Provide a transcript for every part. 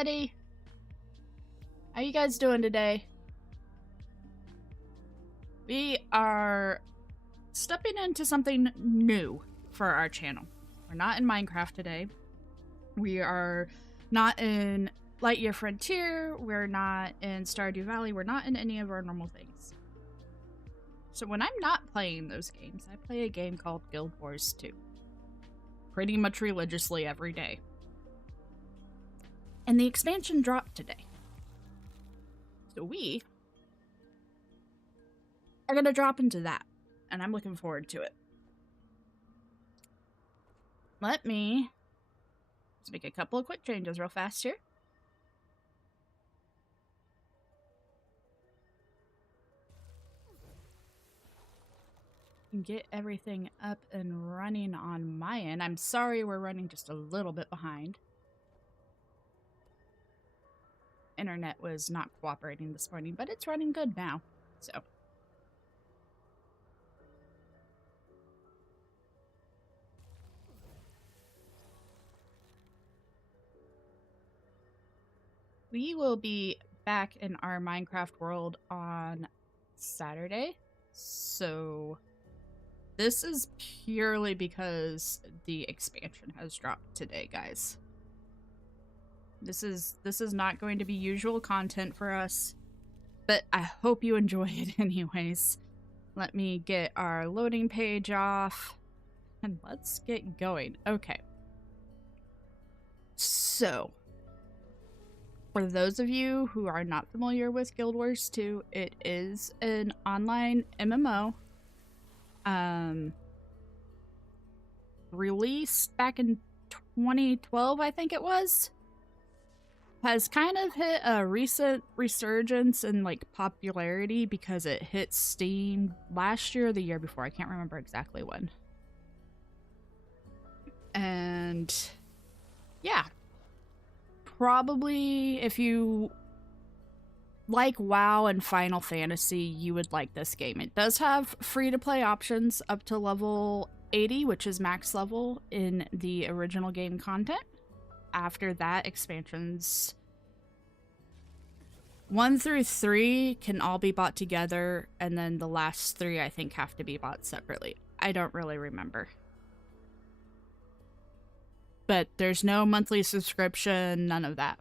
everybody. How you guys doing today? We are stepping into something new for our channel. We're not in Minecraft today. We are not in Lightyear Frontier. We're not in Stardew Valley. We're not in any of our normal things. So when I'm not playing those games, I play a game called Guild Wars 2. Pretty much religiously every day. And the expansion dropped today. So we are going to drop into that. And I'm looking forward to it. Let me just make a couple of quick changes real fast here. And get everything up and running on my end. I'm sorry we're running just a little bit behind. Internet was not cooperating this morning, but it's running good now. So we will be back in our Minecraft world on Saturday. So this is purely because the expansion has dropped today, guys. This is not going to be usual content for us, but I hope you enjoy it anyways. Let me get our loading page off and let's get going. Okay. So, for those of you who are not familiar with Guild Wars 2, it is an online MMO. Released back in 2012, I think it was. Has kind of hit a recent resurgence in like popularity because it hit Steam last year or the year before. I can't remember exactly when. And yeah, probably if you like WoW and Final Fantasy, you would like this game. It does have free-to-play options up to level 80, which is max level in the original game content. After that, expansions 1 through 3 can all be bought together, and then the last 3 I think have to be bought separately. I don't really remember. But there's no monthly subscription, none of that.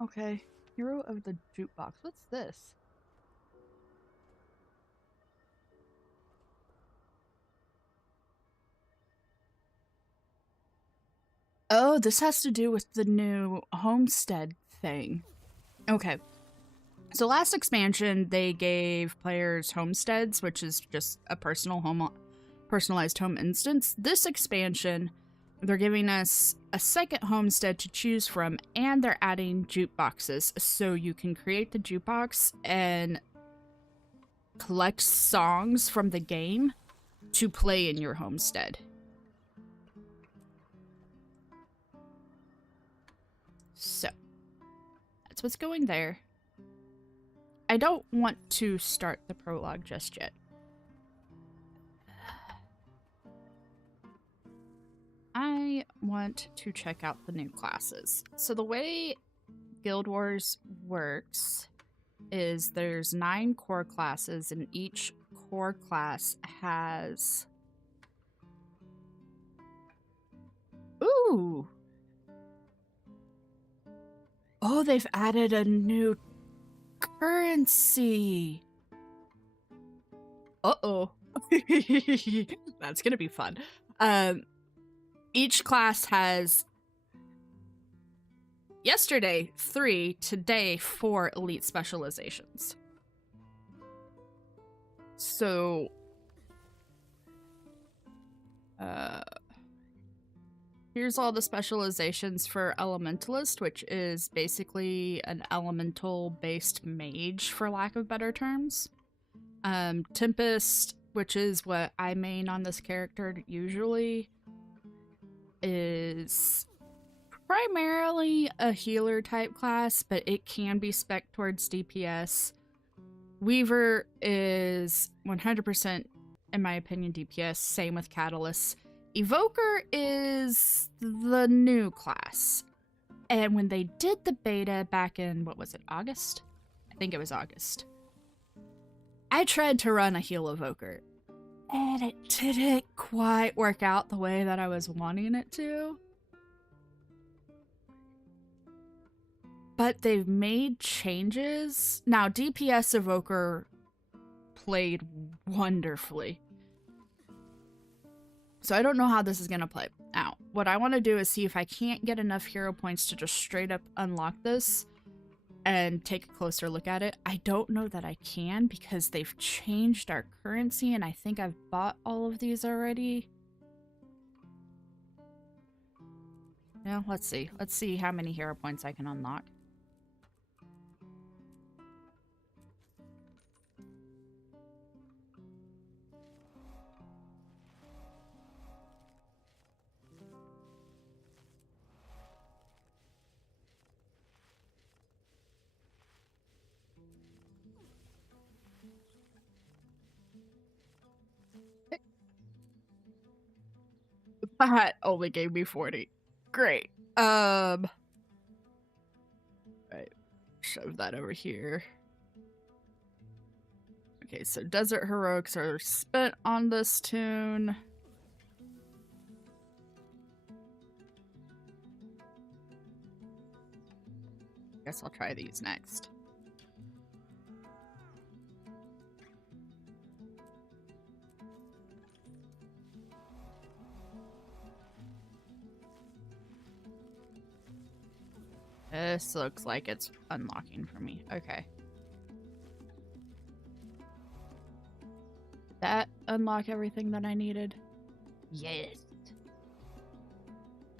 Okay. Hero of the Jukebox. What's this? Oh, this has to do with the new homestead thing. Okay. So last expansion, they gave players homesteads, which is just a personalized home instance. This expansion, they're giving us a second homestead to choose from, and they're adding jukeboxes, so you can create the jukebox and collect songs from the game to play in your homestead. So, that's what's going there. I don't want to start the prologue just yet. I want to check out the new classes. So the way Guild Wars works is there's 9 core classes, and each core class has... Ooh! Oh, they've added a new currency! Uh-oh. That's gonna be fun. Each class has yesterday 3, today 4 elite specializations. So here's all the specializations for Elementalist, which is basically an elemental based mage for lack of better terms. Tempest, which is what I main on this character usually, is primarily a healer type class, but it can be spec towards DPS. Weaver is 100%, in my opinion, DPS. Same with Catalyst. Evoker is the new class. And when they did the beta back in, what was it, August? I think it was August. I tried to run a heal Evoker. And it didn't quite work out the way that I was wanting it to. But they've made changes. Now, DPS Evoker played wonderfully. So I don't know how this is going to play out. What I want to do is see if I can't get enough hero points to just straight up unlock this and take a closer look at it. I don't know that I can because they've changed our currency and I think I've bought all of these already. Yeah, let's see. Let's see how many hero points I can unlock. That only gave me 40. Great. Right. Shove that over here. Okay, so Desert Heroics are spent on this tune. Guess I'll try these next. This looks like it's unlocking for me. Okay. That unlock everything that I needed? Yes.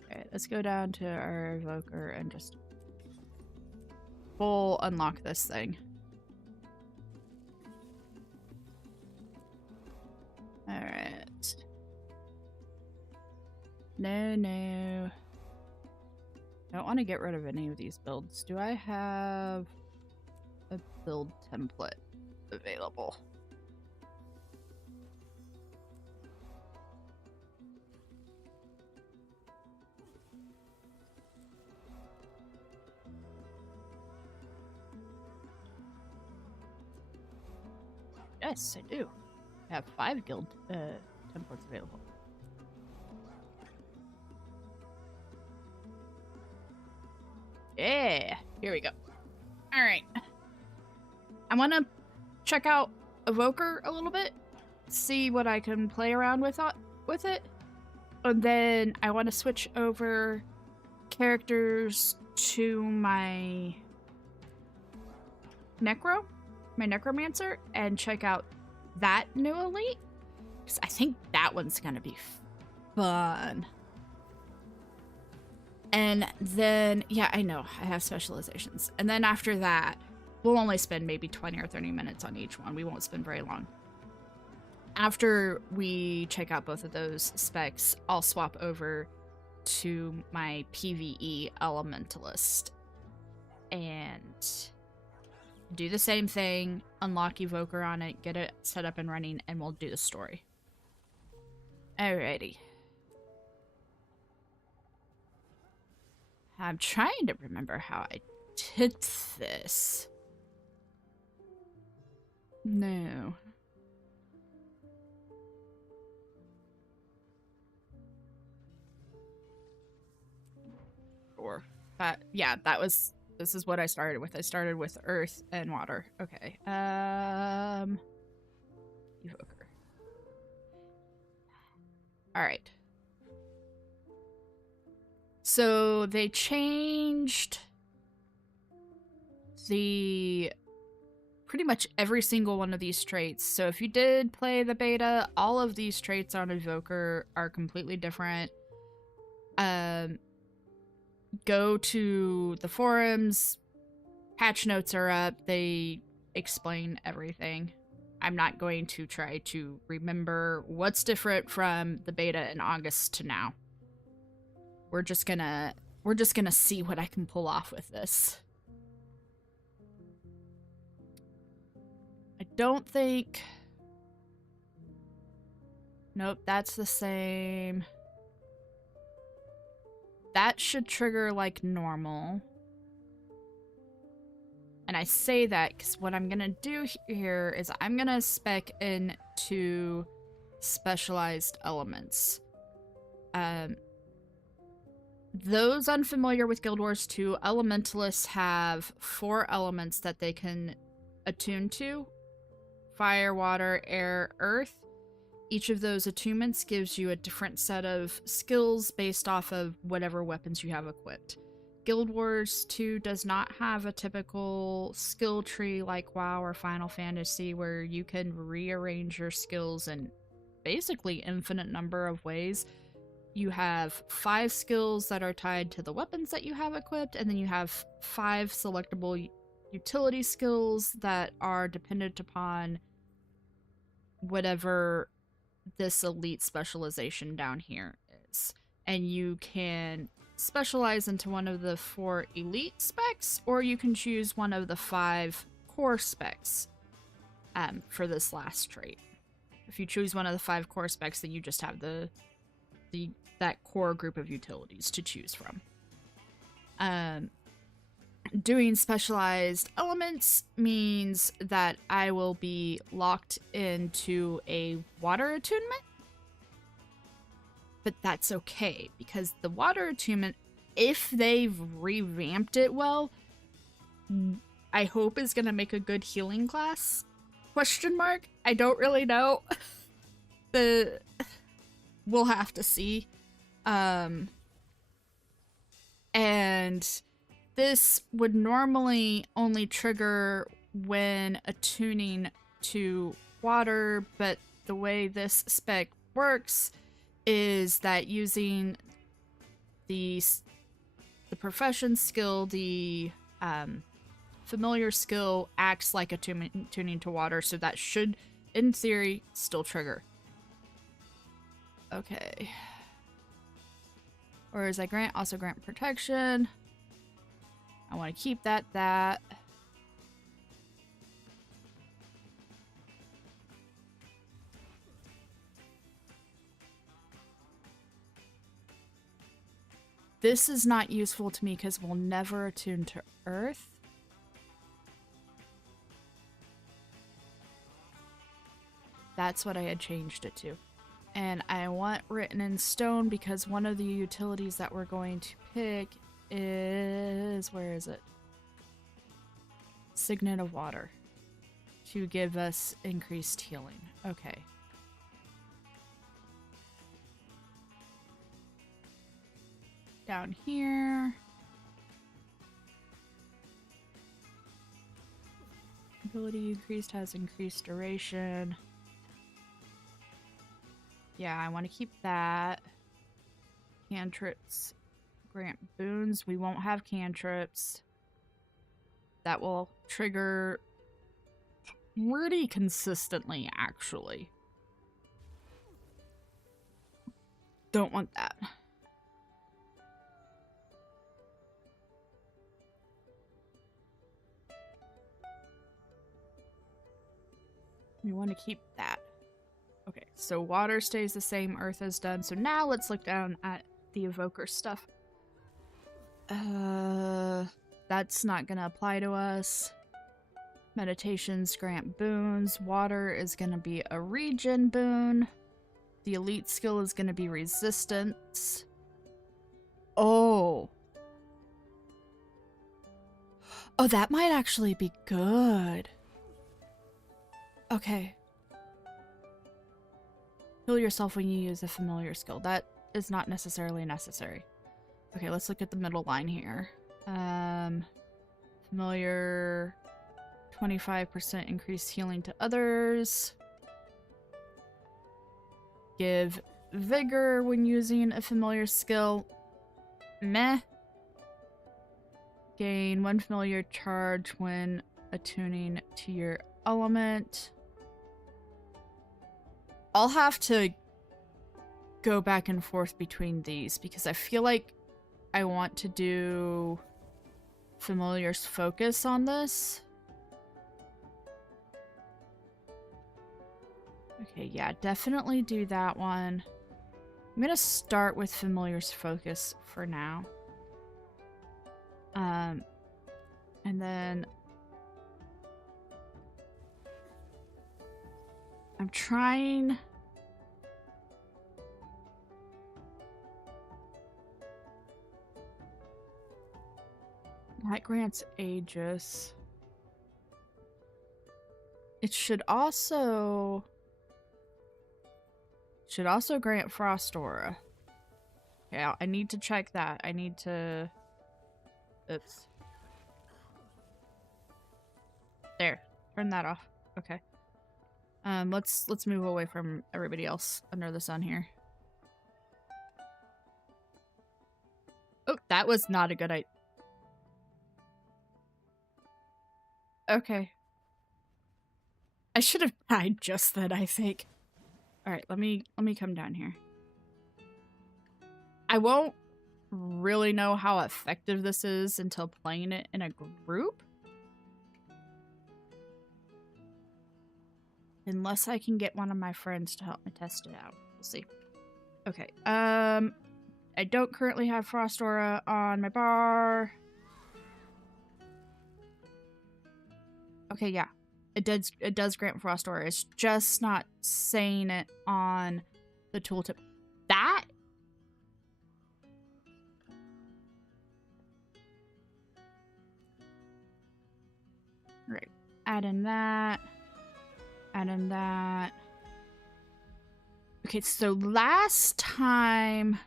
Okay, let's go down to our Evoker and just full unlock this thing. Alright. No. I don't want to get rid of any of these builds. Do I have a build template available? Yes, I do. I have 5 guild templates available. Yeah, here we go. All right. I want to check out Evoker a little bit, see what I can play around with it. And then I want to switch over characters to my Necromancer, and check out that new elite. Because I think that one's going to be fun. And then, yeah, I know, I have specializations. And then after that, we'll only spend maybe 20 or 30 minutes on each one. We won't spend very long. After we check out both of those specs, I'll swap over to my PvE Elementalist and do the same thing, unlock Evoker on it, get it set up and running, and we'll do the story. Alrighty. I'm trying to remember how I did this. No. Or, yeah, this is what I started with. I started with earth and water. Okay. Evoker. Alright. So they changed pretty much every single one of these traits. So if you did play the beta, all of these traits on Evoker are completely different. Go to the forums, patch notes are up, they explain everything. I'm not going to try to remember what's different from the beta in August to now. We're just gonna see what I can pull off with this. don't think... Nope, that's the same. That should trigger like normal. And I say that because what I'm gonna do here is I'm gonna spec into specialized elements. Those unfamiliar with Guild Wars 2, elementalists have 4 elements that they can attune to. Fire, water, air, earth. Each of those attunements gives you a different set of skills based off of whatever weapons you have equipped. Guild Wars 2 does not have a typical skill tree like WoW or Final Fantasy where you can rearrange your skills in basically infinite number of ways. You have 5 skills that are tied to the weapons that you have equipped, and then you have 5 selectable utility skills that are dependent upon whatever this elite specialization down here is. And you can specialize into one of the 4 elite specs, or you can choose one of the 5 core specs for this last trait. If you choose one of the 5 core specs, then you just have that core group of utilities to choose from. Doing specialized elements means that I will be locked into a water attunement. But that's okay, because the water attunement, if they've revamped it well, I hope is going to make a good healing class. Question mark? I don't really know. We'll have to see. And this would normally only trigger when attuning to water, but the way this spec works is that using the profession skill, the familiar skill acts like attuning to water, so that should, in theory, still trigger. Okay. Or as I grant, also grant protection. I want to keep that. This is not useful to me because we'll never attune to Earth. That's what I had changed it to. And I want written in stone because one of the utilities that we're going to pick is... where is it? Signet of Water. To give us increased healing. Okay. Down here. Ability increased has increased duration. Yeah, I want to keep that. Cantrips grant boons. We won't have cantrips. That will trigger pretty consistently, actually. Don't want that. We want to keep that. Okay, so water stays the same, earth is done. So now let's look down at the evoker stuff. That's not gonna apply to us. Meditations grant boons. Water is gonna be a regen boon. The elite skill is gonna be resistance. Oh. Oh, that might actually be good. Okay. Heal yourself when you use a familiar skill. That is not necessarily necessary. Okay, let's look at the middle line here. Familiar, 25% increased healing to others. Give vigor when using a familiar skill. Meh. Gain 1 familiar charge when attuning to your element. I'll have to go back and forth between these because I feel like I want to do Familiar's focus on this. Okay, yeah, definitely do that one. I'm gonna start with Familiar's Focus for now. And then I'm trying. That grants Aegis. It should also grant Frost Aura. Yeah, I need to check that. I need to. Oops. There. Turn that off. Okay. Let's move away from everybody else under the sun here. Oh, that was not a good idea. Okay. I should have died just then, I think. Alright, let me come down here. I won't really know how effective this is until playing it in a group. Unless I can get one of my friends to help me test it out. We'll see. Okay, I don't currently have Frost Aura on my bar. Okay, yeah. It does grant Frost Aura. It's just not saying it on the tooltip. That? Right. Add in that. Add in that. Okay, so last time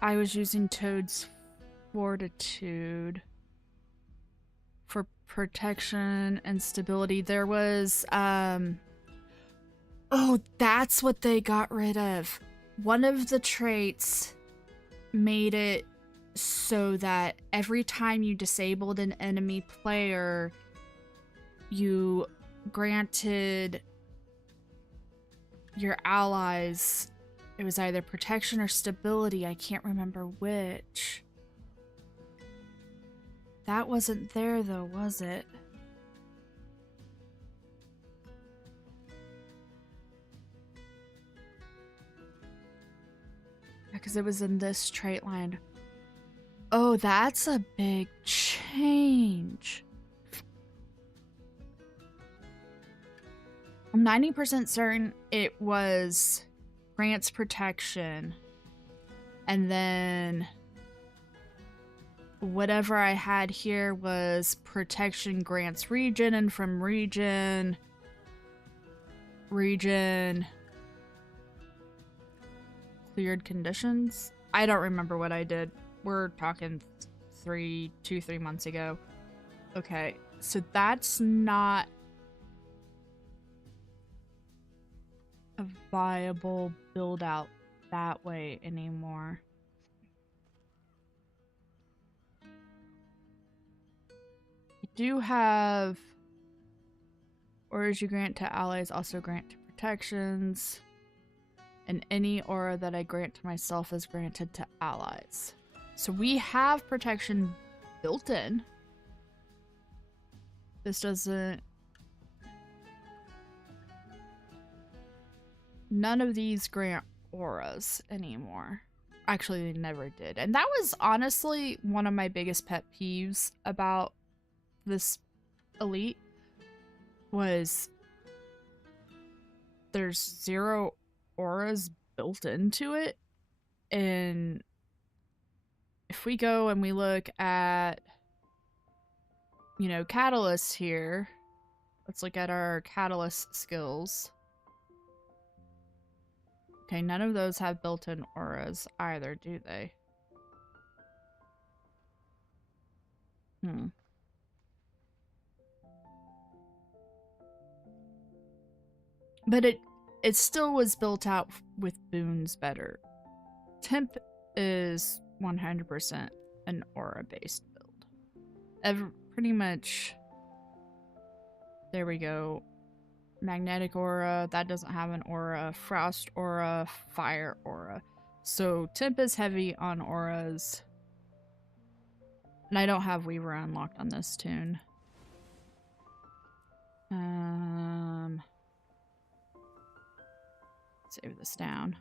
I was using Toad's Fortitude for protection and stability. There was, oh, that's what they got rid of. One of the traits made it so that every time you disabled an enemy player, you granted your allies, it was either protection or stability, I can't remember which. That wasn't there though, was it? Because it was in this trait line. Oh, that's a big change. I'm 90% certain it was grants protection, and then whatever I had here was protection grants regen, and from regen cleared conditions. I don't remember what I did. We're talking 3 months ago. Okay, so that's not a viable build out that way anymore. I do have auras you grant to allies also grant to protections, and any aura that I grant to myself is granted to allies. So we have protection built in. This doesn't... None of these grant auras anymore. Actually, they never did. And that was honestly one of my biggest pet peeves about this elite, was there's 0 auras built into it. And if we go and we look at, you know, catalysts here, let's look at our catalyst skills. Okay, none of those have built-in auras either, do they? But it still was built out with boons better. Temp is 100% an aura-based build. Pretty much. There we go. Magnetic aura, that doesn't have an aura. Frost aura, fire aura. So temp is heavy on auras. And I don't have Weaver unlocked on this tune. save this down.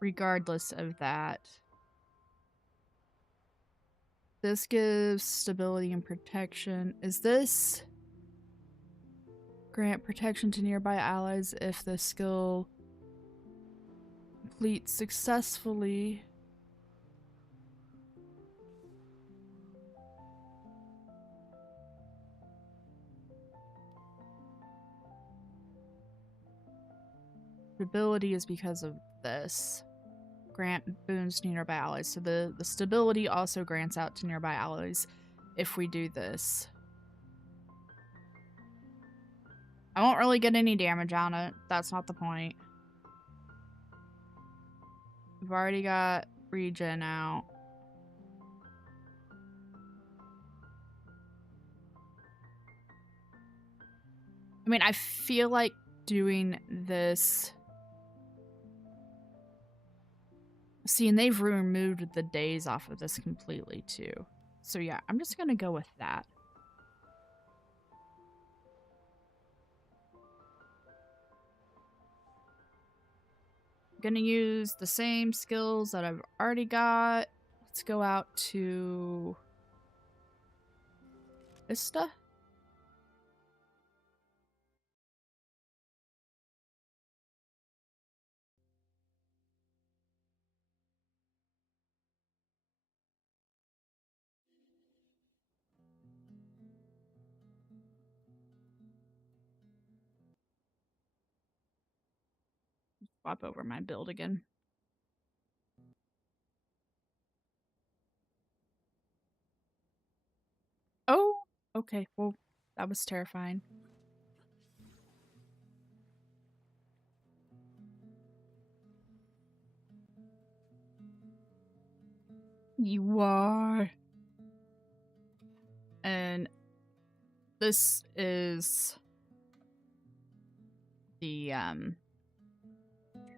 Regardless of that, this gives stability and protection. Is this grant protection to nearby allies if the skill completes successfully? Stability is because of this. Grant boons to nearby allies. So the stability also grants out to nearby allies if we do this. I won't really get any damage on it. That's not the point. We've already got regen out. I mean, I feel like doing this... See, and they've removed the days off of this completely, too. So yeah, I'm just gonna go with that. I'm gonna use the same skills that I've already got. Let's go out to... Vista? Swap over my build again. Oh, okay. Well, that was terrifying. You are. And this is the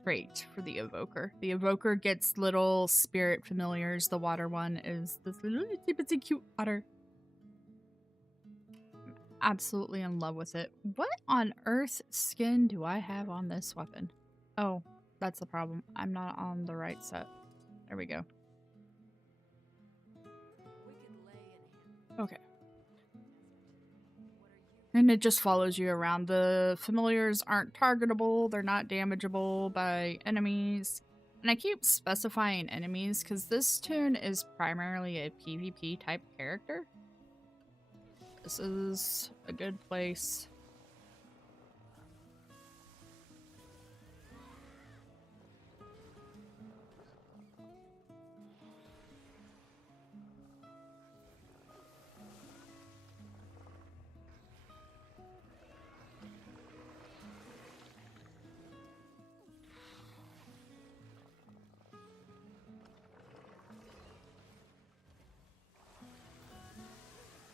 trait for the evoker. The evoker gets little spirit familiars. The water one is this little itsy cute otter. I'm absolutely in love with it. What on earth skin do I have on this weapon? Oh, that's the problem. I'm not on the right set. There we go. Okay. And it just follows you around. The familiars aren't targetable. They're not damageable by enemies. And I keep specifying enemies because this tune is primarily a PvP type character. This is a good place.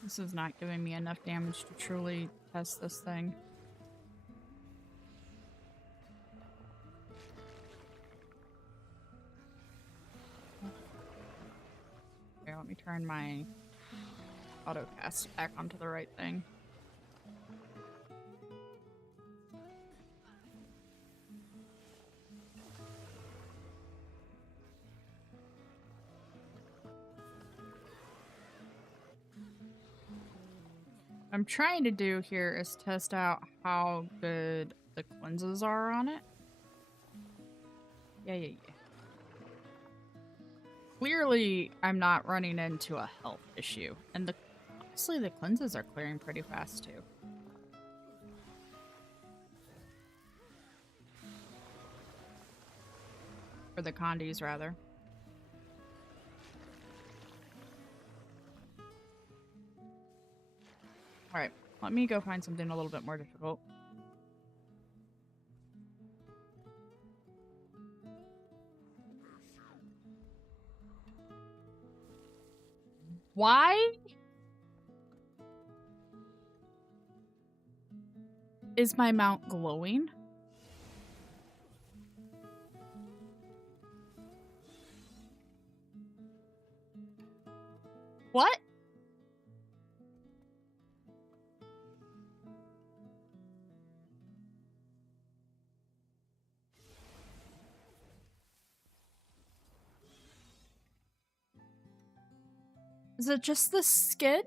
This is not giving me enough damage to truly test this thing. Here, let me turn my auto cast back onto the right thing. I'm trying to do here is test out how good the cleanses are on it. Yeah. Clearly, I'm not running into a health issue. And honestly, the cleanses are clearing pretty fast, too. Or the condies, rather. Alright, let me go find something a little bit more difficult. Why is my mount glowing? What? Is it just the skin?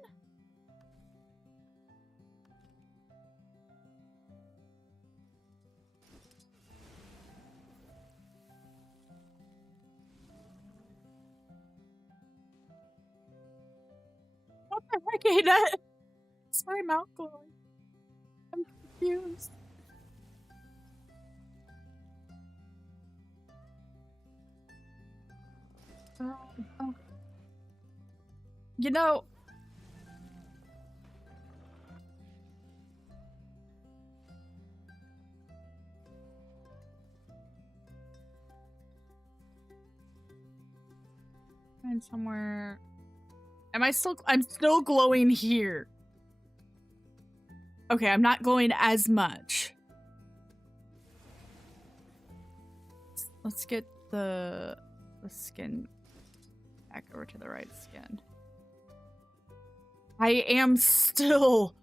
What the heck, Ada? It's my mouth glowing. I'm confused. Oh. You know, find somewhere. I'm still glowing here. Okay, I'm not glowing as much. Let's get the skin back over to the right skin. I am still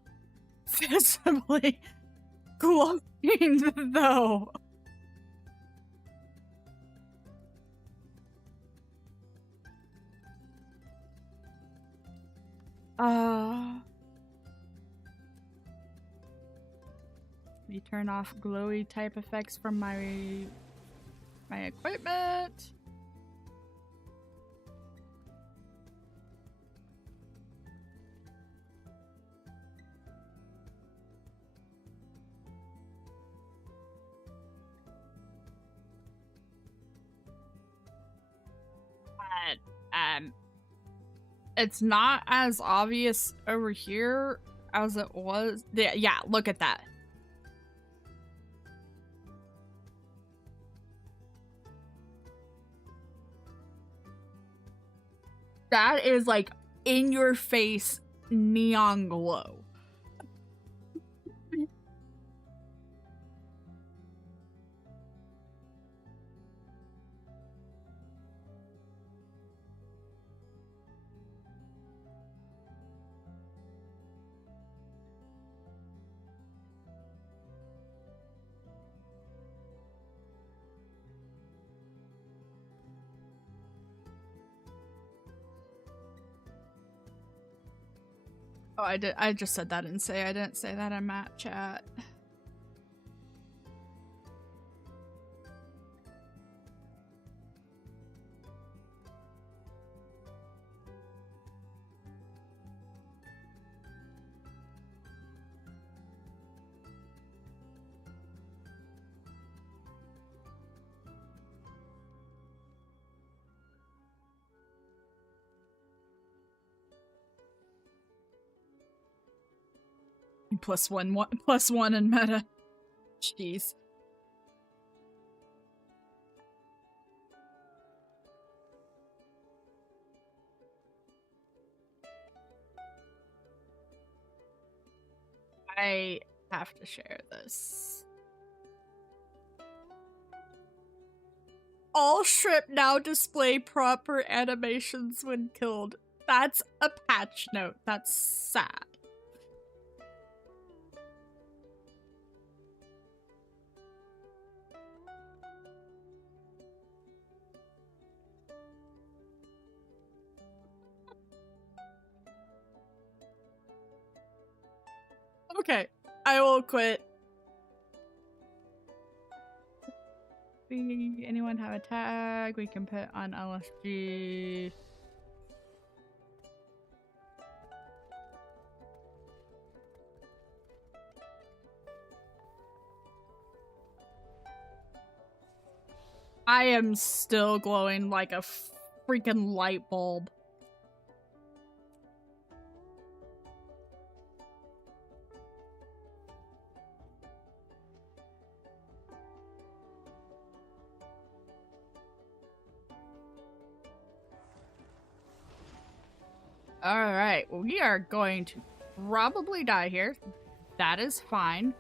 visibly glowing though. Let me turn off glowy type effects from my equipment. It's not as obvious over here as it was. Yeah, look at that. That is like in your face neon glow. Oh, I just said that and I didn't say that in Matt chat. Plus one in meta. Jeez. I have to share this. All shrimp now display proper animations when killed. That's a patch note. That's sad. Okay, I will quit. Anyone have a tag we can put on LSG? I am still glowing like a freaking light bulb. Alright, we are going to probably die here. That is fine.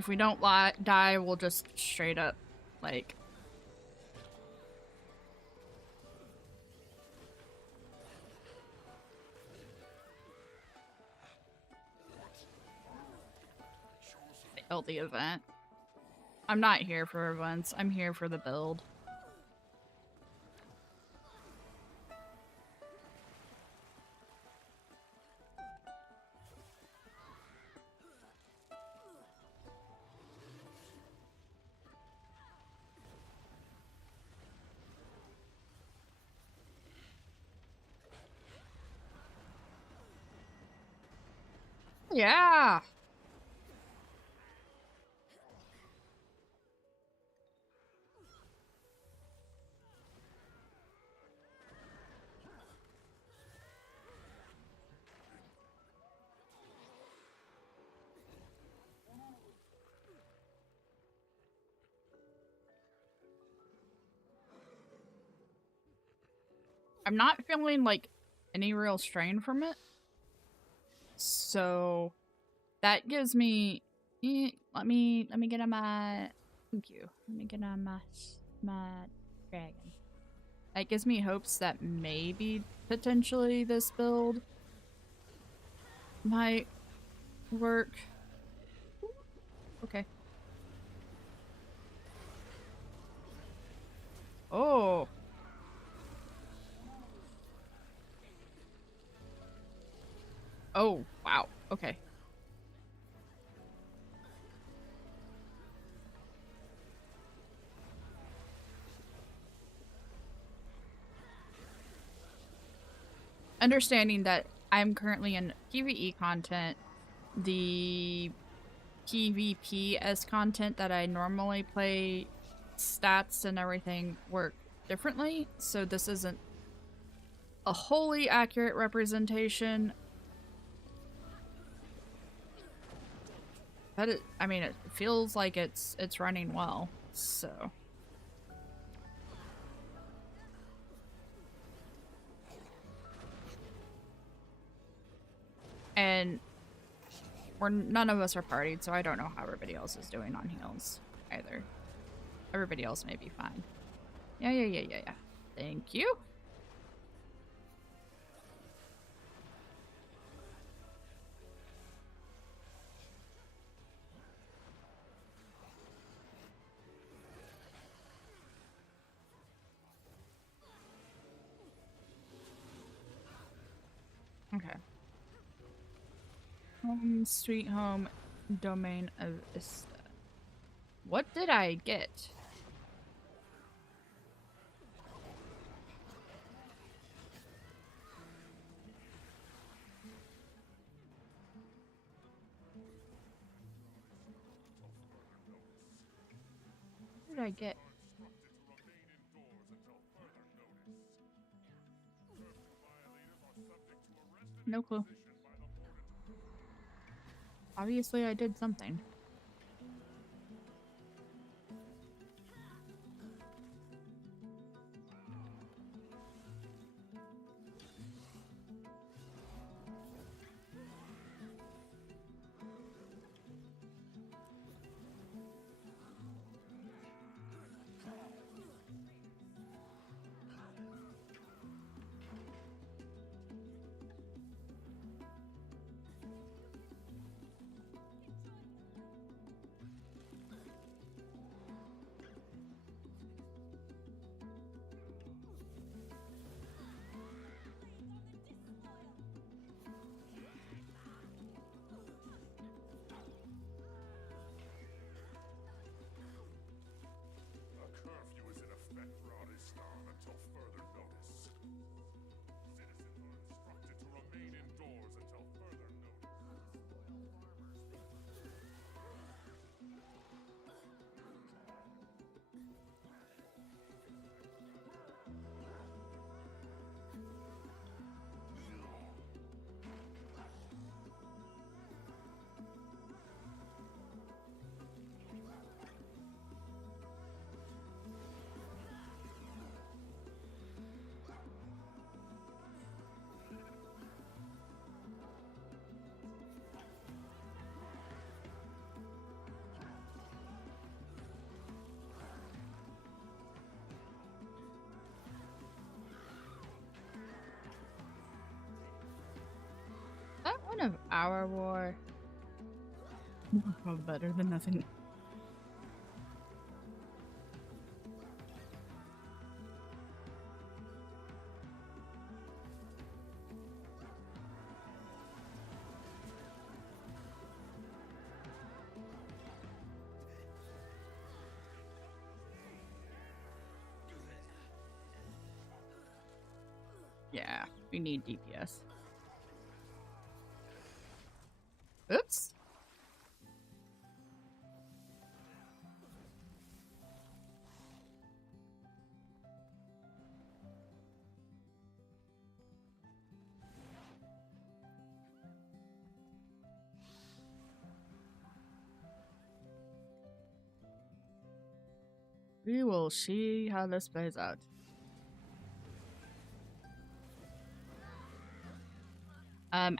If we don't die, we'll just straight up, like... fail the event. I'm not here for events. I'm here for the build. Yeah! I'm not feeling, like, any real strain from it. So, that gives me... let me get on my... Thank you. Let me get on my dragon. That gives me hopes that maybe, potentially, this build might work. Okay. Oh. Oh, wow. Okay. Understanding that I'm currently in PvE content, the PvP-esque content that I normally play, stats and everything work differently, so this isn't a wholly accurate representation. But I mean, it feels like it's running well, so... And none of us are partied, so I don't know how everybody else is doing on heals either. Everybody else may be fine. Yeah. Thank you. Okay. Home, sweet home, domain of Ista. What did I get? What did I get? No clue. Obviously, I did something. One of our war. Probably better than nothing. Yeah, we need DPS. Oops. We will see how this plays out.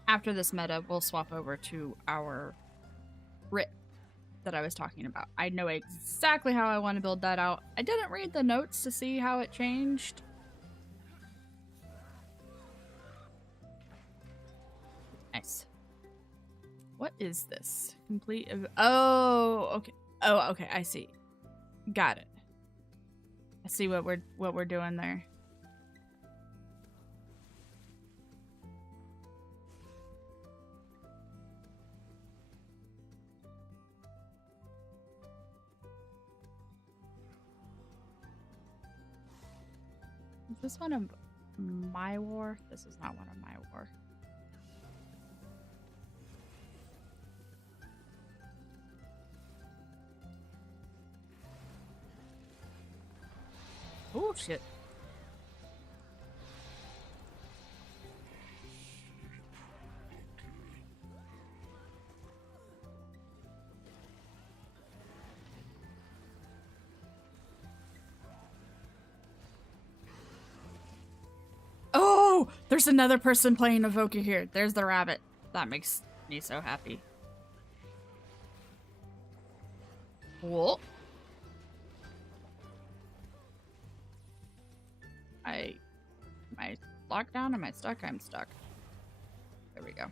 After this meta, we'll swap over to our RIT that I was talking about. I know exactly how I want to build that out. I didn't read the notes to see how it changed. Nice. What is this? Complete. Oh, okay. Oh, okay. I see. Got it. I see what we're doing there. Is this one of my war? This is not one of my war. Oh, shit. Oh, there's another person playing Evoker here. There's the rabbit. That makes me so happy. Cool. Am I locked down? Am I stuck? I'm stuck. There we go.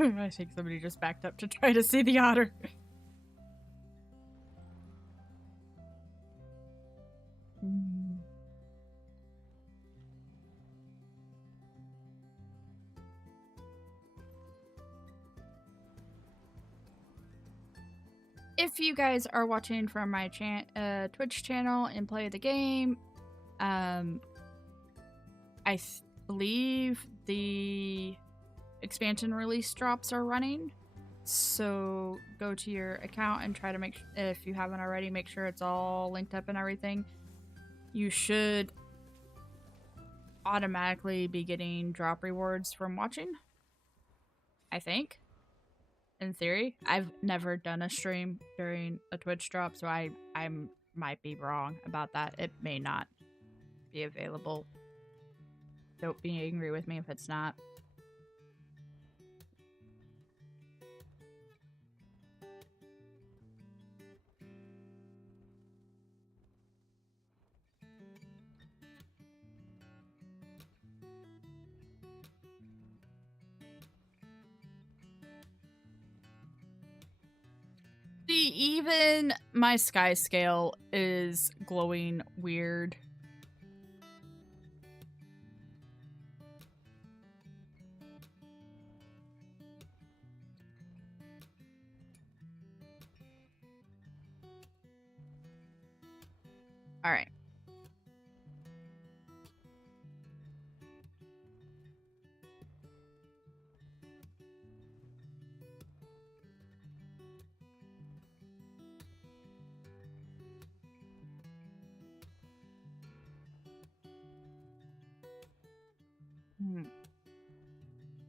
I think somebody just backed up to try to see the otter. If you guys are watching from my Twitch channel and play the game, I believe the expansion release drops are running. So go to your account and try to make, if you haven't already, make sure it's all linked up and everything. You should automatically be getting drop rewards from watching, I think. In theory. I've never done a stream during a Twitch drop, so I might be wrong about that. It may not be available. Don't be angry with me if it's not. See, even my sky scale is glowing weird. All right.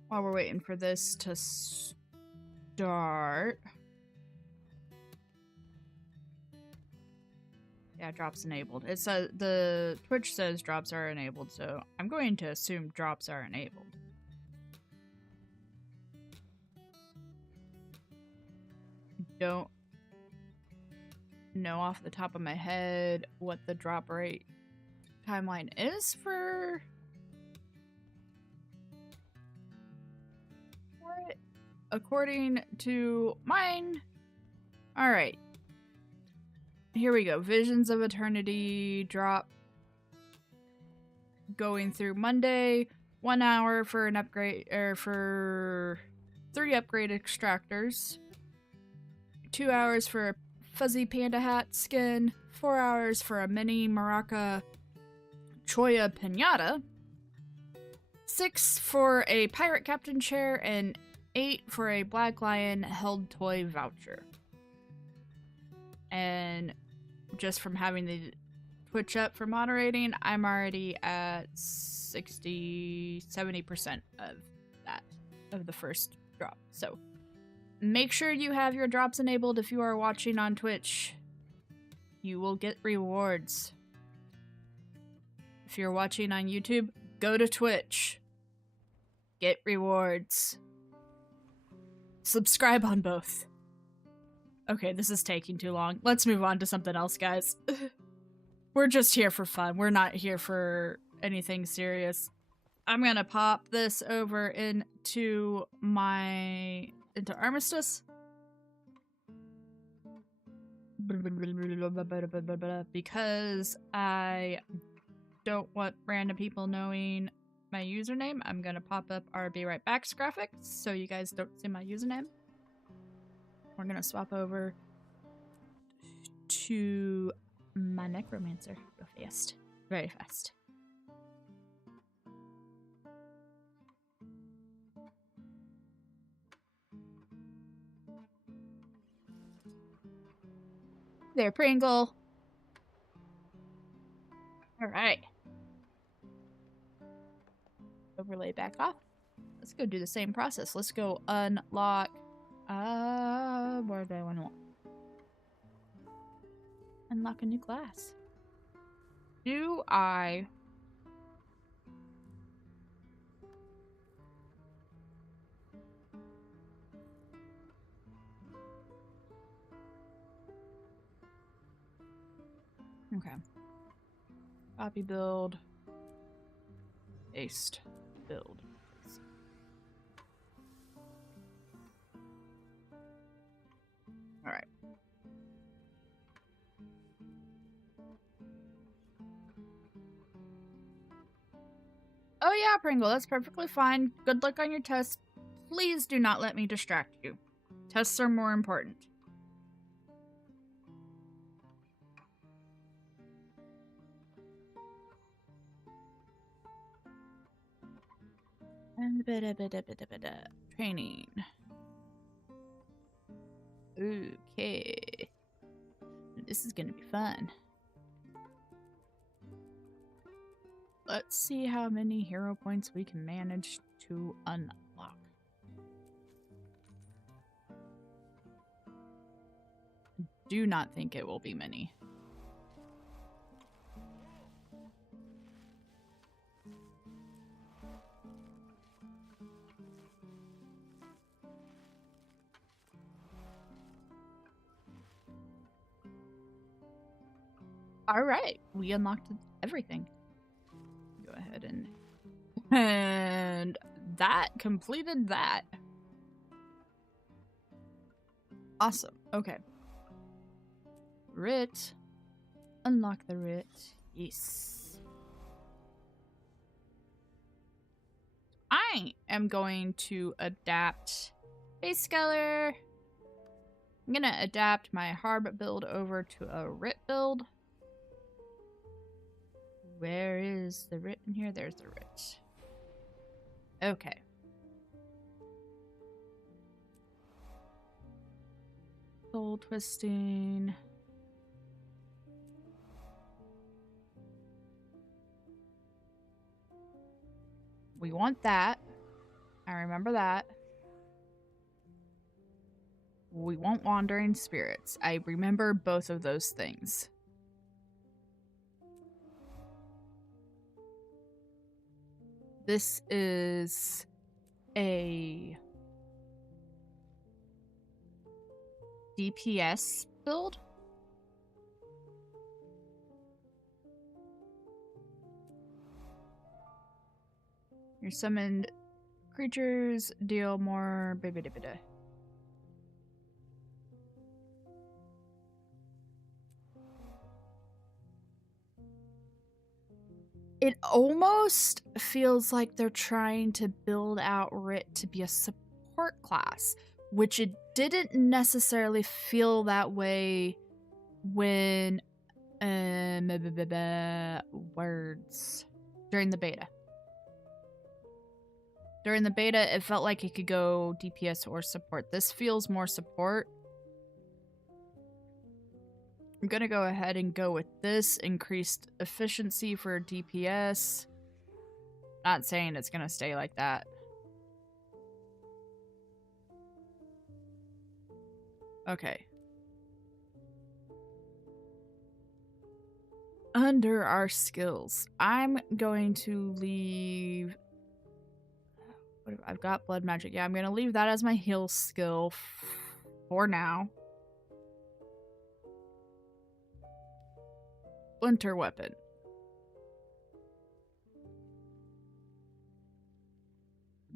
While we're waiting for this to start. Yeah, drops enabled. It says the Twitch says drops are enabled, so I'm going to assume drops are enabled. Don't know off the top of my head what the drop rate timeline is for it. According to mine. Alright. Here we go. Visions of Eternity drop going through Monday. 1 hour for an upgrade, or for 3 upgrade extractors. 2 hours for a fuzzy panda hat skin. 4 hours for a mini maraca choya pinata. 6 for a pirate captain chair, and 8 for a black lion held toy voucher. And just from having the Twitch up for moderating, I'm already at 60-70% of that, of the first drop. So make sure you have your drops enabled if you are watching on Twitch. You will get rewards. If you're watching on YouTube, go to Twitch. Get rewards. Subscribe on both. Okay, this is taking too long. Let's move on to something else, guys. We're just here for fun. We're not here for anything serious. I'm gonna pop this over into Armistice. Because I don't want random people knowing my username, I'm gonna pop up our Be Right Back's graphics so you guys don't see my username. We're gonna swap over to my Necromancer real fast. Very fast. There, Pringle. Alright. Overlay back off. Let's go do the same process. Let's go unlock. Where do I want to unlock a new class? Do I okay. Copy build. Paste build. Alright. Oh yeah, Pringle, that's perfectly fine. Good luck on your test. Please do not let me distract you. Tests are more important. And training. Okay. This is gonna be fun. Let's see how many hero points we can manage to unlock. Do not think it will be many. Alright, we unlocked everything. Go ahead and that completed that. Awesome. Okay. Writ. Unlock the writ. Yes. I am going to adapt base scaler. I'm gonna adapt my harb build over to a writ build. Where is the writ in here? There's the writ. Okay. Soul twisting. We want that. I remember that. We want wandering spirits. I remember both of those things. This is a DPS build. Your summoned creatures deal more. It almost feels like they're trying to build out Rit to be a support class, which it didn't necessarily feel that way when words during the beta. During the beta, it felt like it could go DPS or support. This feels more support. I'm gonna go ahead and go with this. Increased efficiency for DPS. Not saying it's gonna stay like that. Okay. Under our skills, I'm going to leave... I've got blood magic. Yeah, I'm gonna leave that as my heal skill for now. Splinter weapon.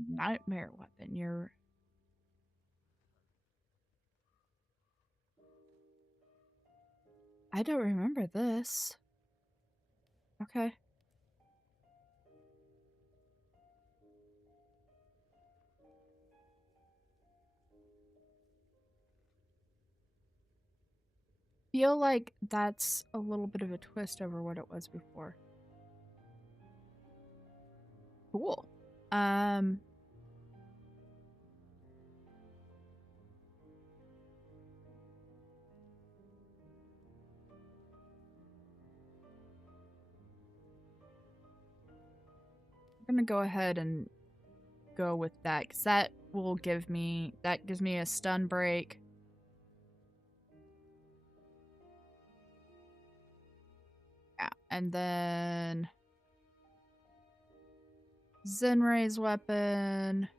Nightmare weapon. You're... I don't remember this. Okay. Feel like that's a little bit of a twist over what it was before. Cool. I'm gonna go ahead and go with that because that will give me, that gives me a stun break. Yeah, and then Zenray's weapon.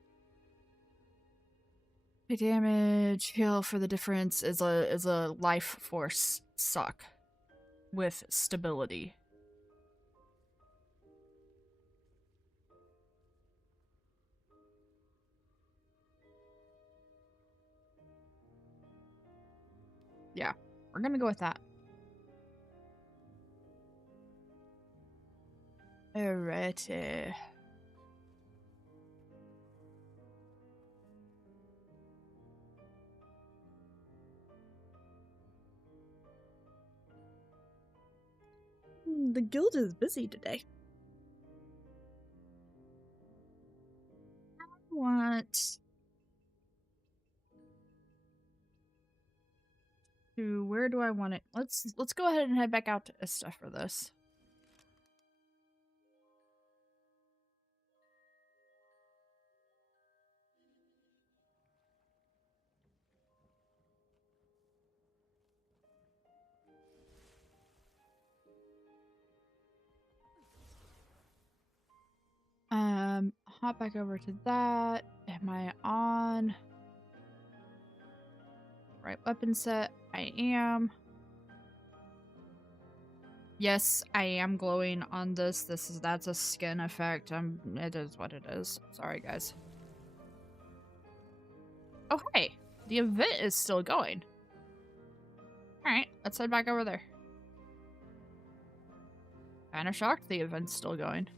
Damage heal for the difference is a life force suck with stability. Yeah, we're gonna go with that. Alrighty. The guild is busy today. I want to, where do I want it? Let's go ahead and head back out to Ista for this. Hop back over to that. Am I on right weapon set? I am. Yes, I am glowing on this. That's a skin effect. It is what it is. Sorry, guys. Oh, hey, the event is still going. All right, let's head back over there. Kinda shocked the event's still going.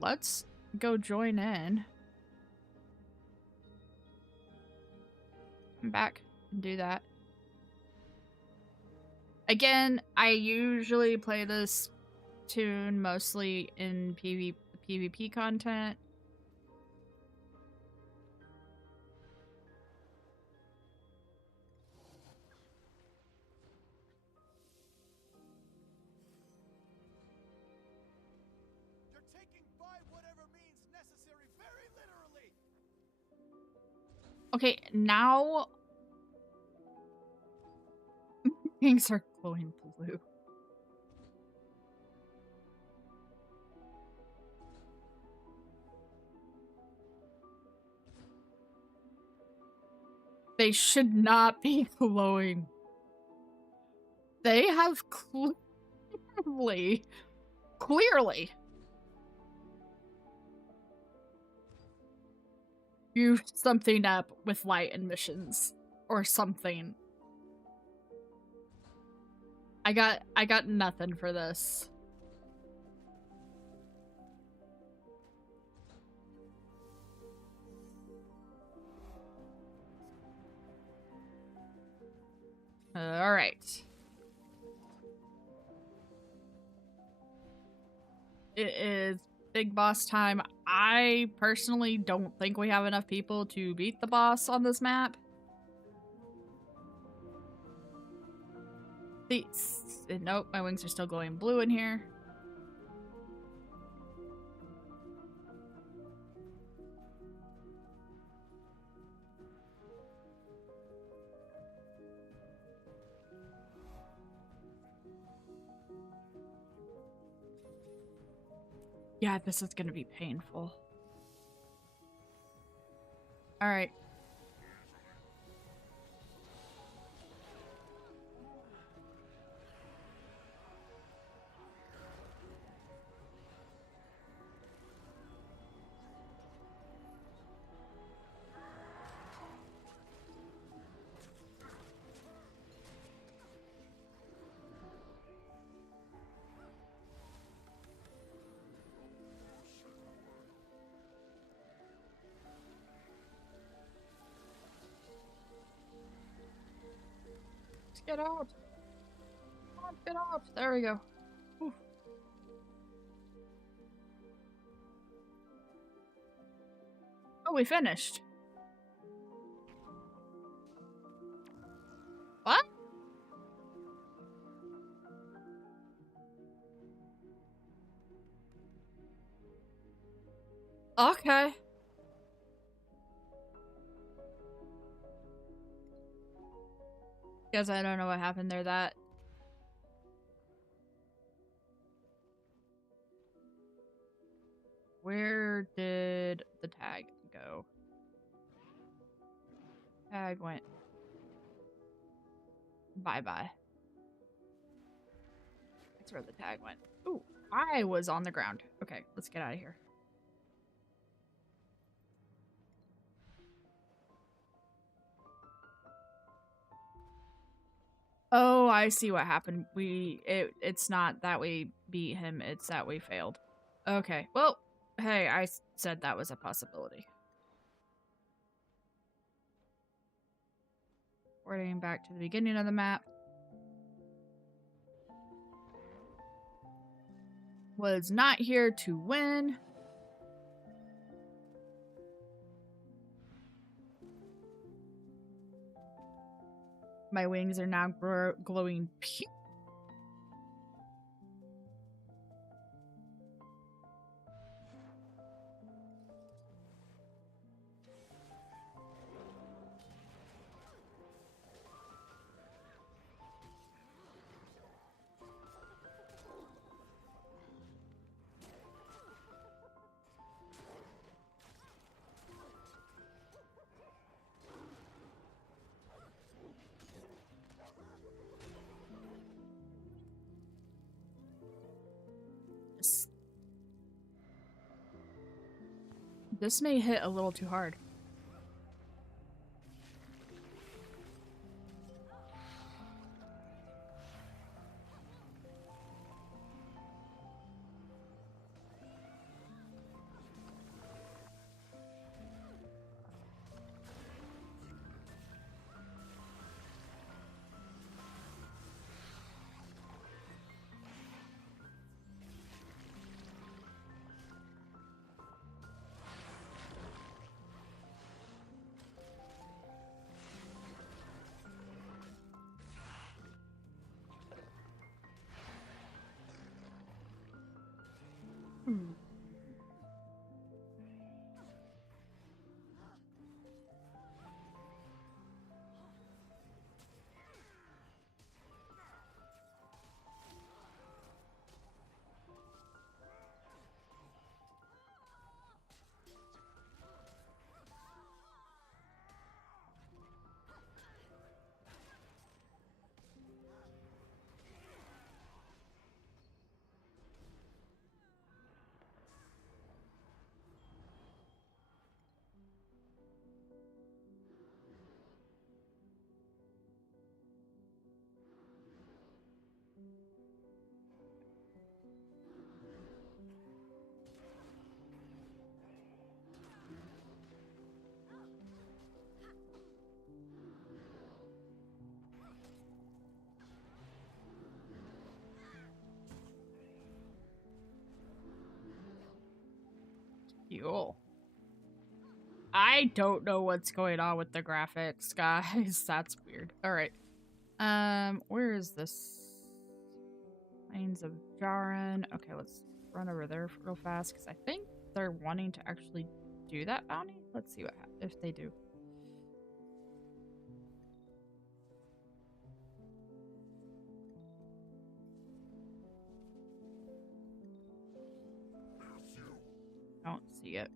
Let's go join in. Come back and do that. Again, I usually play this tune mostly in PvP content. You're taking by whatever means necessary very literally. Okay, now things are glowing blue. They should not be glowing. They have clearly used something up with light emissions or something. I got nothing for this. All right. It is big boss time. I personally don't think we have enough people to beat the boss on this map. Nope, my wings are still glowing blue in here. Yeah, this is gonna be painful. All right. Get out! Come on, get out! There we go. Whew. Oh, we finished. What? Okay. Guess I don't know what happened there. Where did the tag go? Tag went bye-bye. That's where the tag went. Ooh, I was on the ground. Okay, let's get out of here. Oh, I see what happened. It's not that we beat him, it's that we failed. Okay, well, hey, I said that was a possibility. We're getting back to the beginning of the map. Was not here to win. My wings are now glowing pink. This may hit a little too hard. fuel. I don't know what's going on with the graphics, guys. That's weird. Alright. Where is this? Plains of Jaren. Okay, let's run over there real fast, because I think they're wanting to actually do that bounty. Let's see if they do. Don't see it.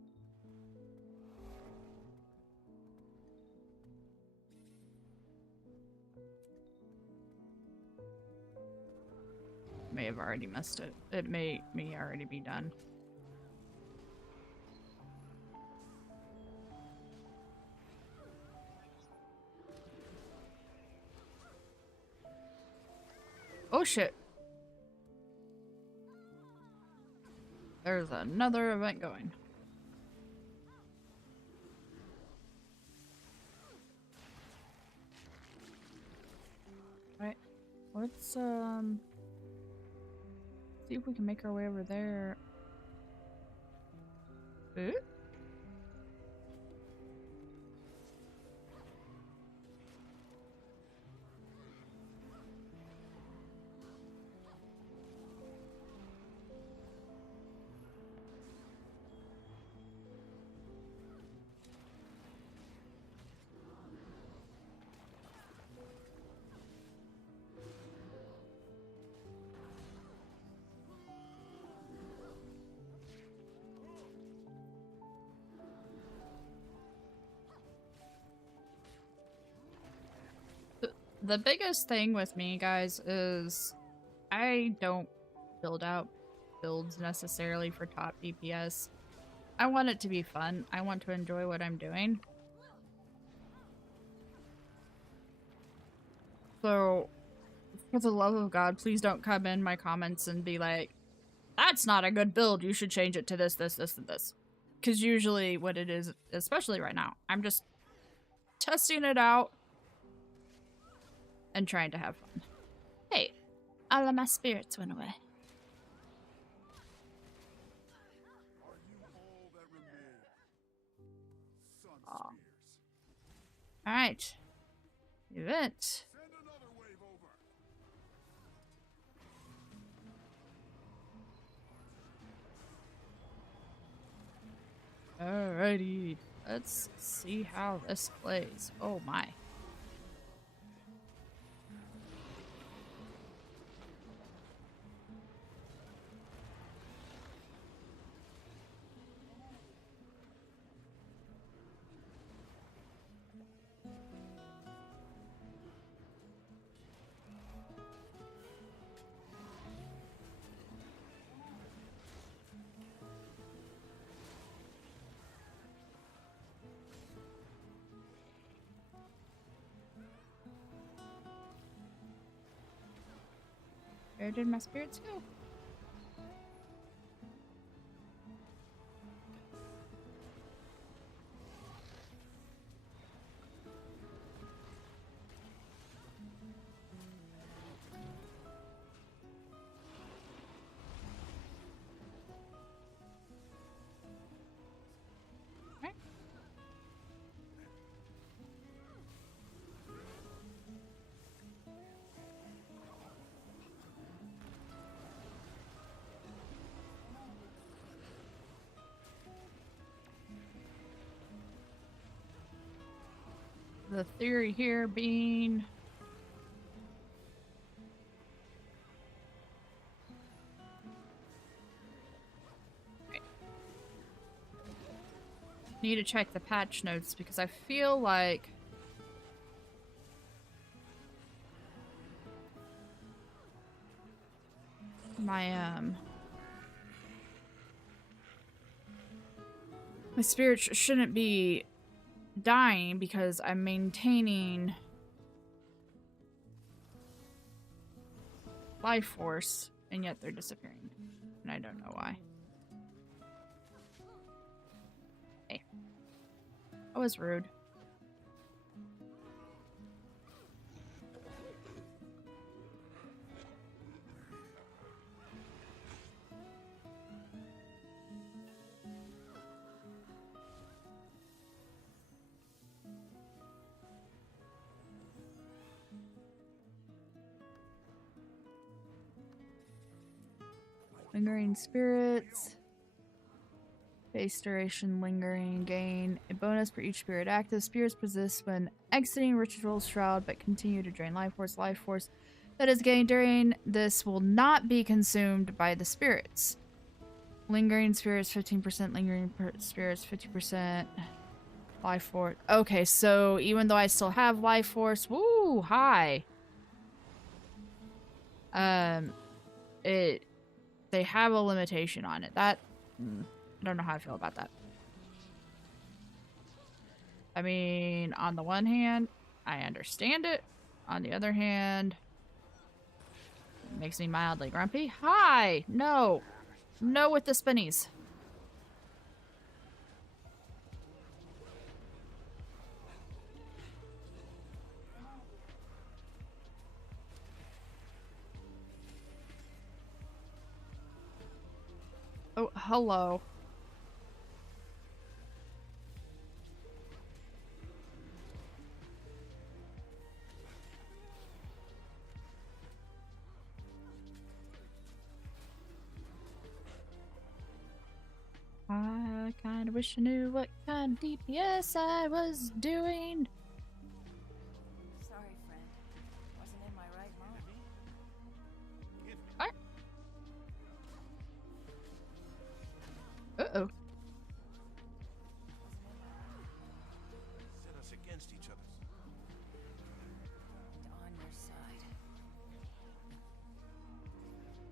May have already missed it. It may already be done. Oh shit. There's another event going. Alright. Let's see if we can make our way over there. Ooh? The biggest thing with me, guys, is I don't build out builds necessarily for top DPS. I want it to be fun. I want to enjoy what I'm doing. So, for the love of God, please don't come in my comments and be like, that's not a good build, you should change it to this, this, this, and this. Because usually what it is, especially right now, I'm just testing it out and trying to have fun. Hey, all of my spirits went away. Are you all that remain? Sun spears. Alright. Event. Send another wave over. Alrighty. Let's see how this plays. Oh my. Where did my spirits go? Right. The theory here being need to check the patch notes because I feel like my spirit shouldn't be dying because I'm maintaining life force and yet they're disappearing and I don't know why. Hey, that was rude. Lingering spirits. Base duration, lingering, gain a bonus for each spirit active. Spirits persist when exiting Ritual Shroud, but continue to drain life force. Life force that is gained during this will not be consumed by the spirits. Lingering spirits, 15%. Lingering spirits, 50%. Life force. Okay, so even though I still have life force, woo, high. They have a limitation on it. That. I don't know how I feel about that. I mean, on the one hand, I understand it. On the other hand, it makes me mildly grumpy. Hi! No! No with the spinnies. Oh, hello. I kind of wish I knew what kind of DPS I was doing. Sorry, friend. Wasn't in my right mind. What? Uh-oh. Set us against each other. On your side.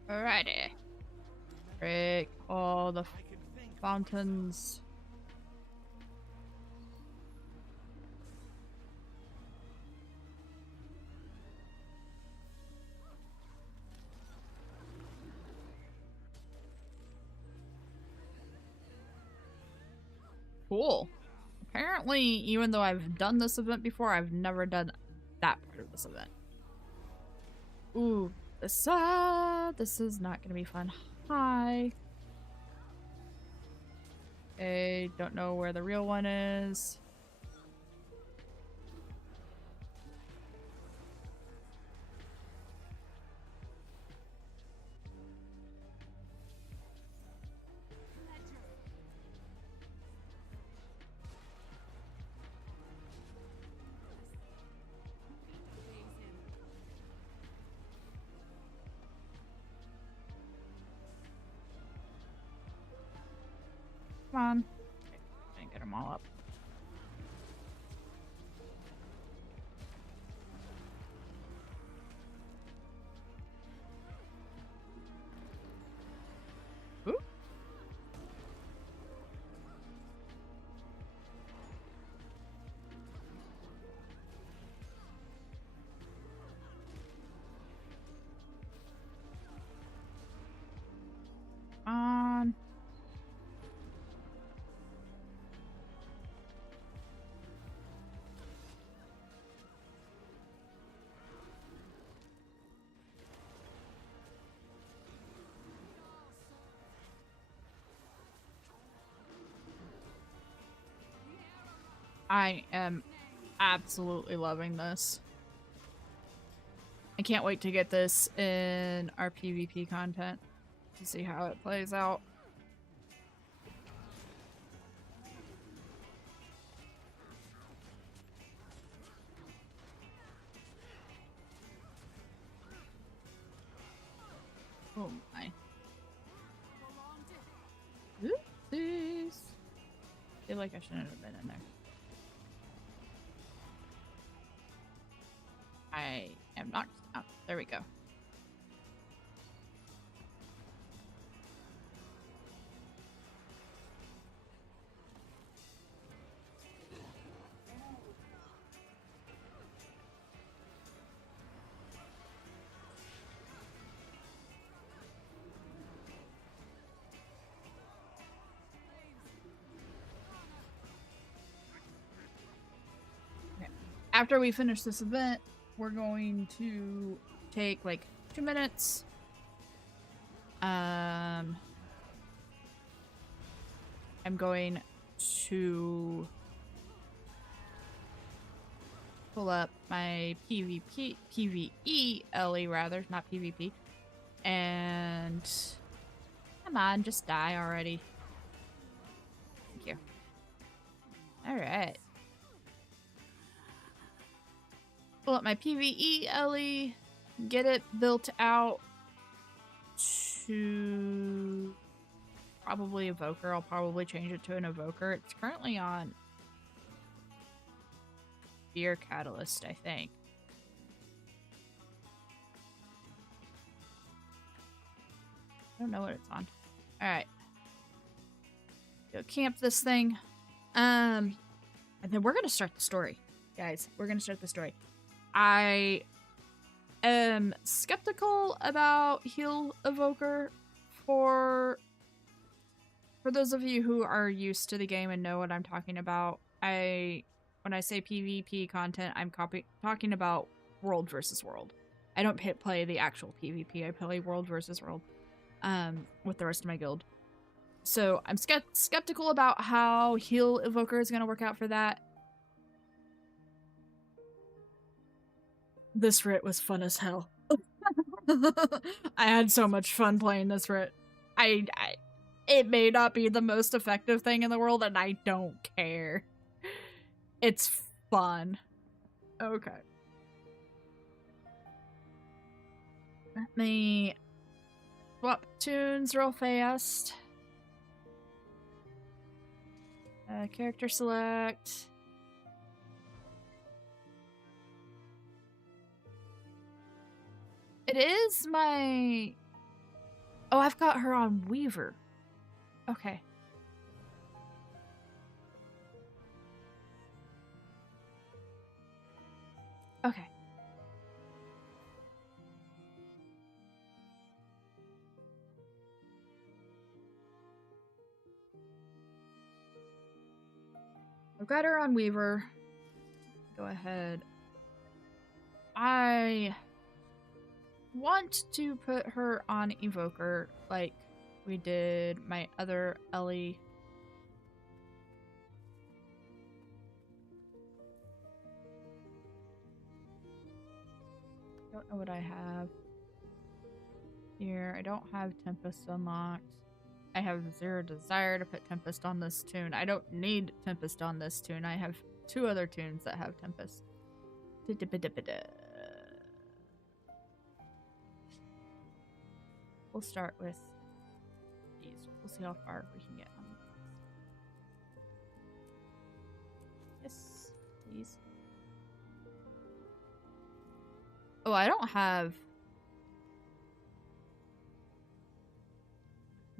Alrighty. Break all the I can think. fountains. Cool. Apparently, even though I've done this event before, I've never done that part of this event. Ooh, this is not gonna be fun. Hi. Okay, don't know where the real one is. Come on. Okay, get them all up. Ooh. On. I am absolutely loving this. I can't wait to get this in our PvP content to see how it plays out. Oh my. Oopsies. I feel like I shouldn't have been in there. I am knocked out. There we go. Okay. After we finish this event, we're going to take like 2 minutes. I'm going to pull up my PvE LE rather, not PvP, and Come on, just die already. Thank you. Alright. Pull up my PvE Ellie. Get it built out to probably Evoker. I'll probably change it to an Evoker. It's currently on Fear Catalyst, I think. I don't know what it's on. Alright. Go camp this thing. And then we're gonna start the story. Guys, we're gonna start the story. I am skeptical about Heal Evoker for those of you who are used to the game and know what I'm talking about. When I say PvP content, I'm talking about world versus world. I don't play the actual PvP. I play world versus world with the rest of my guild. So I'm skeptical about how Heal Evoker is going to work out for that. This writ was fun as hell. I had so much fun playing this writ. It may not be the most effective thing in the world, and I don't care. It's fun. Okay. Let me swap tunes real fast. Character select. It is my... Oh, I've got her on Weaver. Okay. Okay. I've got her on Weaver. Go ahead. I want to put her on Evoker like we did my other Ellie. Don't know what I have here. I don't have Tempest unlocked. I have zero desire to put Tempest on this tune. I don't need Tempest on this tune. I have 2 other tunes that have Tempest. We'll start with these. We'll see how far we can get on these. Yes, please. Oh, I don't have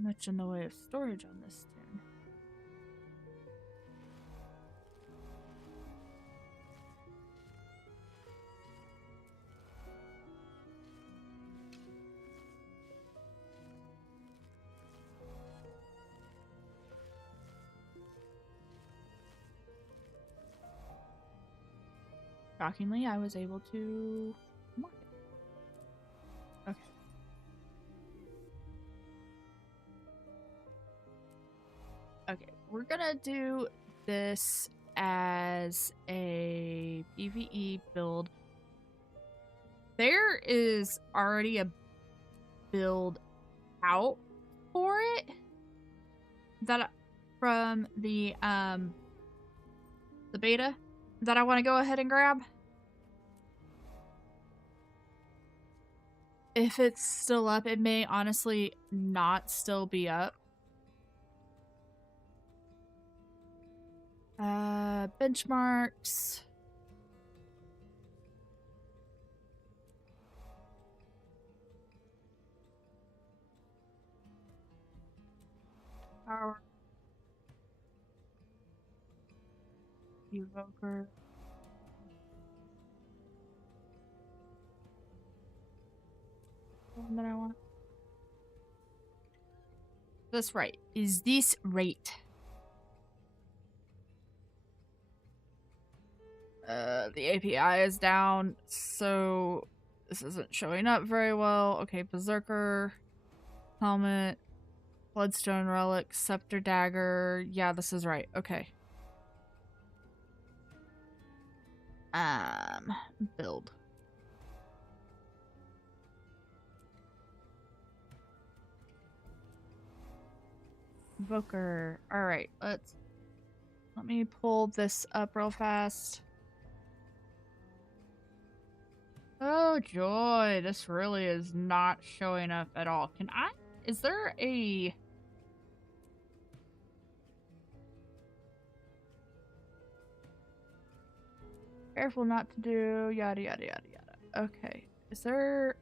much in the way of storage on this tune. Shockingly, I was able to mark it. Okay. Okay, we're gonna do this as a PvE build. There is already a build out for it that from the beta that I want to go ahead and grab. If it's still up, it may honestly not still be up. Benchmarks. Power. Evoker. One that I want. That's right. Is this right? The API is down, so this isn't showing up very well. Okay, Berserker, Helmet, Bloodstone Relic, Scepter Dagger. Yeah, this is right. Okay. Build. Invoker. Alright, let me pull this up real fast. Oh joy, this really is not showing up at all. Is there a... Careful not to do yada yada yada yada. Okay, is there...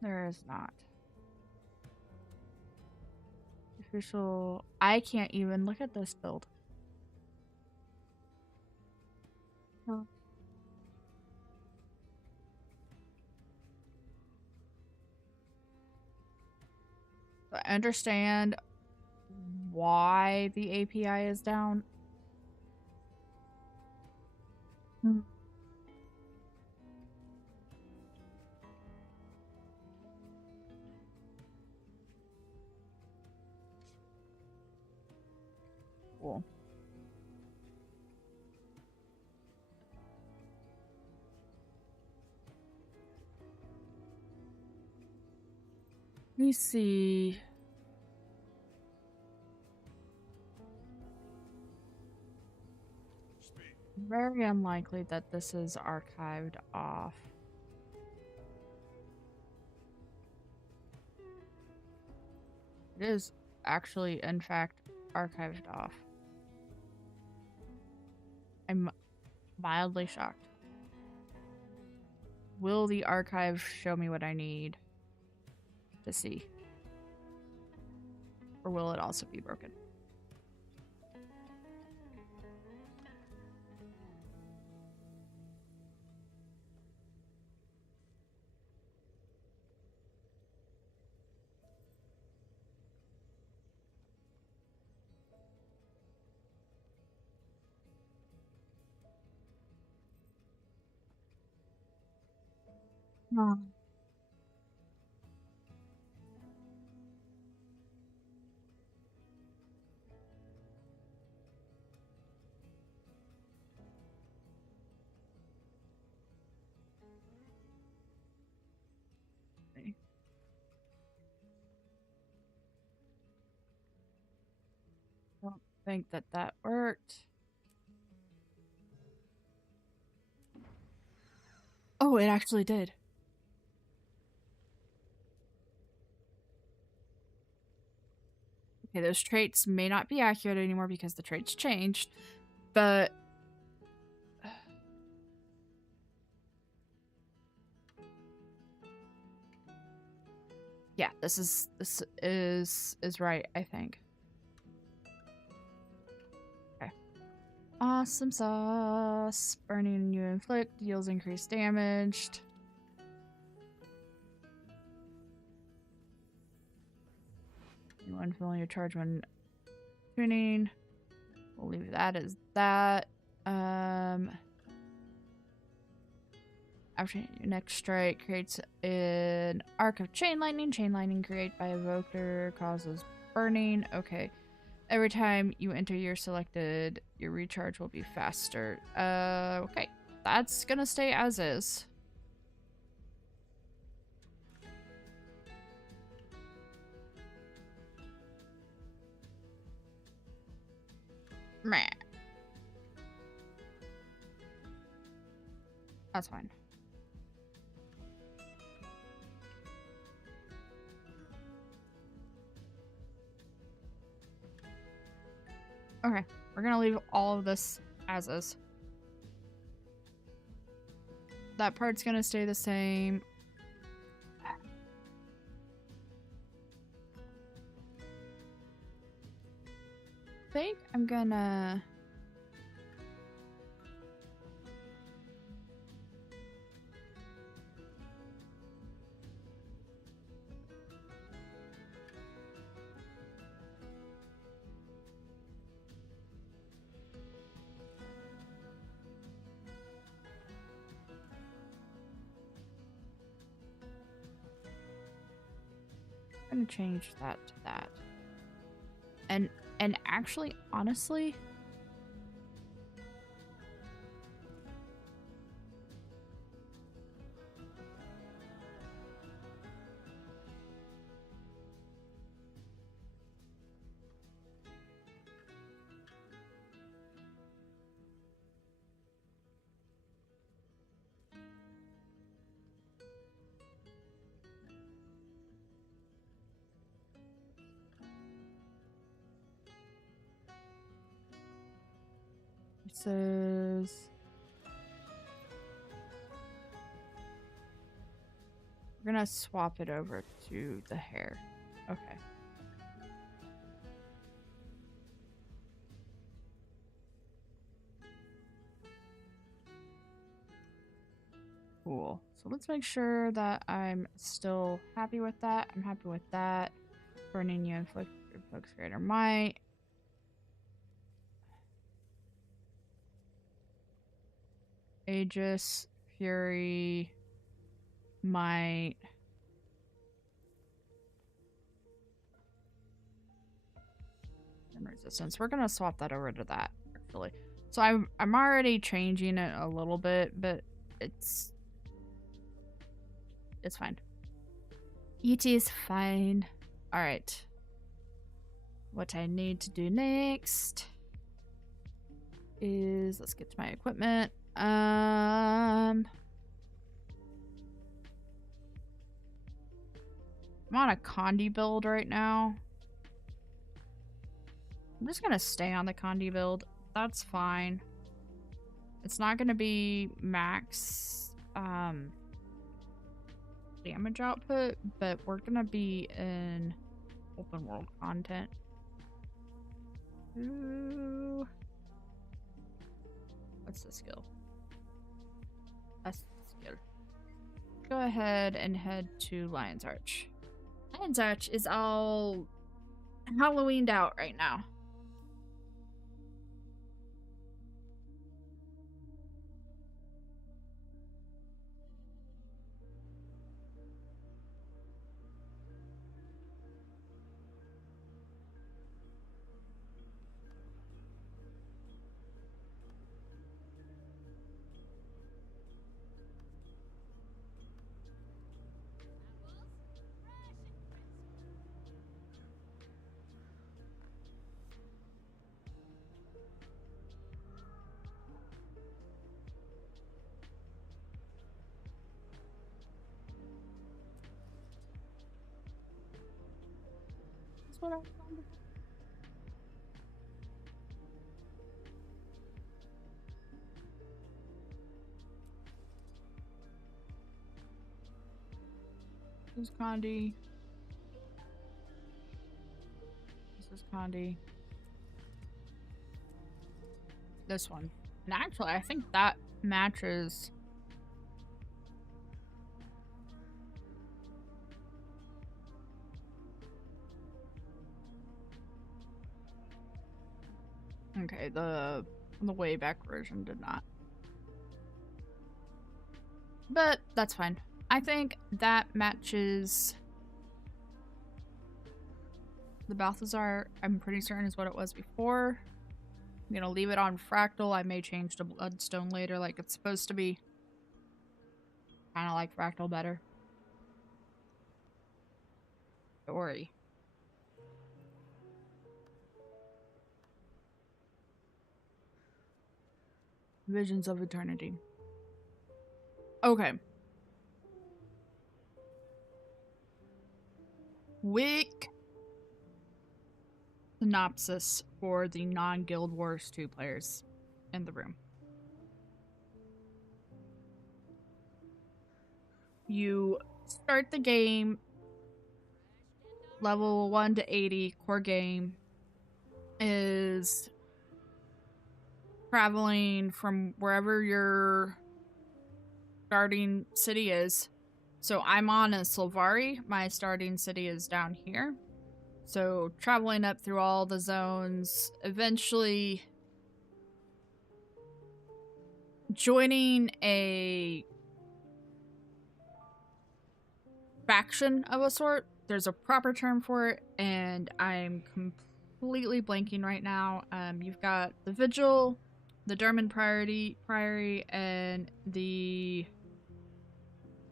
There is not. Official... I can't even look at this build. Oh. I understand why the API is down. Cool. Let me see. Very unlikely that this is archived off. It is actually, in fact, archived off. I'm mildly shocked. Will the archive show me what I need to see? Or will it also be broken? No. I don't think that worked. Oh, it actually did. Okay, those traits may not be accurate anymore because the traits changed, but yeah, this is right, I think. Okay. Awesome sauce. Burning you inflict deals increased damage. You unfamiliar charge when tuning. We'll leave that as that. After your next strike creates an arc of chain lightning. Chain lightning created by evoker causes burning. Okay. Every time you enter your selected, your recharge will be faster. Okay. That's gonna stay as is. Meh. That's fine. Okay, we're gonna leave all of this as is. That part's gonna stay the same. I think I'm gonna... I'm gonna change that to that. And actually, honestly, This is... We're gonna swap it over to the hair. Okay. Cool. So let's make sure that I'm still happy with that. I'm happy with that. Burning you inflicts greater might. Aegis, Fury, Might. And Resistance. We're gonna swap that over to that, actually. So I'm already changing it a little bit, but it's fine. ET is fine. Alright. What I need to do next is, let's get to my equipment. I'm on a Condi build right now. I'm just gonna stay on the Condi build. That's fine. It's not gonna be max damage output, but we're gonna be in open world content. Ooh. What's the skill? That's the skill. Go ahead and head to Lion's Arch. Lion's Arch is all Halloweened out right now. That's what I found. This is Condi. This is Condi. This one. And actually, I think that matches. Okay, the way back version did not. But that's fine. I think that matches the Balthazar. I'm pretty certain is what it was before. I'm gonna leave it on Fractal. I may change to Bloodstone later like it's supposed to be. Kinda like Fractal better. Don't worry. Visions of Eternity. Okay. Quick synopsis for the non-Guild Wars 2 players in the room. You start the game level 1 to 80, core game is traveling from wherever your starting city is. So I'm on a Sylvari. My starting city is down here. So traveling up through all the zones, eventually joining a faction of a sort. There's a proper term for it, and I'm completely blanking right now. You've got the Vigil, the Derman Priory, and the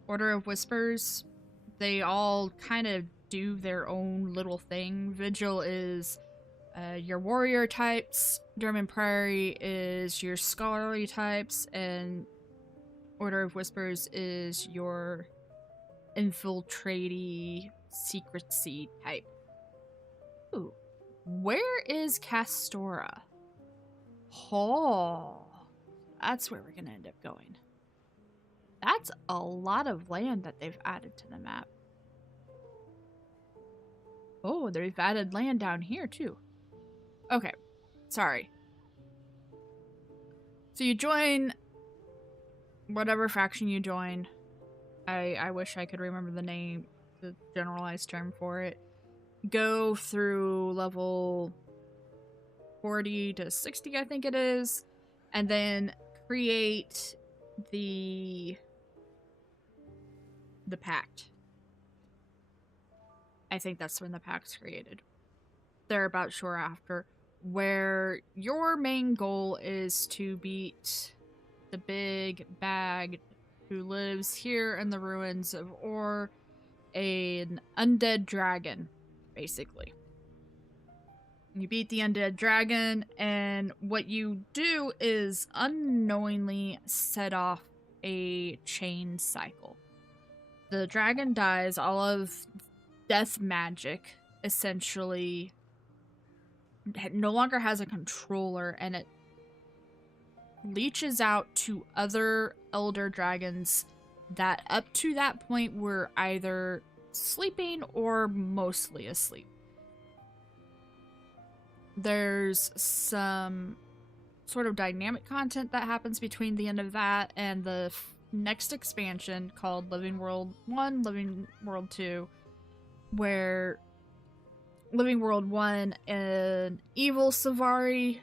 Order of Whispers. They all kind of do their own little thing. Vigil is your warrior types, Derman Priory is your scholarly types, and Order of Whispers is your infiltrate-y, secrecy type. Ooh. Where is Castora? Oh, that's where we're gonna end up going. That's a lot of land that they've added to the map. Oh, they've added land down here too. Okay, sorry. So you join whatever faction you join. I wish I could remember the name, the generalized term for it. Go through level 40 to 60, I think it is, and then create the pact. I think that's when the pact's created. They're about sure after, where your main goal is to beat the big bag who lives here in the ruins of Or, an undead dragon, basically. You beat the undead dragon, and what you do is unknowingly set off a chain cycle. The dragon dies, all of death magic essentially no longer has a controller, and it leeches out to other elder dragons that up to that point were either sleeping or mostly asleep. There's some sort of dynamic content that happens between the end of that and the next expansion called Living World 1, Living World 2, where Living World 1, an evil Savari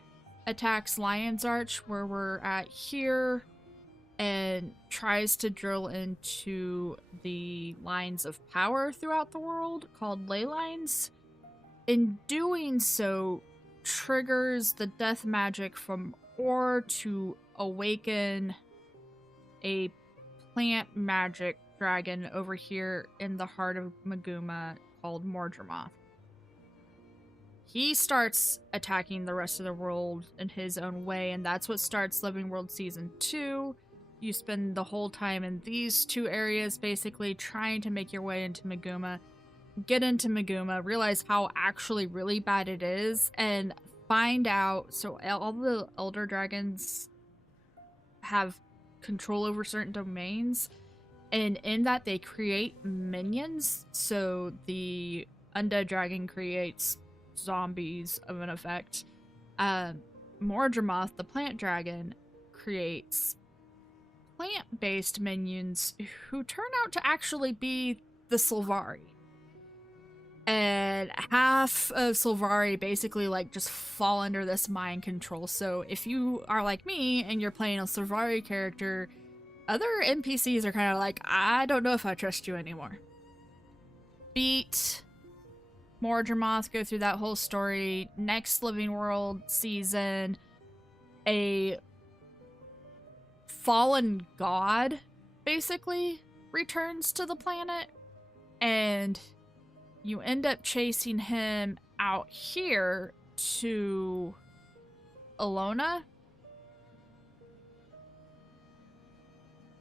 attacks Lion's Arch, where we're at here, and tries to drill into the lines of power throughout the world called ley lines. In doing so, triggers the death magic from Or to awaken a plant magic dragon over here in the heart of Maguma called Mordremoth. He starts attacking the rest of the world in his own way, and that's what starts Living World Season 2. You spend the whole time in these two areas basically trying to make your way into Maguma, get into Maguma, realize how actually really bad it is, and find out, so all the Elder Dragons have control over certain domains, and in that they create minions, so the Undead Dragon creates zombies of an effect. Mordremoth, the plant dragon, creates plant-based minions who turn out to actually be the Sylvari. And half of Sylvari basically like just fall under this mind control. So if you are like me and you're playing a Sylvari character, other NPCs are kind of like, I don't know if I trust you anymore. Beat Mordremoth, go through that whole story. Next Living World season, a fallen god basically returns to the planet, and you end up chasing him out here to Alona.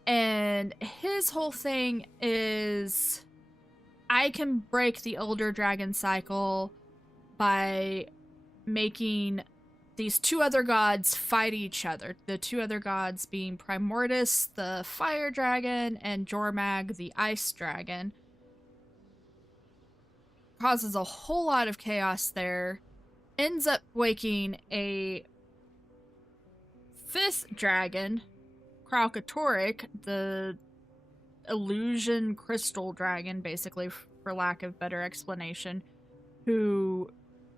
And his whole thing is, I can break the Elder Dragon cycle by making these two other gods fight each other. The two other gods being Primordus, the fire dragon, and Jormag, the ice dragon. Causes a whole lot of chaos there. Ends up waking a fifth dragon, Kralkatoric, the illusion crystal dragon, basically, for lack of better explanation, who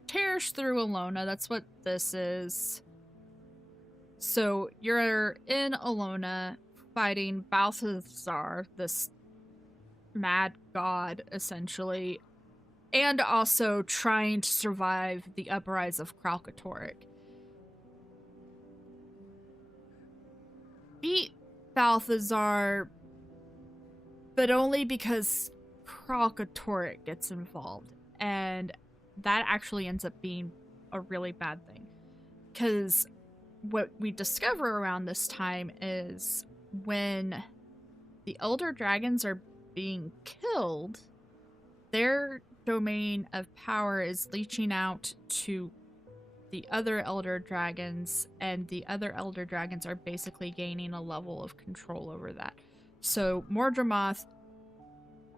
tears through Alona. That's what this is. So you're in Alona fighting Balthazar, this mad god, essentially, and also trying to survive the uprise of Kralkatoric. Beat Balthazar, but only because Kralkatoric gets involved, and that actually ends up being a really bad thing. Because what we discover around this time is when the Elder Dragons are being killed, their domain of power is leeching out to the other Elder Dragons, and the other Elder Dragons are basically gaining a level of control over that. So Mordramoth,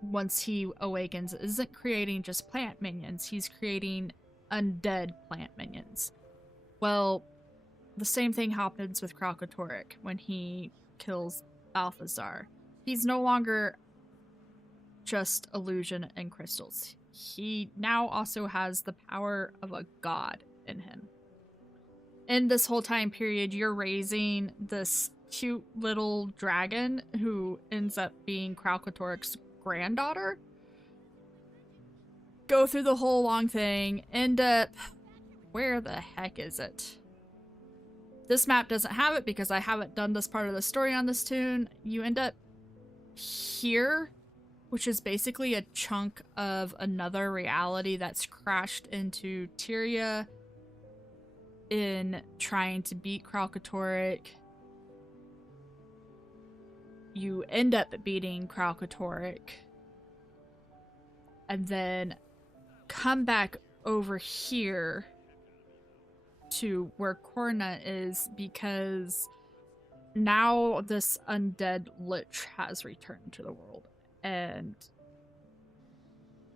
once he awakens, isn't creating just plant minions, he's creating undead plant minions. Well, the same thing happens with Kralkatorrik when he kills Balthazar. He's no longer just illusion and crystals. He now also has the power of a god in him. In this whole time period, you're raising this cute little dragon who ends up being Kralkatorrik's granddaughter. Go through the whole long thing, end up... Where the heck is it? This map doesn't have it because I haven't done this part of the story on this tune. You end up here, which is basically a chunk of another reality that's crashed into Tyria in trying to beat Kralkatorrik. You end up beating Kralkatorrik and then come back over here to where Korna is, because now this undead lich has returned to the world and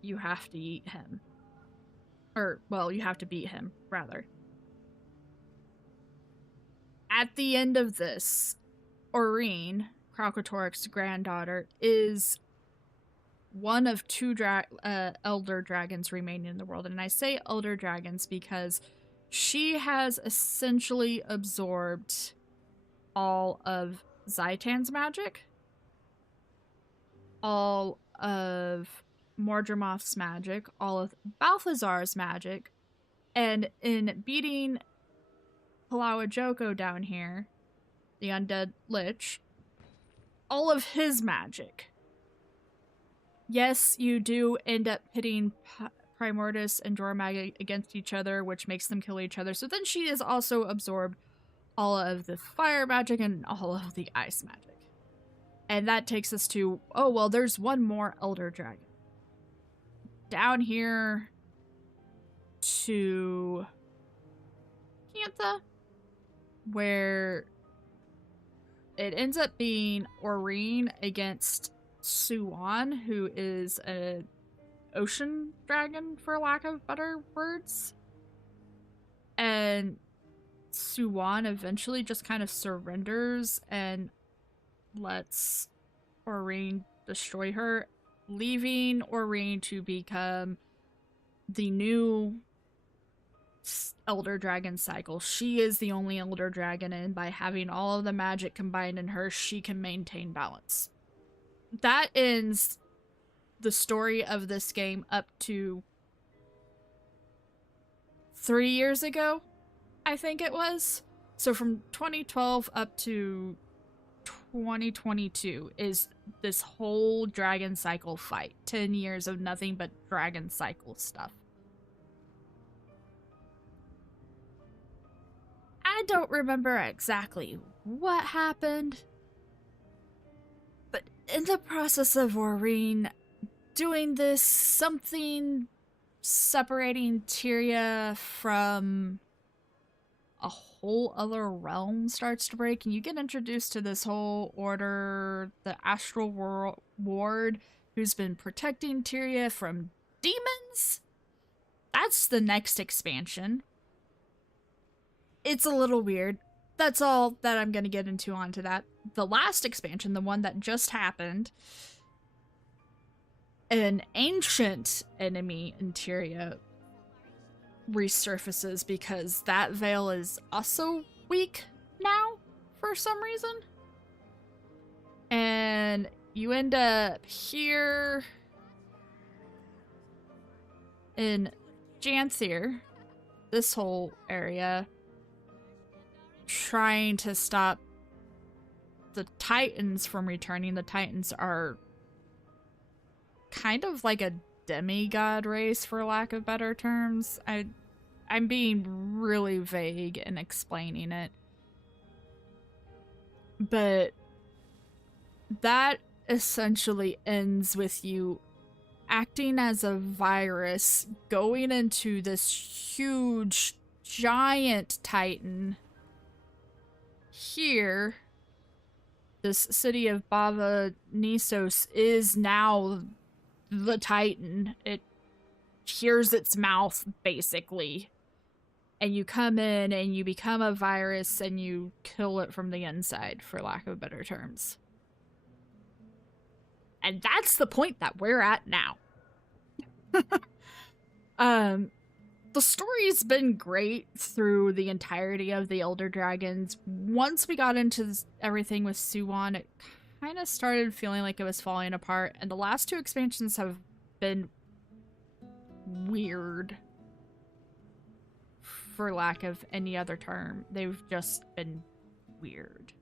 you have to eat him. Or, well, you have to beat him, rather. At the end of this, Aurene, Kralkatorrik's granddaughter, is one of two elder dragons remaining in the world. And I say elder dragons because she has essentially absorbed all of Zaitan's magic, all of Mordramoth's magic, all of Balthazar's magic, and in beating Palawajoko down here, the undead lich, all of his magic. Yes, you do end up pitting Primordus and Jormag against each other, which makes them kill each other. So then she has also absorbed all of the fire magic and all of the ice magic. And that takes us to, oh, well, there's one more Elder Dragon. Down here to Cantha, where it ends up being Aurene against Suwan, who is an ocean dragon, for lack of better words. And Suwan eventually just kind of surrenders and lets Aurene destroy her, leaving Aurene to become the new Elder Dragon cycle. She is the only Elder Dragon, and by having all of the magic combined in her, she can maintain balance. That ends the story of this game up to 3 years ago, I think it was. So from 2012 up to 2022 is this whole Dragon Cycle fight. 10 years of nothing but Dragon Cycle stuff. I don't remember exactly what happened, but in the process of Aurene doing this, something separating Tyria from a whole other realm starts to break, and you get introduced to this whole order, the Astral Ward, who's been protecting Tyria from demons. That's the next expansion. It's a little weird. That's all that I'm going to get into onto that. The last expansion, the one that just happened, an ancient enemy in Tyria resurfaces because that veil is also weak now for some reason. And you end up here in Janthir, this whole area, trying to stop the Titans from returning. The Titans are kind of like a demigod race, for lack of better terms. I'm being really vague in explaining it. But that essentially ends with you acting as a virus, going into this huge giant titan. Here, this city of Bava Nisos is now the titan. It hears its mouth, basically. And you come in and you become a virus and you kill it from the inside, for lack of better terms. And that's the point that we're at now. The story's been great through the entirety of the Elder Dragons. Once we got into everything with Suwon, it kind of started feeling like it was falling apart, and the last two expansions have been weird, for lack of any other term. They've just been weird.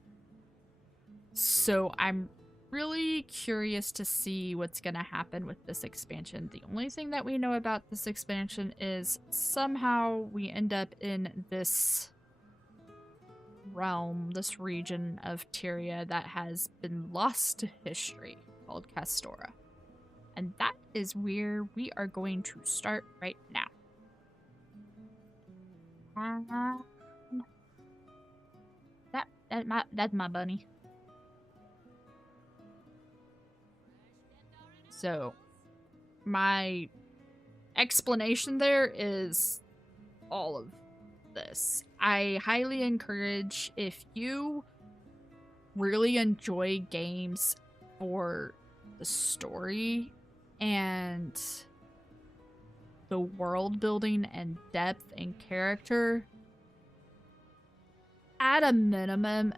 So I'm really curious to see what's gonna happen with this expansion. The only thing that we know about this expansion is somehow we end up in this realm, this region of Tyria that has been lost to history, called Castora. And that is where we are going to start right now. That's my bunny. So, my explanation there is all of this. I highly encourage, if you really enjoy games for the story and the world building and depth and character, at a minimum,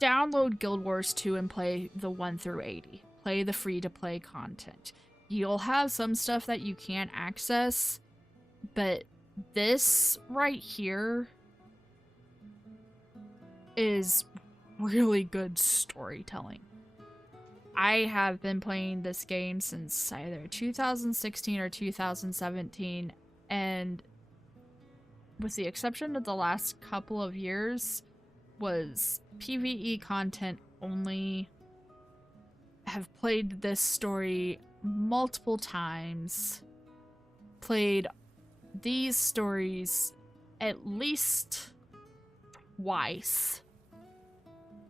download Guild Wars 2 and play the 1 through 80. Play the free-to-play content. You'll have some stuff that you can't access, but this right here is really good storytelling. I have been playing this game since either 2016 or 2017, and with the exception of the last couple of years, was PvE content only. Have played this story multiple times, played these stories at least twice.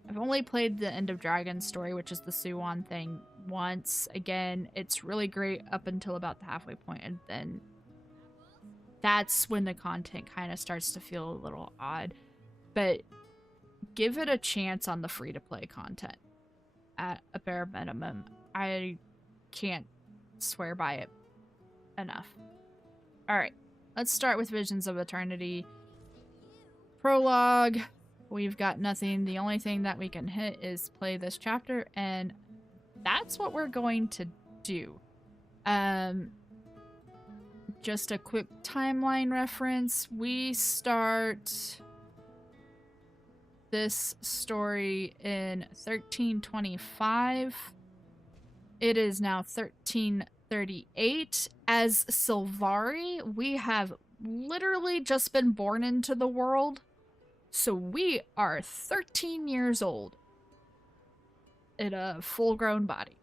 I've only played the End of Dragon story, which is the Suwon thing, once. Again, it's really great up until about the halfway point, and then that's when the content kind of starts to feel a little odd. But give it a chance on the free-to-play content. At a bare minimum. I can't swear by it enough. Alright, let's start with Visions of Eternity. Prologue. We've got nothing. The only thing that we can hit is play this chapter, and that's what we're going to do. Just a quick timeline reference. We start this story in 1325. It is now 1338. As Sylvari, we have literally just been born into the world. So we are 13 years old in a full-grown body.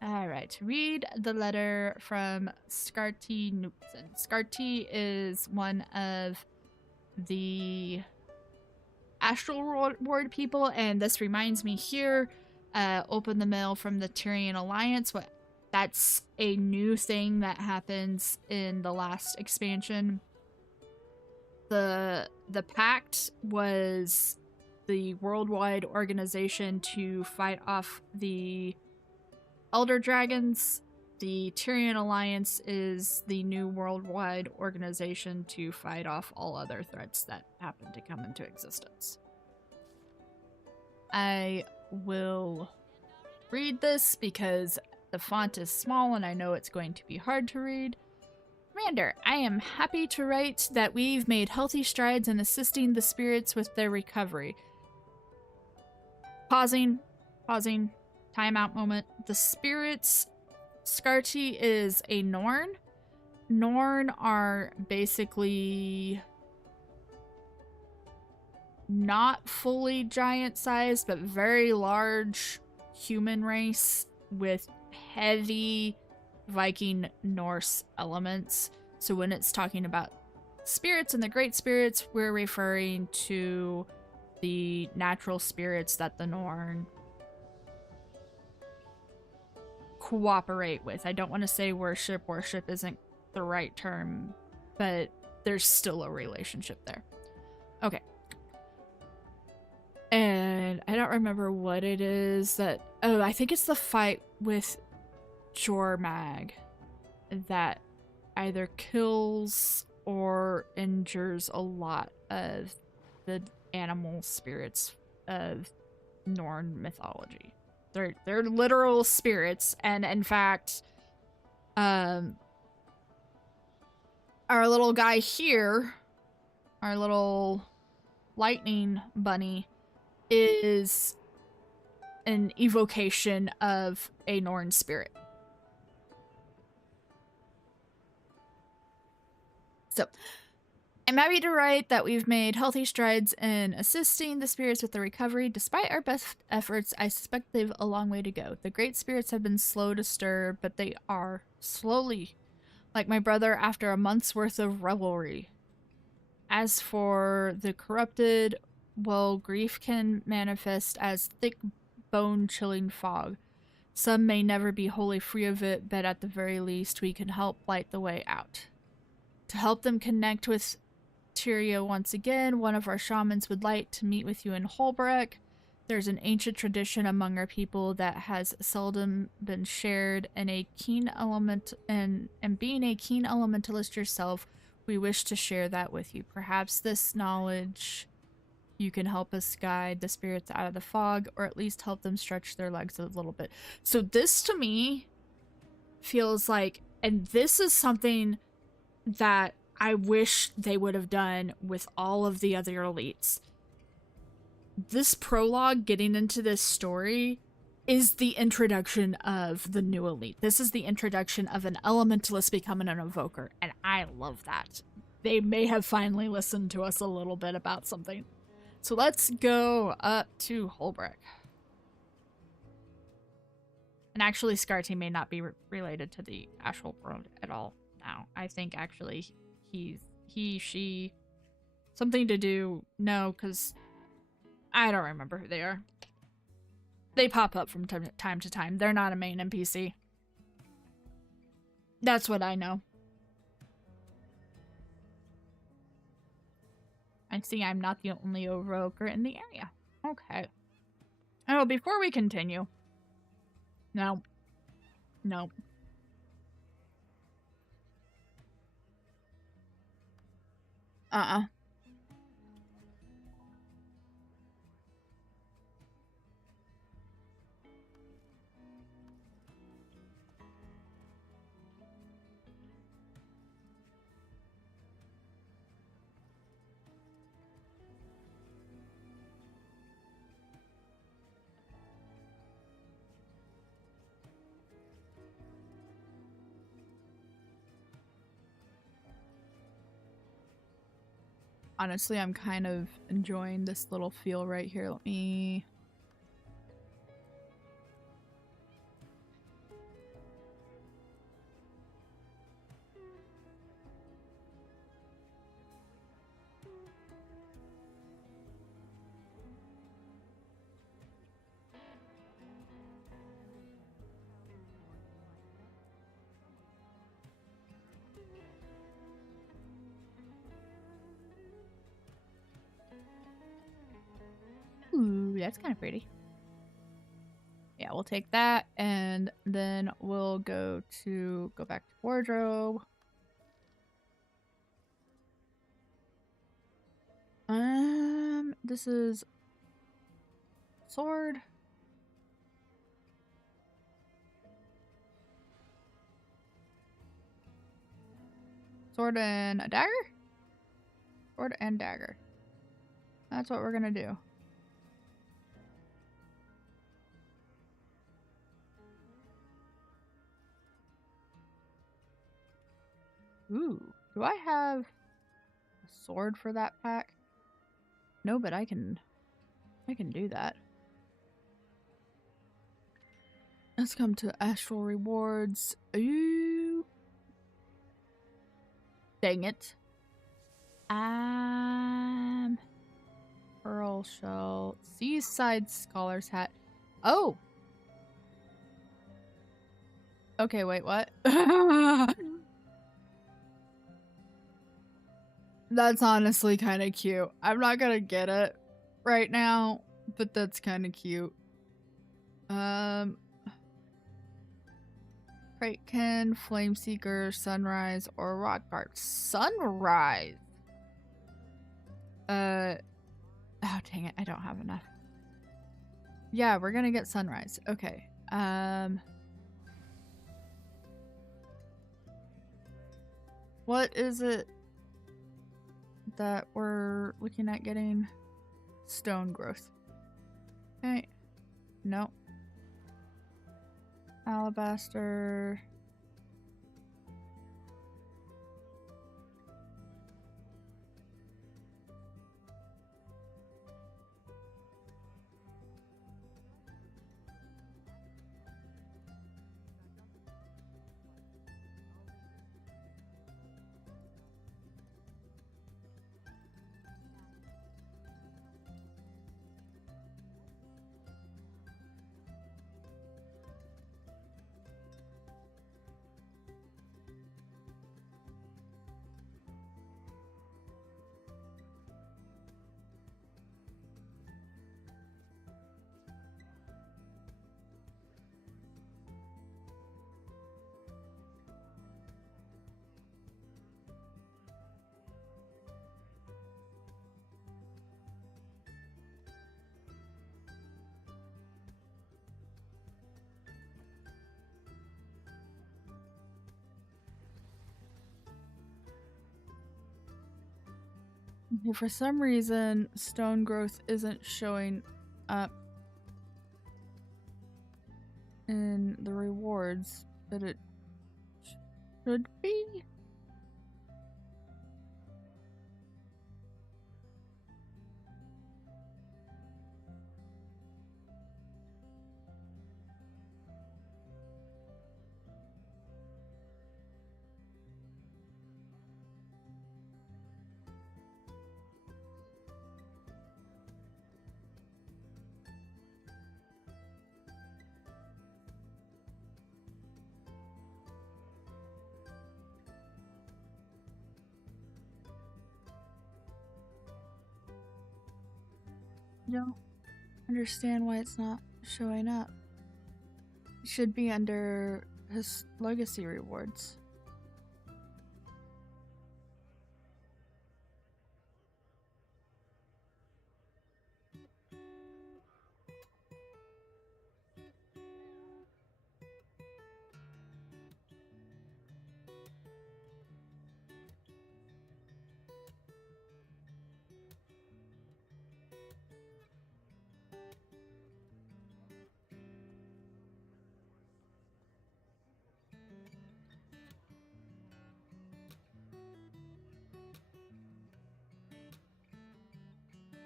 Alright, read the letter from Skarti Knutson. Skarti is one of the Astral Ward people, and this reminds me here, open the mail from the Tyrian Alliance. That's a new thing that happens in the last expansion. The Pact was the worldwide organization to fight off the Elder Dragons. The Tyrian Alliance is the new worldwide organization to fight off all other threats that happen to come into existence. I will read this because the font is small and I know it's going to be hard to read. Commander, I am happy to write that we've made healthy strides in assisting the spirits with their recovery. Pausing, timeout moment. The spirits, Skarti is a Norn. Norn are basically not fully giant-sized, but very large human race with heavy Viking Norse elements. So when it's talking about spirits and the great spirits, we're referring to the natural spirits that the Norn cooperate with. I don't want to say worship. Worship isn't the right term, but there's still a relationship there. Okay. And I don't remember what it is that... Oh, I think it's the fight with Jormag that either kills or injures a lot of the animal spirits of Norn mythology. They're literal spirits, and in fact, our little guy here, our little lightning bunny, is an evocation of a Norn spirit. So, I'm happy to write that we've made healthy strides in assisting the spirits with their recovery. Despite our best efforts, I suspect they've a long way to go. The great spirits have been slow to stir, but they are slowly, like my brother after a month's worth of revelry. As for the corrupted, well, grief can manifest as thick, bone-chilling fog. Some may never be wholly free of it, but at the very least, we can help light the way out. To help them connect with Tyria once again, one of our shamans would like to meet with you in Holbrook. There's an ancient tradition among our people that has seldom been shared, and a keen element and being a keen elementalist yourself, we wish to share that with you. Perhaps this knowledge you can help us guide the spirits out of the fog, or at least help them stretch their legs a little bit. So this to me feels like, and this is something that I wish they would have done with all of the other elites. This prologue getting into this story is the introduction of the new elite. This is the introduction of an elementalist becoming an evoker, and I love that. They may have finally listened to us a little bit about something. So let's go up to Holbrook. And actually, Scarty may not be related to the actual world at all now. I think actually she, something to do, no, because I don't remember who they are. They pop up from time to time. They're not a main NPC. That's what I know. I see I'm not the only evoker in the area. Okay. Oh, before we continue. No. No. Honestly, I'm kind of enjoying this little feel right here. Let me... Ooh, that's kind of pretty. Yeah, we'll take that, and then we'll go back to wardrobe. This is sword. Sword and a dagger? Sword and dagger. That's what we're gonna do. Ooh, do I have a sword for that pack? No, but I can do that. Let's come to actual rewards. Ooh. Dang it. Pearl shell. Seaside Scholar's hat. Oh! Okay, wait, what? That's honestly kind of cute. I'm not gonna get it right now, but that's kind of cute. Kraken, Flameseeker, Sunrise, or Rock Guard. Sunrise! Oh, dang it. I don't have enough. Yeah, we're gonna get Sunrise. Okay. What is it that we're looking at getting? Stone growth. Okay. Nope. Alabaster. For some reason, stone growth isn't showing up in the rewards, but it should be. Don't understand why it's not showing up. It should be under his legacy rewards.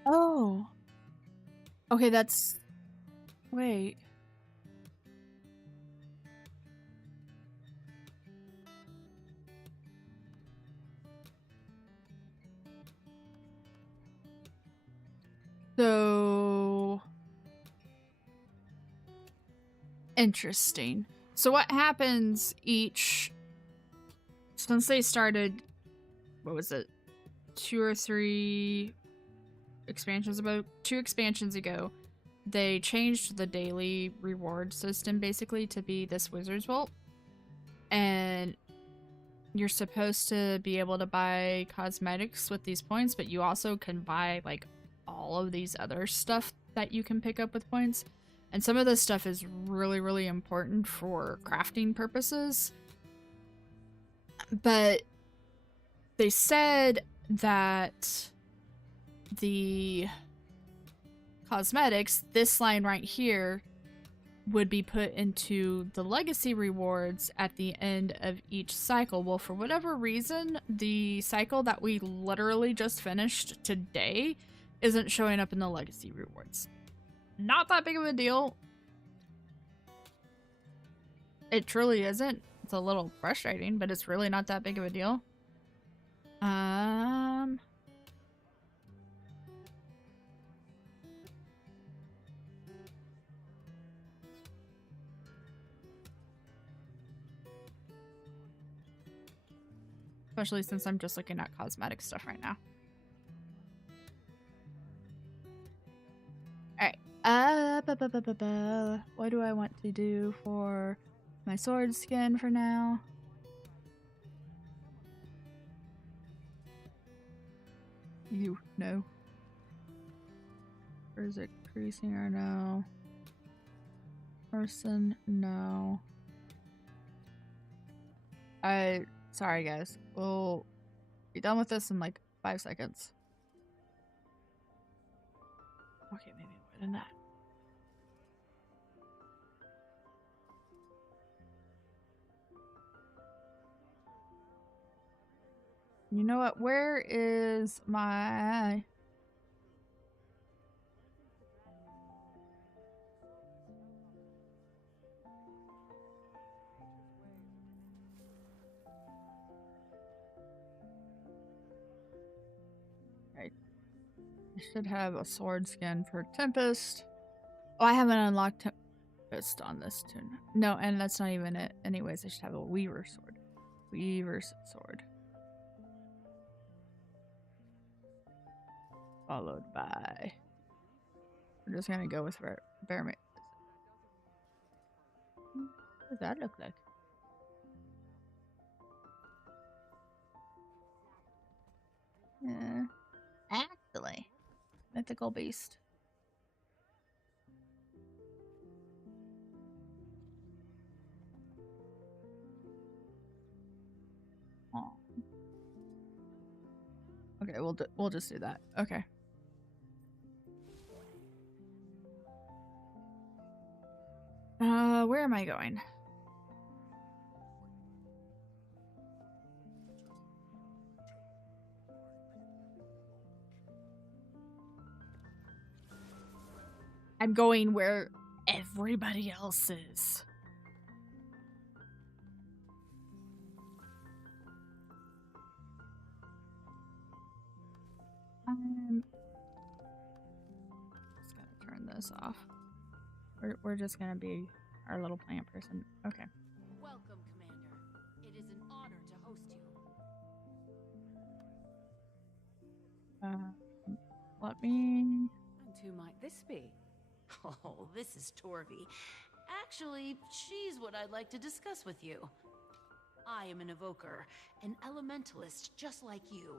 Oh. Okay, that's... Wait. So... Interesting. So what happens each... Since they started... What was it? 2 or 3 expansions ago? 2 expansions ago, they changed the daily reward system basically to be this Wizard's Vault. And you're supposed to be able to buy cosmetics with these points, but you also can buy like all of these other stuff that you can pick up with points. And some of this stuff is really, really important for crafting purposes. But they said that the cosmetics, this line right here, would be put into the legacy rewards at the end of each cycle. Well, for whatever reason, the cycle that we literally just finished today isn't showing up in the legacy rewards. Not that big of a deal. It truly isn't. It's a little frustrating, but it's really not that big of a deal. Especially since I'm just looking at cosmetic stuff right now. Alright. What do I want to do for my sword skin for now? You no. Or is it creasing or no? Person, no. Sorry guys. We'll be done with this in like 5 seconds. Okay, maybe more than that. You know what? Where is my... Right. I should have a sword skin for Tempest. Oh, I haven't unlocked Tempest on this tune. No, and that's not even it. Anyways, I should have a Weaver sword. Weaver's sword. Followed by... We're just gonna go with Bear Mate. What does that look like? Yeah. Actually. Mythical Beast. Oh. Okay, we'll just do that. Okay. Where am I going? I'm going where everybody else is. I'm just gonna turn this off. We're just gonna be our little plant person. Okay. Welcome, Commander. It is an honor to host you. Let me... And who might this be? Oh, this is Torvi. Actually, she's what I'd like to discuss with you. I am an evoker, an elementalist just like you.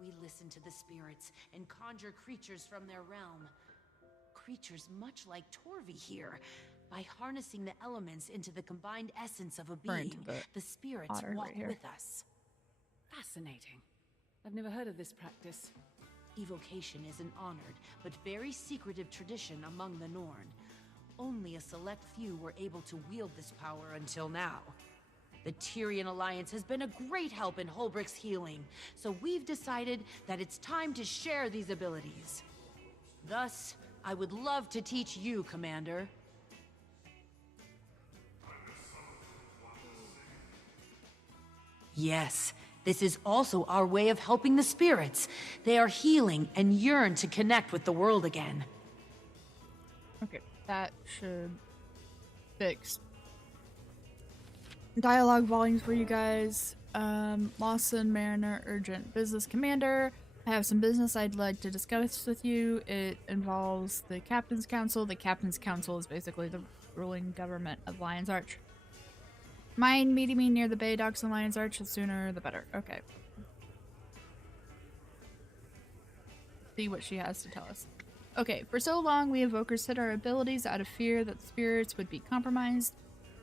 We listen to the spirits and conjure creatures from their realm. Creatures much like Torvi here. By harnessing the elements into the combined essence of a being, the spirits walk with us. Fascinating. I've never heard of this practice. Evocation is an honored, but very secretive tradition among the Norn. Only a select few were able to wield this power until now. The Tyrian Alliance has been a great help in Holbrick's healing, so we've decided that it's time to share these abilities. Thus, I would love to teach you, Commander. Yes, this is also our way of helping the spirits. They are healing and yearn to connect with the world again. Okay, that should fix dialogue volumes for you guys. Lawson, Mariner, Urgent Business Commander. I have some business I'd like to discuss with you. It involves the Captain's Council. The Captain's Council is basically the ruling government of Lion's Arch. Mind meeting me near the Bay Docks and Lion's Arch? The sooner the better. Okay. See what she has to tell us. Okay, for so long we evokers hid our abilities out of fear that the spirits would be compromised,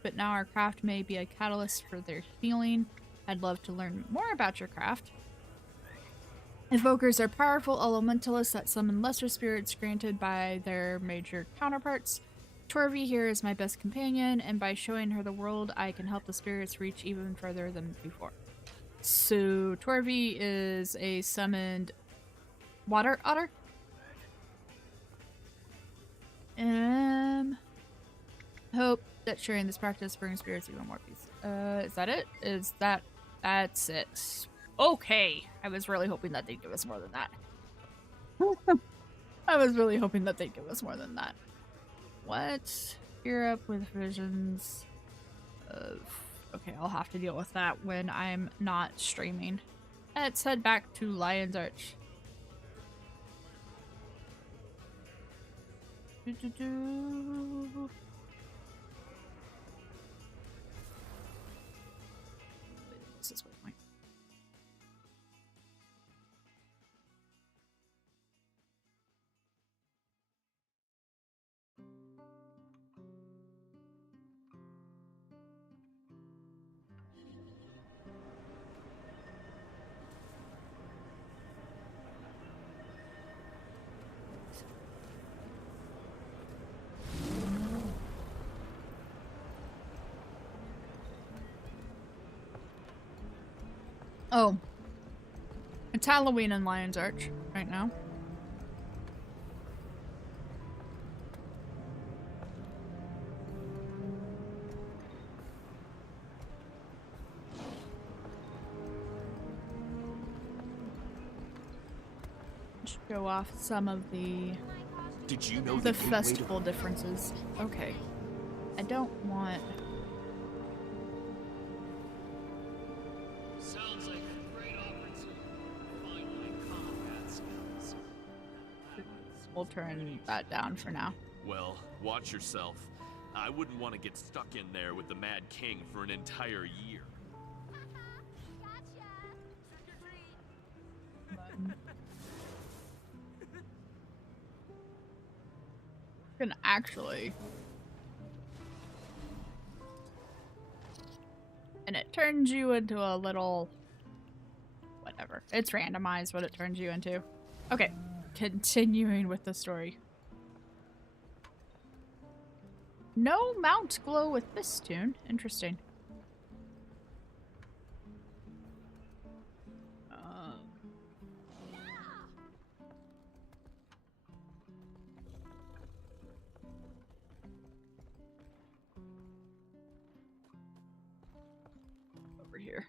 but now our craft may be a catalyst for their healing. I'd love to learn more about your craft. Evokers are powerful elementalists that summon lesser spirits granted by their major counterparts. Torvi here is my best companion, and by showing her the world, I can help the spirits reach even further than before. So, Torvi is a summoned water otter? Hope that sharing this practice brings spirits even more peace. Is that it? That's it. Okay. I was really hoping that they'd give us more than that. I was really hoping that they'd give us more than that. What? Gear up with visions of... Okay, I'll have to deal with that when I'm not streaming. Let's head back to Lion's Arch. This is waypoint. Oh. It's Halloween in Lion's Arch right now. Show off some of the Did you know the festival differences. Okay. I don't want... Sounds like a great opportunity to find my combat skills. We'll turn that down for now. Well, watch yourself. I wouldn't want to get stuck in there with the Mad King for an entire year. Can actually... And it turns you into a little... Whatever. It's randomized what it turns you into. Okay. Continuing with the story. No mount glow with this tune. Interesting. Over here.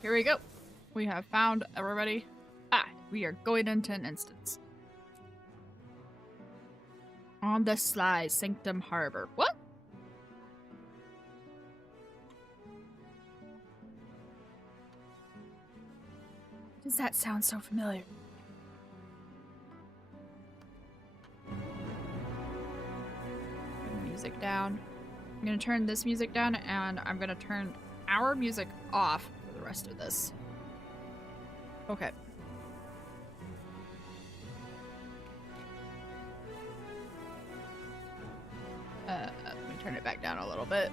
Here we go. We have found everybody. We are going into an instance. On the sly, Sanctum Harbor. What? Does that sound so familiar? Turn the music down. I'm gonna turn this music down, and I'm gonna turn our music off for the rest of this. Okay. Let me turn it back down a little bit.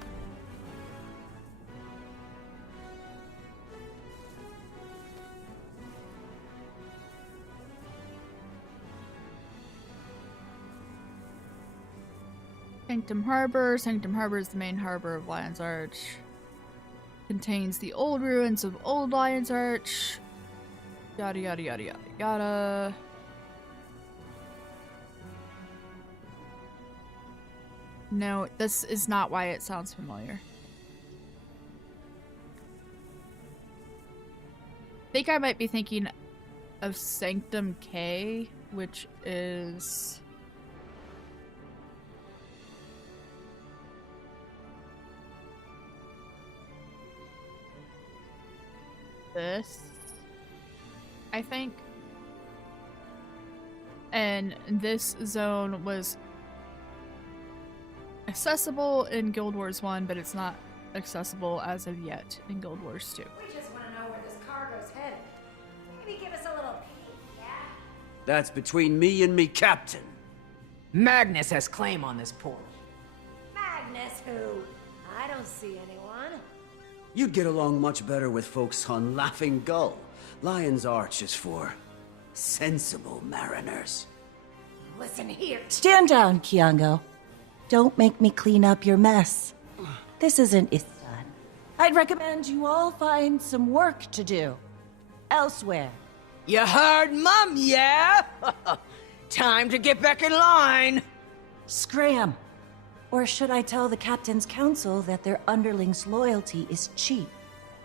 Sanctum Harbor. Sanctum Harbor is the main harbor of Lion's Arch. Contains the old ruins of Old Lion's Arch. Yada yada yada yada yada. No, this is not why it sounds familiar. I think I might be thinking of Sanctum K, which is... this, I think. And this zone was accessible in Guild Wars 1, but it's not accessible as of yet in Guild Wars 2. We just want to know where this cargo's headed. Maybe give us a little peek, yeah? That's between me and me captain. Magnus has claim on this port. Magnus who? I don't see anyone. You'd get along much better with folks on Laughing Gull. Lion's Arch is for sensible mariners. Listen here. Stand down, Kiango. Don't make me clean up your mess. This isn't Istan. I'd recommend you all find some work to do. Elsewhere. You heard, Mum, yeah? Time to get back in line. Scram. Or should I tell the Captain's Council that their underlings' loyalty is cheap?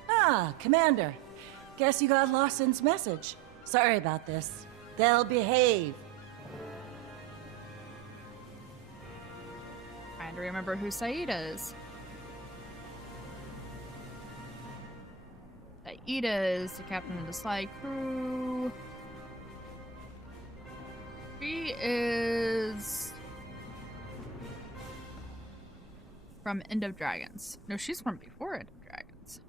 Ah, Commander. Guess you got Lawson's message. Sorry about this. They'll behave. Trying to remember who Saida is. Saida is the captain of the Sly crew. She is from End of Dragons. No, she's from before End of Dragons.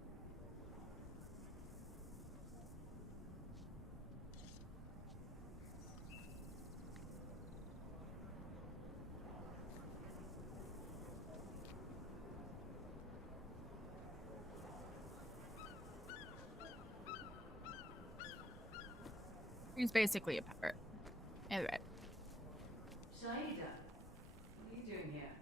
She's basically a pirate. Anyway. Shaida, what are you doing here?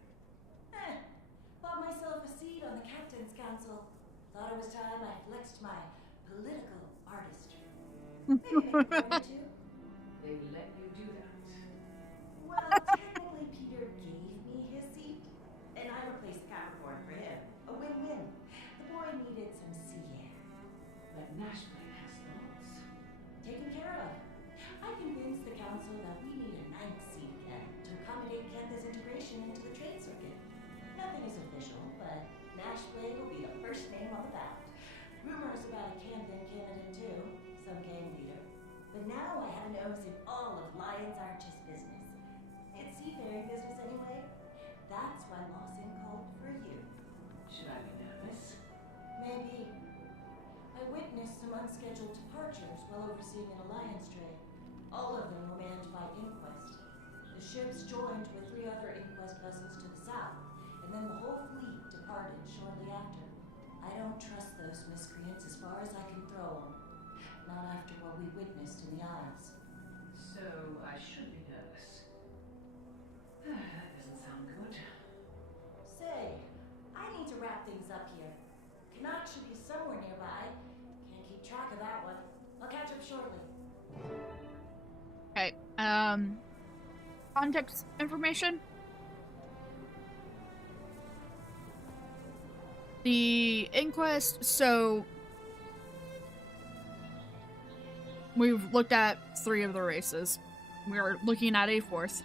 Bought myself a seat on the Captain's Council. Thought it was time I flexed my political artistry. Maybe I wanted to. They let you do that. Well, technically Peter gave me his seat, and I replaced Capricorn for him. A win-win. The boy needed some sea air. But Nashville has thoughts. Taken care of. I convinced the council that we need a ninth seat again to accommodate Kentha's integration into the trade circuit. Nothing is official, but Nashblade will be the first name on the ballot. Rumors about a Camden candidate too, some gang leader. But now I have a nose in all of Lion's Arch's business. It's seafaring business anyway. That's why Lawson called for you. Should I be nervous? Maybe. I witnessed some unscheduled departures while overseeing an alliance trade. All of them were manned by Inquest. The ships joined with 3 other Inquest vessels to the south, and then the whole fleet departed shortly after. I don't trust those miscreants as far as I can throw them. Not after what we witnessed in the Isles. So I should be nervous. That doesn't sound good. Say, I need to wrap things up here. Canuck should be somewhere nearby. Can't keep track of that one. I'll catch up shortly. Okay, context information. The Inquest, so we've looked at 3 of the races. We are looking at a 4th.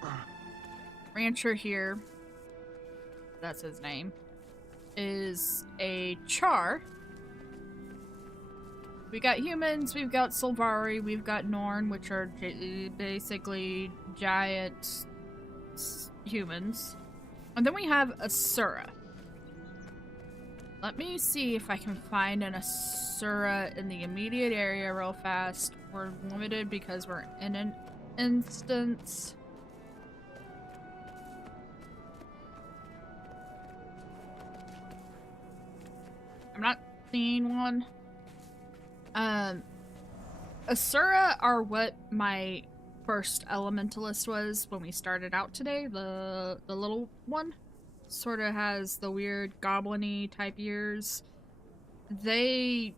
Rancher here, that's his name, is a Char. We got humans, we've got Silvari, we've got Norn, which are basically giant humans. And then we have Asura. Let me see if I can find an Asura in the immediate area real fast. We're limited because we're in an instance. I'm not seeing one. Asura are what my first elementalist was when we started out today. The little one sort of has the weird goblin-y type ears. They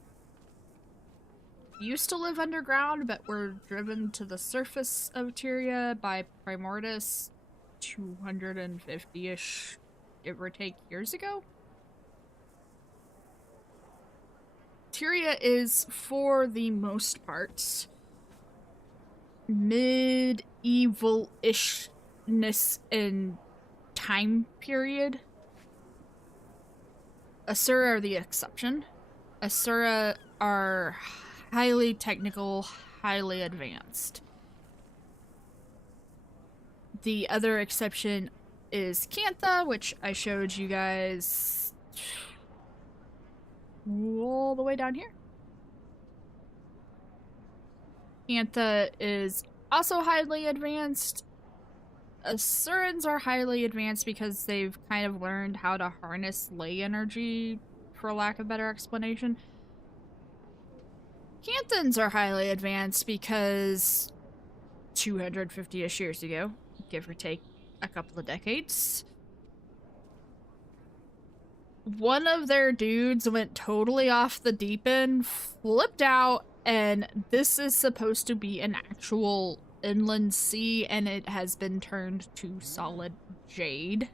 used to live underground, but were driven to the surface of Tyria by Primordus 250-ish, give or take, years ago. Tyria is, for the most part, medieval-ishness in time period. Asura are the exception. Asura are highly technical, highly advanced. The other exception is Cantha, which I showed you guys all the way down here. Cantha is also highly advanced. Asurans are highly advanced because they've kind of learned how to harness ley energy, for lack of better explanation. Canthans are highly advanced because 250-ish years ago, give or take a couple of decades. One of their dudes went totally off the deep end, flipped out, and this is supposed to be an actual inland sea, and it has been turned to solid jade,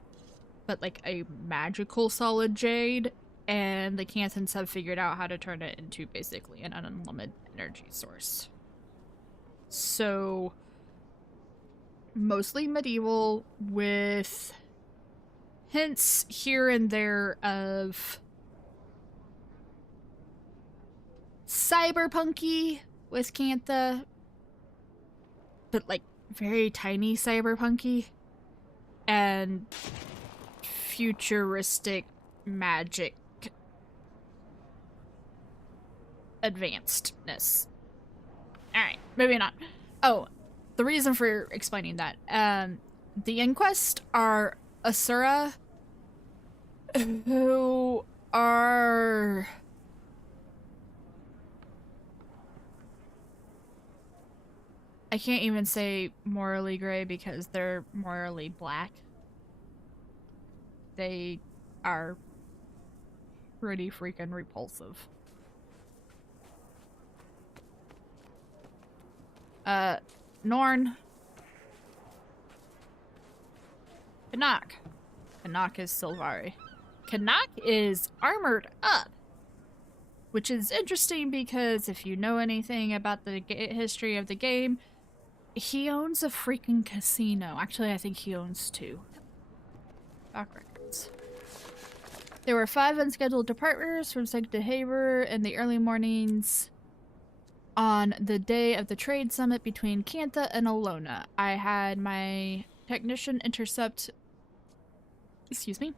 but like a magical solid jade, and the Cantons have figured out how to turn it into basically an unlimited energy source. So, mostly medieval with hints here and there of cyberpunky with Cantha, but like very tiny cyberpunky, and futuristic magic advancedness. Alright, maybe not. Oh, the reason for explaining that. The Inquest are Asura who are I can't even say morally gray because they're morally black. They are pretty freaking repulsive. Norn. Kanak. Kanak is Sylvari. Kanak is armored up. Which is interesting because if you know anything about the history of the game, he owns a freaking casino. Actually, I think he owns 2. Doc records. There were 5 unscheduled departures from Sancta Haver in the early mornings on the day of the trade summit between Cantha and Alona. I had my technician intercept... Excuse me.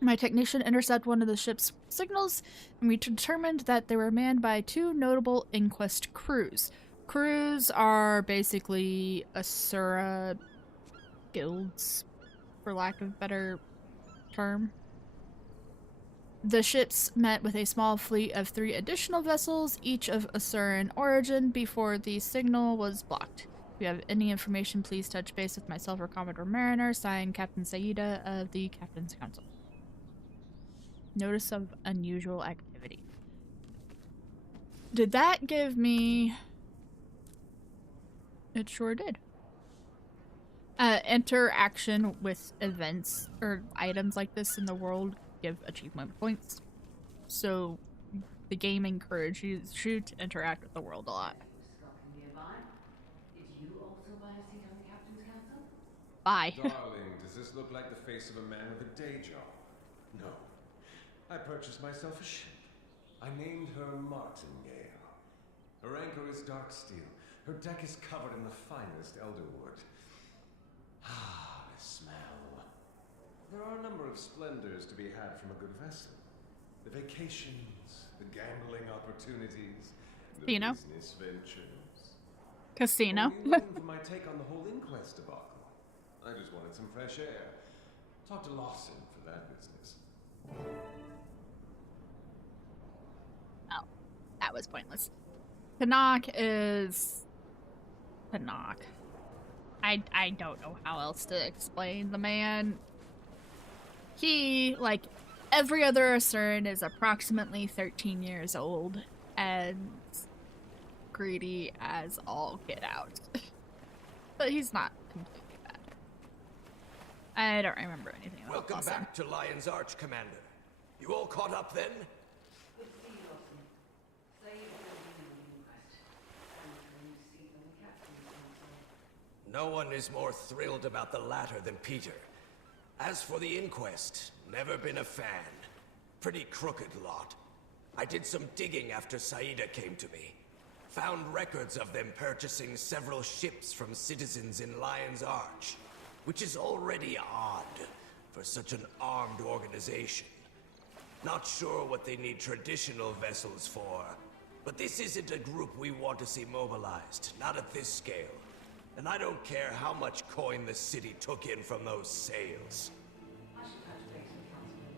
My technician intercepted one of the ship's signals, and we determined that they were manned by 2 notable Inquest crews. Crews are basically Asura guilds, for lack of a better term. The ships met with a small fleet of 3 additional vessels, each of Asuran origin, before the signal was blocked. If you have any information, please touch base with myself or Commodore Mariner, signed Captain Saida of the Captain's Council. Notice of unusual activity. Did that give me... It sure did. Interaction with events or items like this in the world give achievement points. So the game encourages you to interact with the world a lot. Skulking nearby. Did you also buy a seat on the Captain's Council? Bye. Darling, does this look like the face of a man with a day job? No. I purchased myself a ship. I named her Martingale. Her anchor is dark steel. Her deck is covered in the finest elderwood. Ah, the smell. There are a number of splendors to be had from a good vessel. The vacations, the gambling opportunities, the Casino. business ventures. Casino. Or are you looking for my take on the whole Inquest debacle? I just wanted some fresh air. Talk to Lawson for that business. Oh, that was pointless. Kanak is... Kanak. I don't know how else to explain the man. He, like every other Asuran, is approximately 13 years old and greedy as all get out. But he's not completely bad. I don't remember anything about Welcome Lawson. back to Lion's Arch, Commander. You all caught up then? Good to see you, Lawson. Say you're going to be in the Inquest. And a new seat on the Captain's Council. No one is more thrilled about the latter than Peter. As for the Inquest, never been a fan. Pretty crooked lot. I did some digging after Saida came to me. Found records of them purchasing several ships from citizens in Lion's Arch, which is already odd for such an armed organization. Not sure what they need traditional vessels for, but this isn't a group we want to see mobilized, not at this scale. And I don't care how much coin the city took in from those sales. I should touch base with Councilman.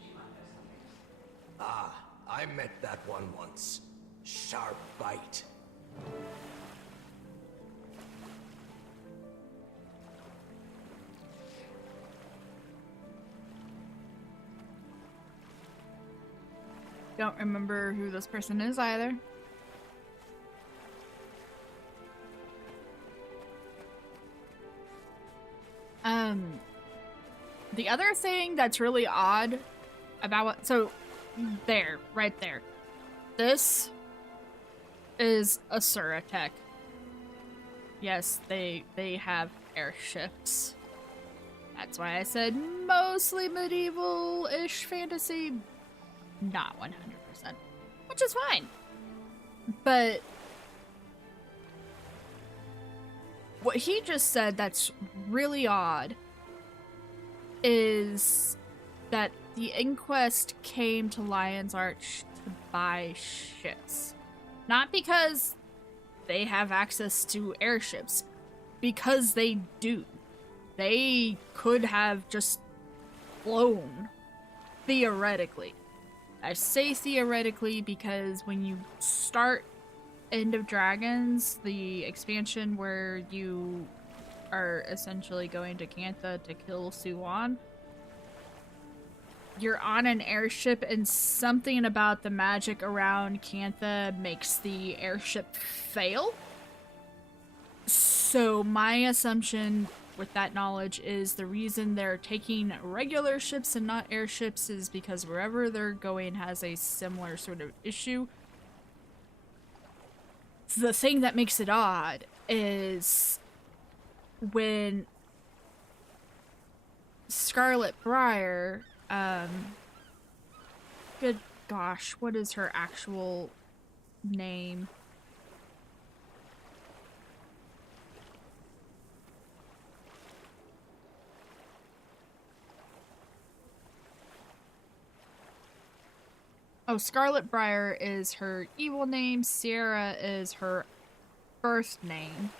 She might know something. Ah, I met that one once. Sharp bite. Don't remember who this person is either. The other thing that's really odd about what, so there, right there. This is Asura tech. Yes, they have airships. That's why I said mostly medieval-ish fantasy, not 100%, which is fine. But what he just said that's really odd is that the Inquest came to Lion's Arch to buy ships. Not because they have access to airships, because they do. They could have just flown, theoretically. I say theoretically because when you start End of Dragons, the expansion where you are essentially going to Cantha to kill Suwan, you're on an airship and something about the magic around Cantha makes the airship fail. So my assumption with that knowledge is the reason they're taking regular ships and not airships is because wherever they're going has a similar sort of issue. The thing that makes it odd is when Scarlet Briar, good gosh, what is her actual name? Oh, Scarlet Briar is her evil name. Sierra is her birth name.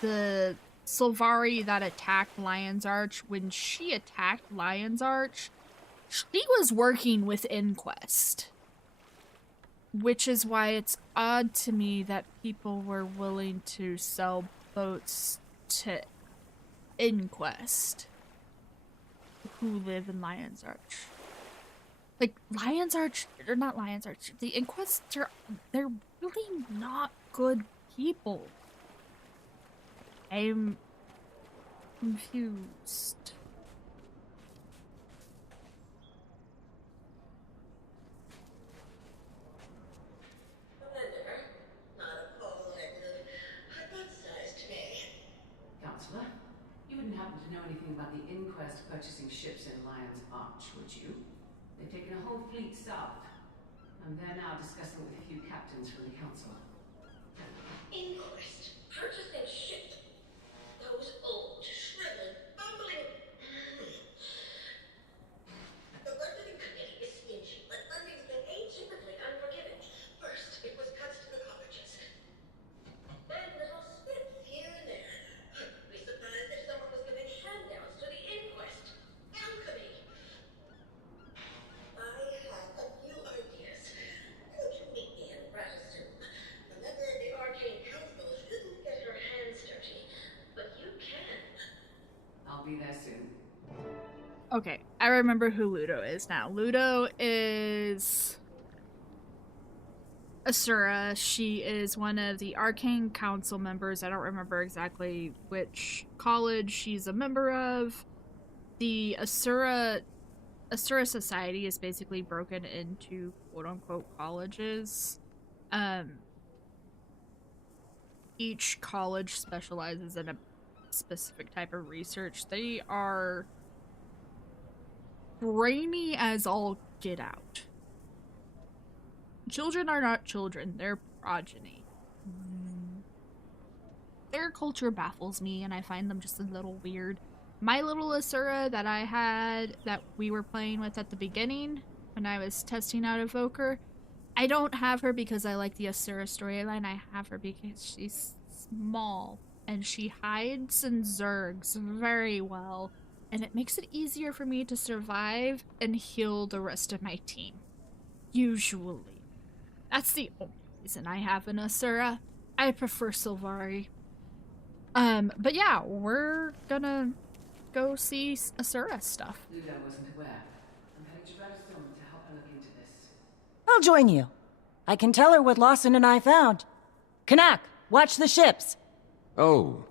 The Sylvari that attacked Lion's Arch, when she attacked Lion's Arch, she was working with Inquest. Which is why it's odd to me that people were willing to sell boats to Inquest who live in Lion's Arch. Like, Lion's Arch, or not Lion's Arch, the Inquest, they're really not good people. I'm confused. Commander, not a whole heck of hypothesized today. Counselor, you wouldn't happen to know anything about the Inquest purchasing ships in Lion's Arch, would you? They've taken a whole fleet south. I'm there now discussing with a few captains from the council. Inquest purchasing ships. Those old, shriveled, bumbling. The budgeting committee is stingy, but funding's been atypically unforgiving. First, it was cuts to the colleges. Then little snips here and there. I'd be surprised if someone was giving handouts to the Inquest. Alchemy. I have a few ideas. You can meet me in Ratasoon. A member of the Arcane Council shouldn't get her hands dirty, but you can. I'll be there soon. Okay, I remember who Ludo is now. Ludo is Asura. She is one of the Arcane Council members. I don't remember exactly which college she's a member of. The Asura Society is basically broken into quote-unquote colleges. Each college specializes in a specific type of research. They are brainy as all get out. Children are not children, they're progeny. Their culture baffles me, and I find them just a little weird. My little Asura that I had, that we were playing with at the beginning, when I was testing out Evoker, I don't have her because I like the Asura storyline. I have her because she's small, and she hides and zergs very well, and it makes it easier for me to survive and heal the rest of my team. Usually. That's the only reason I have an Asura. I prefer Sylvari. But yeah, we're gonna go see Asura stuff. Ludo wasn't aware. I'm heading to Ratasoon to help her look into this. I'll join you. I can tell her what Lawson and I found. Kanak, watch the ships. Oh.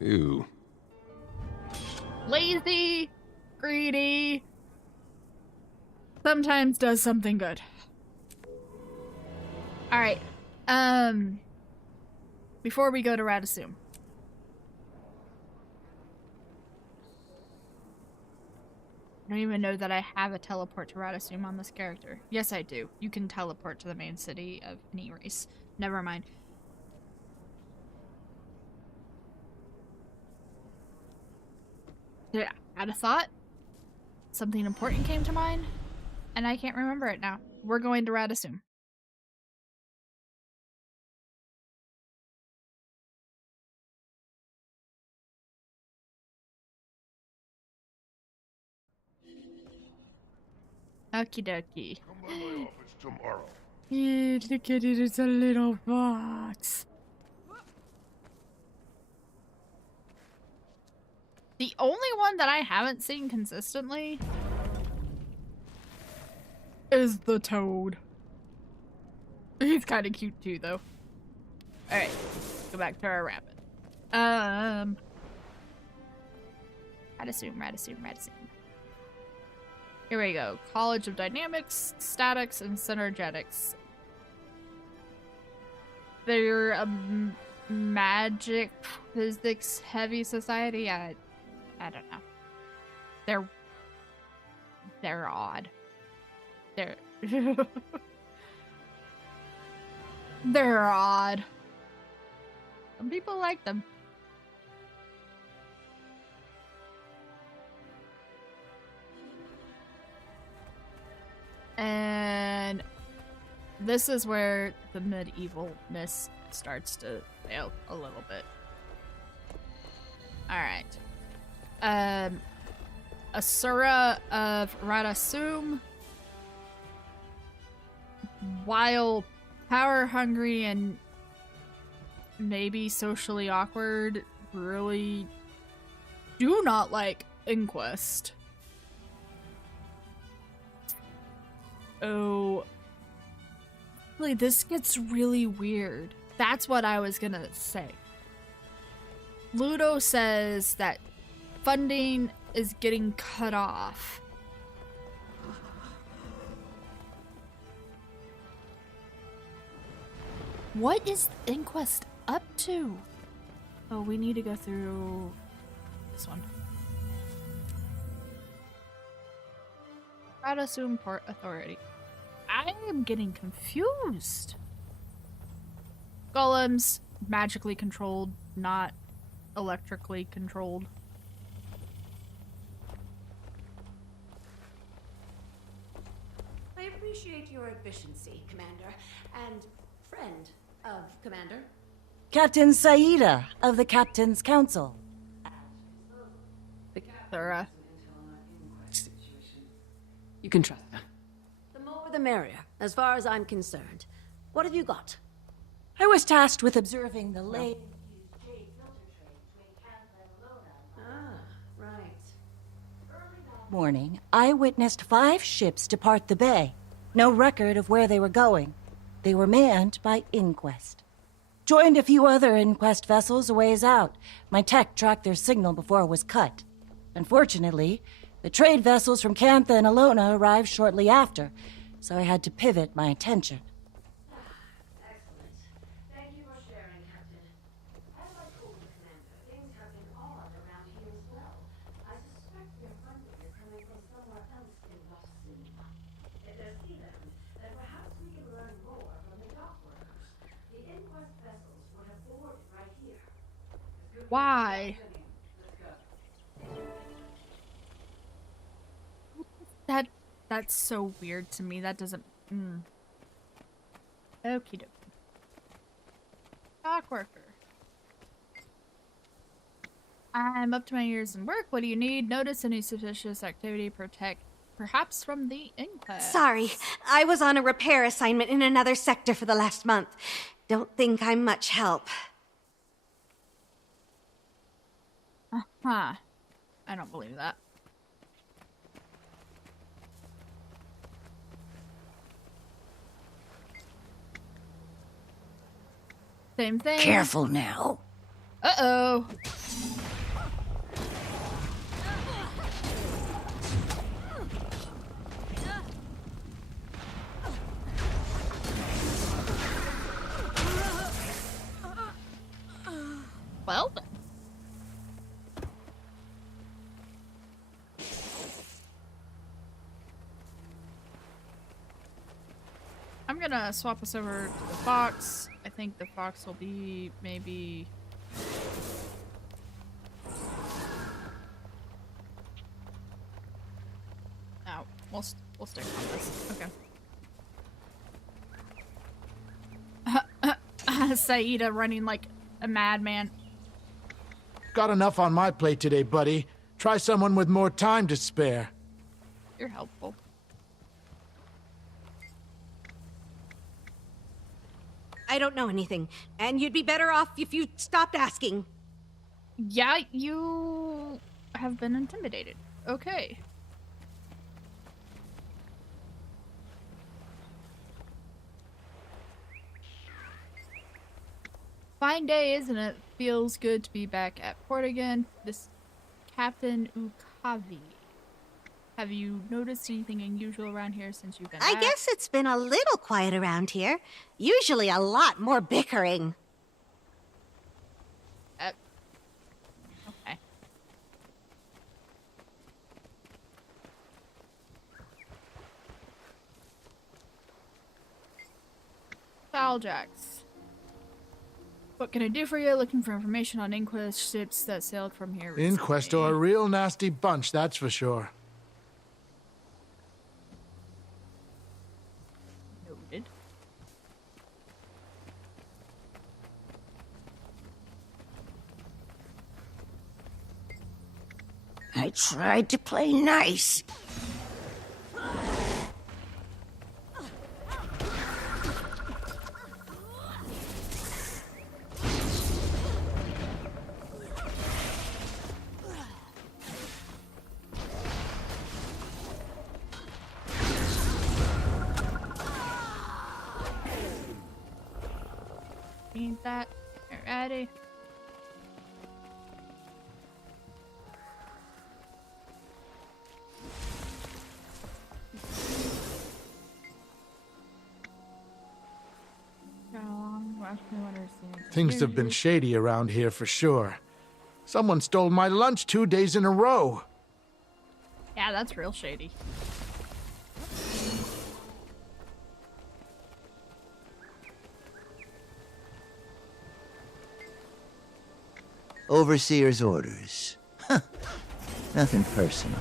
Ew. Lazy, greedy, sometimes does something good. Alright. Before we go to Radisum. I don't even know that I have a teleport to Radisum on this character. Yes, I do. You can teleport to the main city of any race. Never mind. Yeah, I had a thought. Something important came to mind, and I can't remember it now. We're going to Radisum. Okie dokie. Come by my office tomorrow. Yeah, look at it, it's a little box. The only one that I haven't seen consistently is the toad. He's kind of cute too, though. Alright, go back to our rabbit. Radisum. Here we go. College of Dynamics, Statics, and Synergetics. They're a magic physics heavy society. I don't know. They're odd. They're odd. Some people like them. And this is where the medievalness starts to fail a little bit. Alright. Asura of Radisum. While power hungry and maybe socially awkward, really do not like Inquest. Oh, really, this gets really weird. That's what I was gonna say. Ludo says that funding is getting cut off. What is Inquest up to? Oh, we need to go through this one. Radisum Port Authority. I am getting confused. Golems, magically controlled, not electrically controlled. I appreciate your efficiency, Commander, and friend of Commander. Captain Saida of the Captain's Council. Thora. You can trust her. The more the merrier, as far as I'm concerned. What have you got? I was tasked with observing the late morning. I witnessed 5 ships depart the bay. No record of where they were going. They were manned by Inquest. Joined a few other Inquest vessels a ways out. My tech tracked their signal before it was cut. Unfortunately, the trade vessels from Cantha and Alona arrived shortly after, so I had to pivot my attention. Excellent. Thank you for sharing, Captain. As I told the Commander, things have been odd around here as well. I suspect their funding is coming from somewhere else in Rossin. If they're sealand, then perhaps we can learn more from the dock workers. The Inquest vessels would have boarded right here. Why? That's so weird to me. That doesn't. Okie dokie. Dock worker. I'm up to my ears in work. What do you need? Notice any suspicious activity. Protect, perhaps from the Inquest. Sorry, I was on a repair assignment in another sector for the last month. Don't think I'm much help. Huh. I don't believe that. Same thing. Careful now. Uh-oh. Well then. I'm gonna swap us over to the fox. I think the fox will be maybe... No, we'll stick on this. Okay. Saida running like a madman. Got enough on my plate today, buddy. Try someone with more time to spare. You're helpful. I don't know anything, and you'd be better off if you stopped asking. Yeah, you have been intimidated. Okay. Fine day, isn't it? Feels good to be back at port again. This Captain Ukavi. Have you noticed anything unusual around here since you've been I back? guess it's been a little quiet around here. Usually a lot more bickering. Okay. Faljacks. What can I do for you? Looking for information on Inquest ships that sailed from here recently. Inquest are a real nasty bunch, that's for sure. Noted. I tried to play nice. Need that. You're ready. Things have been shady around here for sure. Someone stole my lunch 2 days in a row. Yeah, that's real shady. Overseer's orders. Huh. Nothing personal.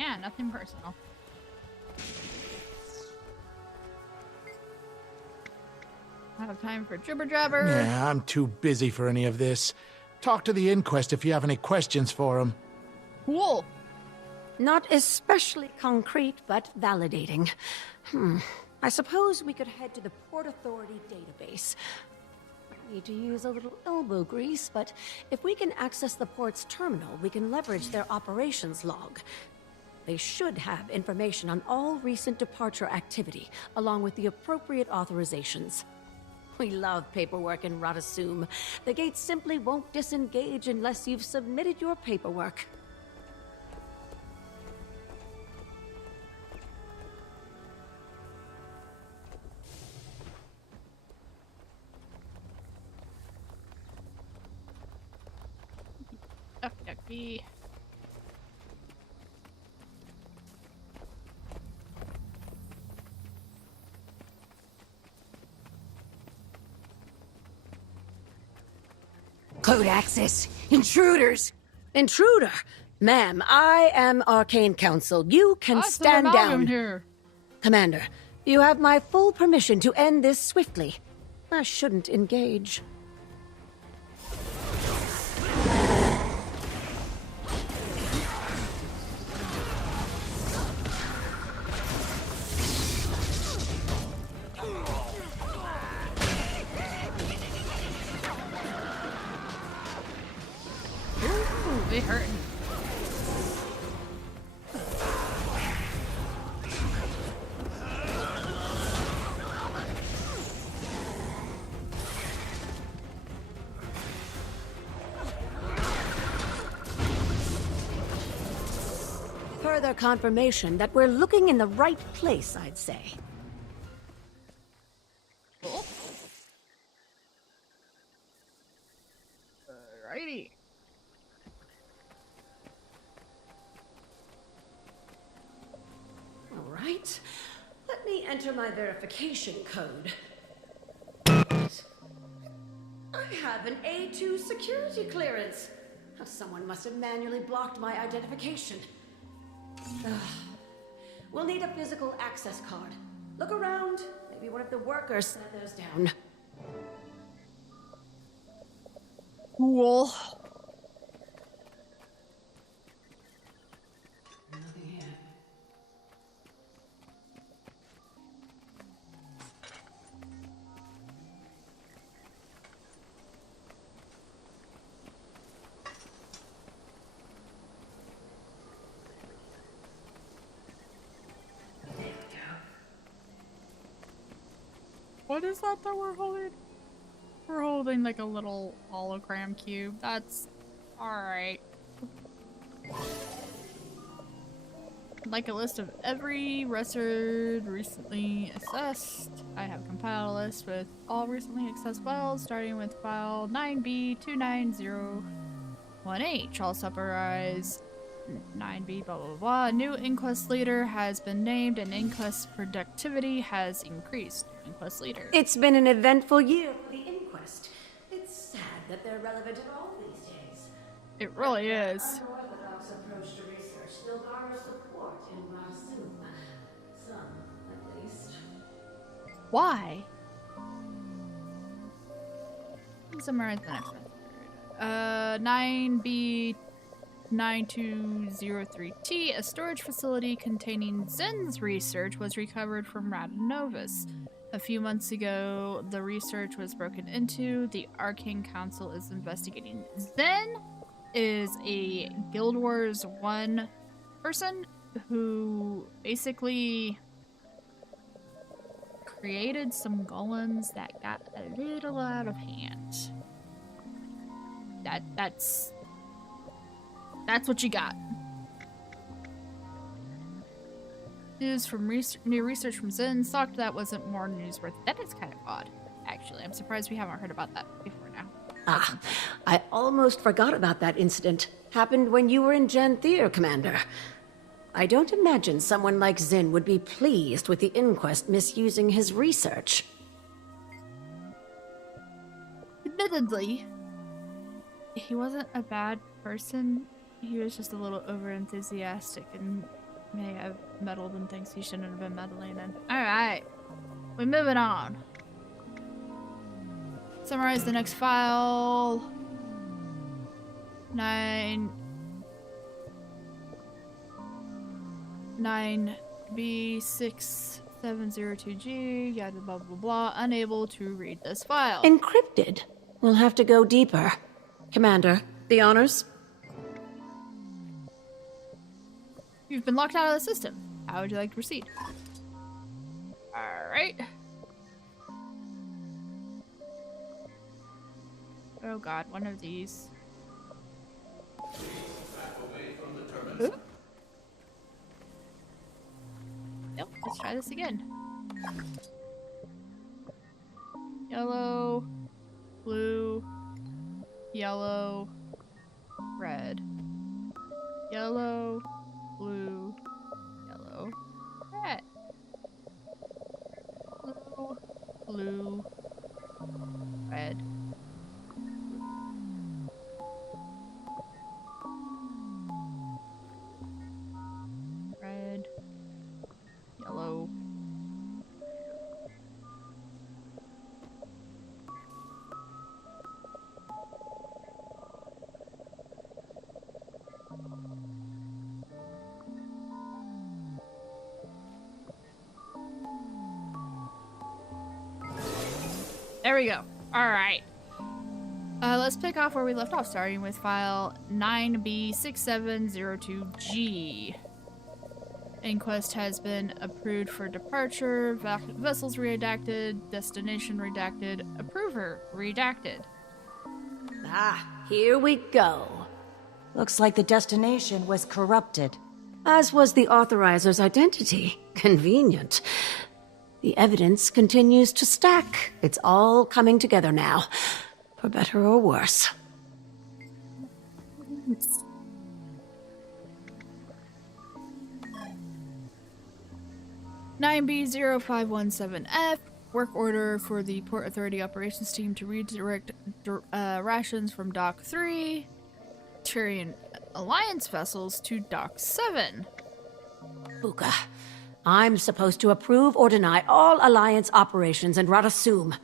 Yeah, nothing personal. I have time for jibber jabber. Yeah, I'm too busy for any of this. Talk to the Inquest if you have any questions for them. Cool. Not especially concrete, but validating. I suppose we could head to the Port Authority database. Need to use a little elbow grease, but if we can access the port's terminal, we can leverage their operations log. They should have information on all recent departure activity, along with the appropriate authorizations. We love paperwork in Radasum. The gates simply won't disengage unless you've submitted your paperwork. Ducky. Code access. Intruders. Intruder. Ma'am, I am Arcane Council. You can stand down. Here. Commander, you have my full permission to end this swiftly. I shouldn't engage. It hurt. further confirmation that we're looking in the right place, I'd say. Cool. Alrighty. All right. Let me enter my verification code. I have an A2 security clearance. Someone must have manually blocked my identification. We'll need a physical access card. Look around. Maybe one of the workers set those down. Cool. Nothing here. What is that we're holding? We're holding like a little hologram cube. That's alright. I'd like a list of every record recently assessed. I have compiled a list with all recently accessed files, starting with file 9B29018. All summarize 9B blah blah blah. A new inquest leader has been named and inquest productivity has increased. Inquest leader. It's been an eventful year for the inquest. It's sad that they're relevant at all these days. It really is. Unorthodox approach to research still garners support in Rasu. Some, at least. Why? Summarize the next one. 9B9203T, a storage facility containing Zen's research, was recovered from Radanovis. A few months ago, the research was broken into. The Arcane Council is investigating. Zen is a Guild Wars 1 person who basically created some golems that got a little out of hand. That's what you got. News from new research from Zen. Thought that wasn't more newsworthy. That is kind of odd, actually. I'm surprised we haven't heard about that before now. I almost forgot about that incident. Happened when you were in Genthier, Commander. I don't imagine someone like Zin would be pleased with the inquest misusing his research. Admittedly, he wasn't a bad person. He was just a little overenthusiastic and may have meddled in things he shouldn't have been meddling in. Alright, we're moving on. Summarize the next file. 9B6702G, yada blah blah blah. Unable to read this file. Encrypted. We'll have to go deeper. Commander, the honors? You've been locked out of the system. How would you like to proceed? Alright. Oh god, one of these. Ooh. Nope, let's try this again. Yellow, blue, yellow, red. Yellow, blue, yellow, red. Blue, red. Red, yellow. There we go. Alright. Let's pick off where we left off, starting with file 9B6702G. Inquest has been approved for departure. Vessels redacted. Destination redacted. Approver redacted. Here we go. Looks like the destination was corrupted. As was the authoriser's identity. Convenient. The evidence continues to stack. It's all coming together now, for better or worse. 9B0517F, work order for the Port Authority operations team to redirect rations from Dock 3, Tyrian Alliance vessels to Dock 7. Buka, I'm supposed to approve or deny all Alliance operations and Radasum.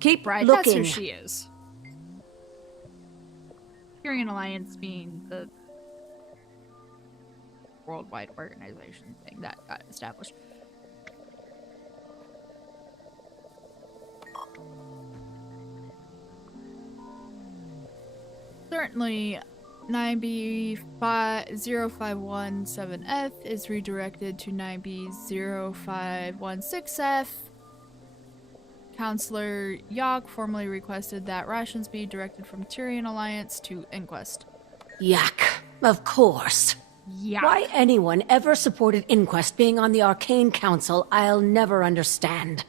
Keep Right, looking. that's who she is. Tyrian Alliance being the worldwide organization thing that got established. Certainly, 9B0517F is redirected to 9B0516F. Counselor Yak formally requested that rations be directed from Tyrian Alliance to Inquest. Yak, of course. Yak. Why anyone ever supported Inquest being on the Arcane Council, I'll never understand.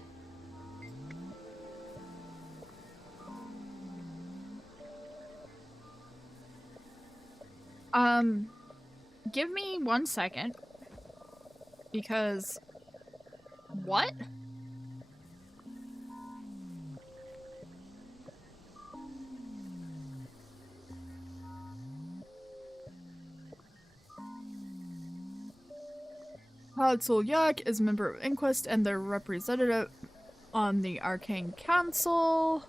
Give me 1 second. Because... What? Consul Yak is a member of Inquest and their representative on the Arcane Council.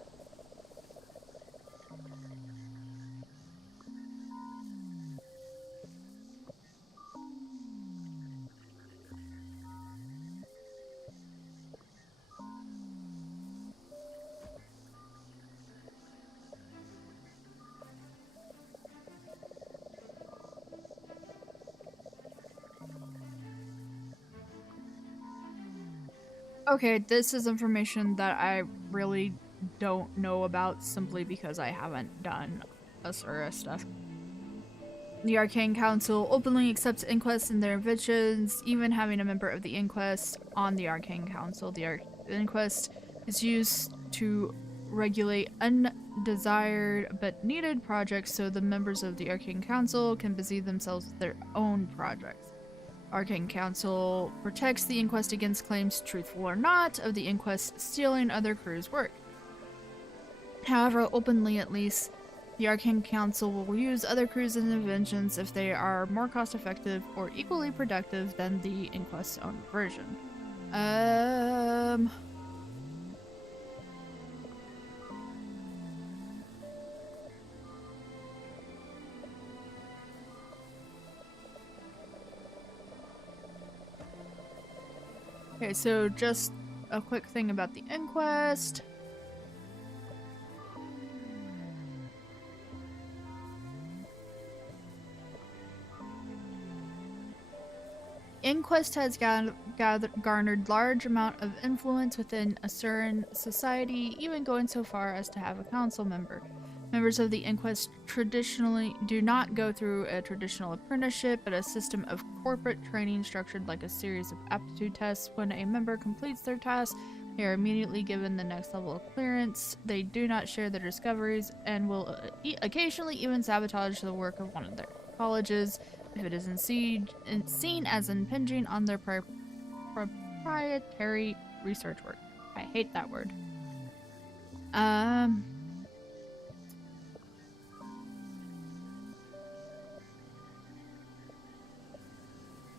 Okay, this is information that I really don't know about simply because I haven't done Asura stuff. The Arcane Council openly accepts Inquest in their visions, even having a member of the Inquest on the Arcane Council. The Inquest is used to regulate undesired but needed projects so the members of the Arcane Council can busy themselves with their own projects. Arcane Council protects the Inquest against claims, truthful or not, of the Inquest stealing other crews' work. However, openly at least, the Arcane Council will use other crews and inventions if they are more cost-effective or equally productive than the Inquest's own version. Okay, so just a quick thing about the Inquest. Inquest has garnered large amount of influence within Asuran society, even going so far as to have a council member. Members of the Inquest traditionally do not go through a traditional apprenticeship, but a system of corporate training structured like a series of aptitude tests. When a member completes their task, they are immediately given the next level of clearance. They do not share their discoveries and will occasionally even sabotage the work of one of their colleges if it is seen as impinging on their proprietary research work. I hate that word.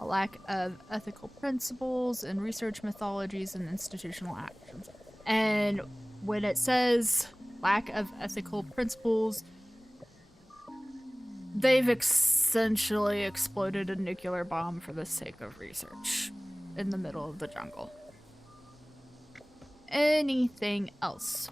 A lack of ethical principles and research methodologies and institutional actions. And when it says lack of ethical principles, they've essentially exploded a nuclear bomb for the sake of research in the middle of the jungle. Anything else?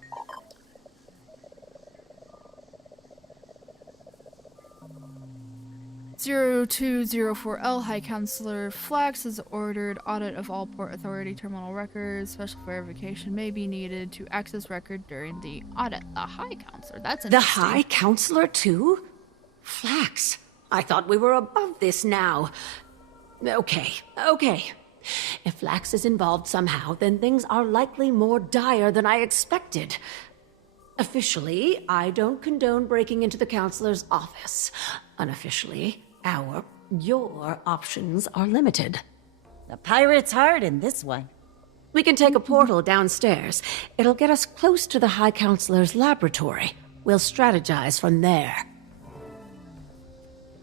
(0204L) High Counselor Flax has ordered audit of all Port Authority terminal records. Special verification may be needed to access record during the audit. The High Counselor, that's interesting. The High Counselor too? Flax, I thought we were above this now. Okay. If Lax is involved somehow, then things are likely more dire than I expected. Officially, I don't condone breaking into the counselor's office. Unofficially, your options are limited. The pirate's hard in this one. We can take a portal downstairs. It'll get us close to the High Counselor's laboratory. We'll strategize from there.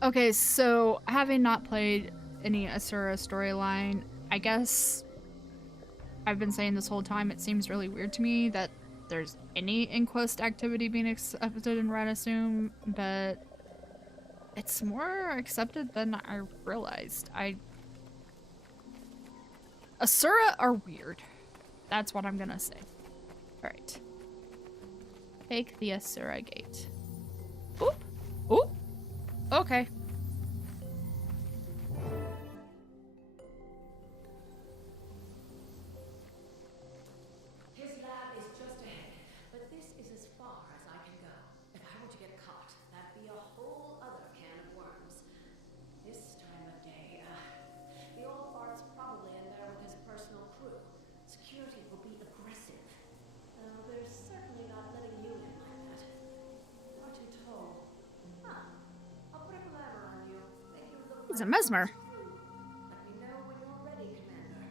Okay, so having not played any Asura storyline, I guess I've been saying this whole time, it seems really weird to me that there's any inquest activity being accepted in Red Assume, but it's more accepted than I realized. Asura are weird. That's what I'm gonna say. Alright. Take the Asura gate. Oop! Oop! Okay. His lab is just ahead, but this is as far as I can go. If I were to get caught, that'd be a whole other can of worms. This time of day, the old fart's probably in there with his personal crew. Security will be aggressive. Though they're certainly not letting you in like that. You're too tall. Huh. I'll put a glamour on you. Make you look He's a like mesmer. Let me know when you're ready, Commander.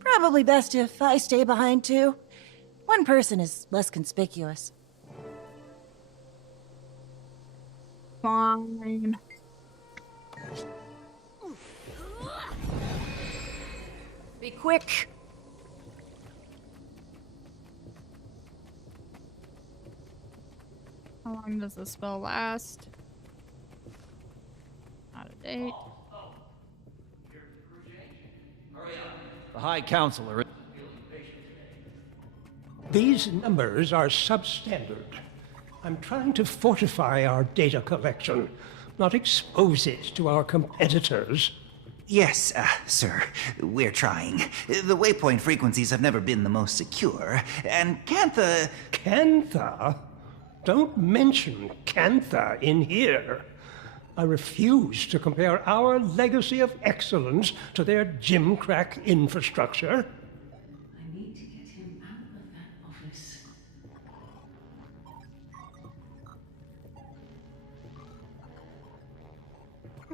Probably best if I stay behind too. One person is less conspicuous. Fine. Be quick. How long does the spell last? Out of date. The High Counselor. These numbers are substandard. I'm trying to fortify our data collection, not expose it to our competitors. Yes, sir. We're trying. The waypoint frequencies have never been the most secure, and Cantha... Cantha? Don't mention Cantha in here. I refuse to compare our legacy of excellence to their gimcrack infrastructure. I need to get him out of that office.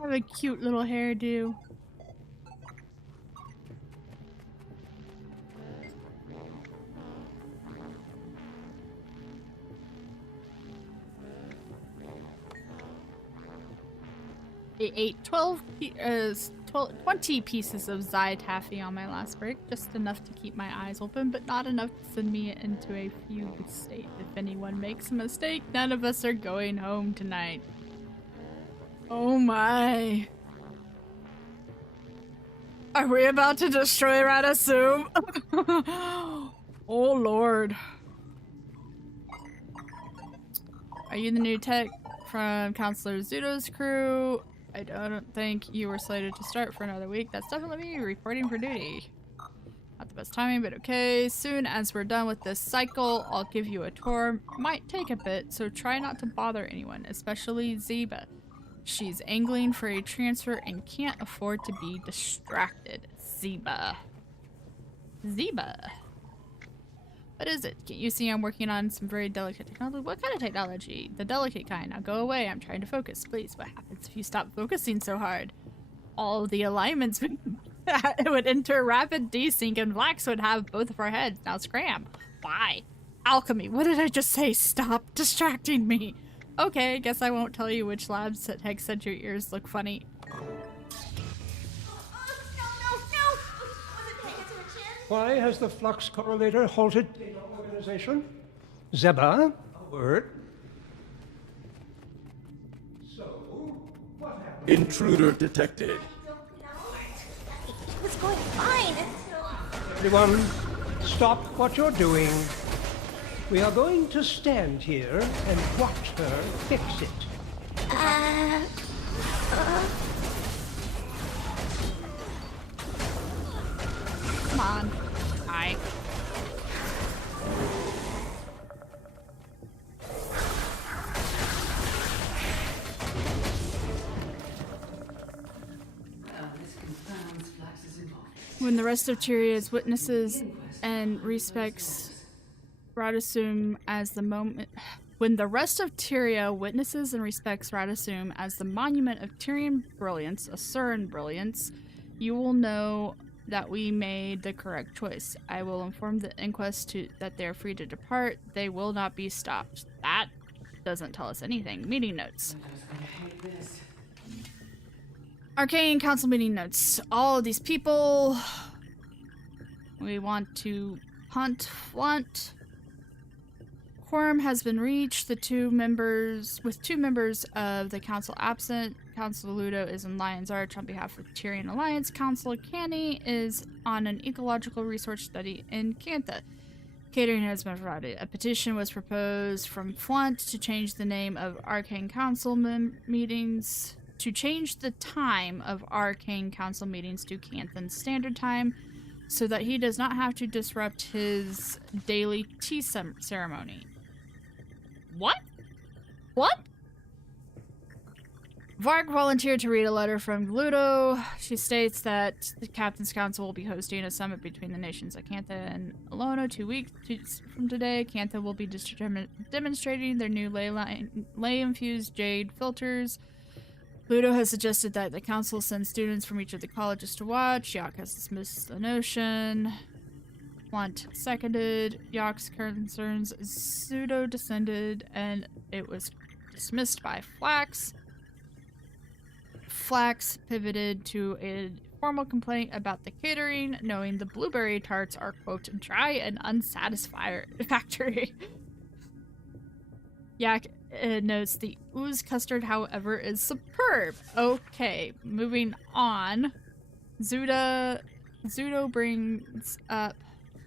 Have a cute little hairdo. I ate 20 pieces of Zai taffy on my last break, just enough to keep my eyes open, but not enough to send me into a fugue state. If anyone makes a mistake, none of us are going home tonight. Oh my. Are we about to destroy Radasum? Oh lord. Are you the new tech from Counselor Zudo's crew? I don't think you were slated to start for another week. That's definitely me reporting for duty. Not the best timing, but okay. Soon as we're done with this cycle, I'll give you a tour. Might take a bit, so try not to bother anyone, especially Zeba. She's angling for a transfer and can't afford to be distracted. Zeba. What is it? Can't you see I'm working on some very delicate technology? What kind of technology? The delicate kind. Now go away. I'm trying to focus. Please, what happens if you stop focusing so hard? All the alignments would enter rapid desync and Vlax would have both of our heads. Now scram. Why? Alchemy. What did I just say? Stop distracting me. Okay, guess I won't tell you which labs that Hex said your ears look funny. Why has the flux correlator halted data organization? Zeba, a word. So, what happened? Intruder detected. It was going fine until... Everyone, stop what you're doing. We are going to stand here and watch her fix it. Come on. Hi. Well, this confirms When the rest of Tyria's witnesses and respects Radisum as the moment. When the rest of Tyria witnesses and respects Radisum as the monument of Tyrian brilliance, a Surin brilliance, you will know that we made the correct choice. I will inform the inquest that they are free to depart. They will not be stopped. That doesn't tell us anything. Meeting notes. Arcane Council meeting notes. All of these people. We want to hunt Flunt. Quorum has been reached. With two members of the council absent. Council Ludo is in Lion's Arch on behalf of Tyrian Alliance. Council Canny is on an ecological resource study in Cantha. Catering has been provided. A petition was proposed from Flunt to change the name of Arcane Council meetings. To change the time of Arcane Council meetings to Canthan Standard Time so that he does not have to disrupt his daily tea ceremony. What? What? Varg volunteered to read a letter from Ludo. She states that the Captain's Council will be hosting a summit between the nations of Cantha and Alona 2 weeks from today. Cantha will be demonstrating their new ley-infused jade filters. Ludo has suggested that the council send students from each of the colleges to watch. Yak has dismissed the notion. Blunt seconded. Yak's concerns pseudo-descended, and it was dismissed by Flax. Flax pivoted to a formal complaint about the catering, knowing the blueberry tarts are, quote, dry and unsatisfactory. Yak notes the ooze custard, however, is superb. Okay, moving on. Zudo brings up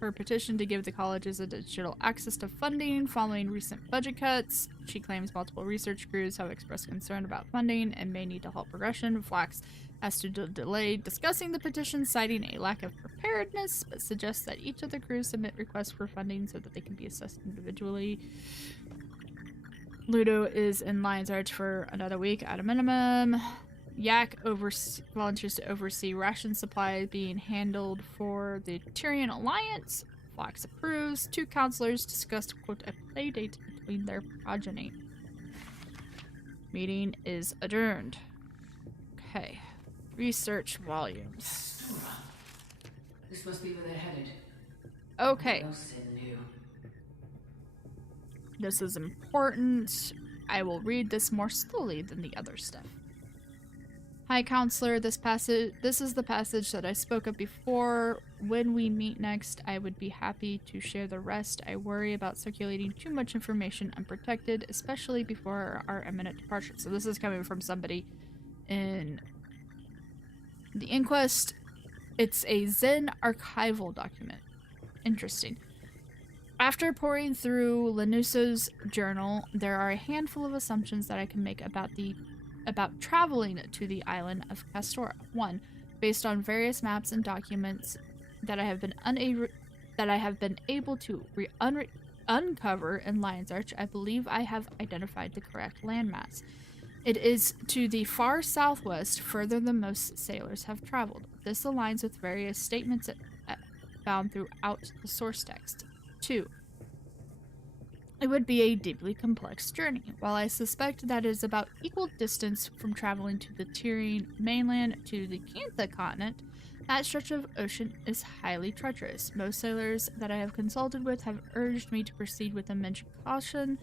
her petition to give the colleges additional access to funding following recent budget cuts. She claims multiple research crews have expressed concern about funding and may need to halt progression. Flax has to delay discussing the petition, citing a lack of preparedness, but suggests that each of the crews submit requests for funding so that they can be assessed individually. Ludo is in Lion's Arch for another week at a minimum. Yak volunteers to oversee ration supply being handled for the Tyrian Alliance. Flax approves. Two counselors discussed, quote, a play date between their progeny. Meeting is adjourned. Okay. Research volumes. This must be where they're headed. Okay. No sin new. This is important. I will read this more slowly than the other stuff. Hi, Counselor. This is the passage that I spoke of before. When we meet next, I would be happy to share the rest. I worry about circulating too much information unprotected, especially before our imminent departure. So this is coming from somebody in the inquest. It's a Zen archival document. Interesting. After poring through Lenuso's journal, there are a handful of assumptions that I can make about traveling to the island of Castora. 1. Based on various maps and documents that I have been able to uncover in Lion's Arch, I believe I have identified the correct landmass. It is to the far southwest, further than most sailors have traveled. This aligns with various statements found throughout the source text. 2. It would be a deeply complex journey. While I suspect that it is about equal distance from traveling to the Tyrian mainland to the Cantha continent, that stretch of ocean is highly treacherous. Most sailors that I have consulted with have urged me to proceed with immense caution,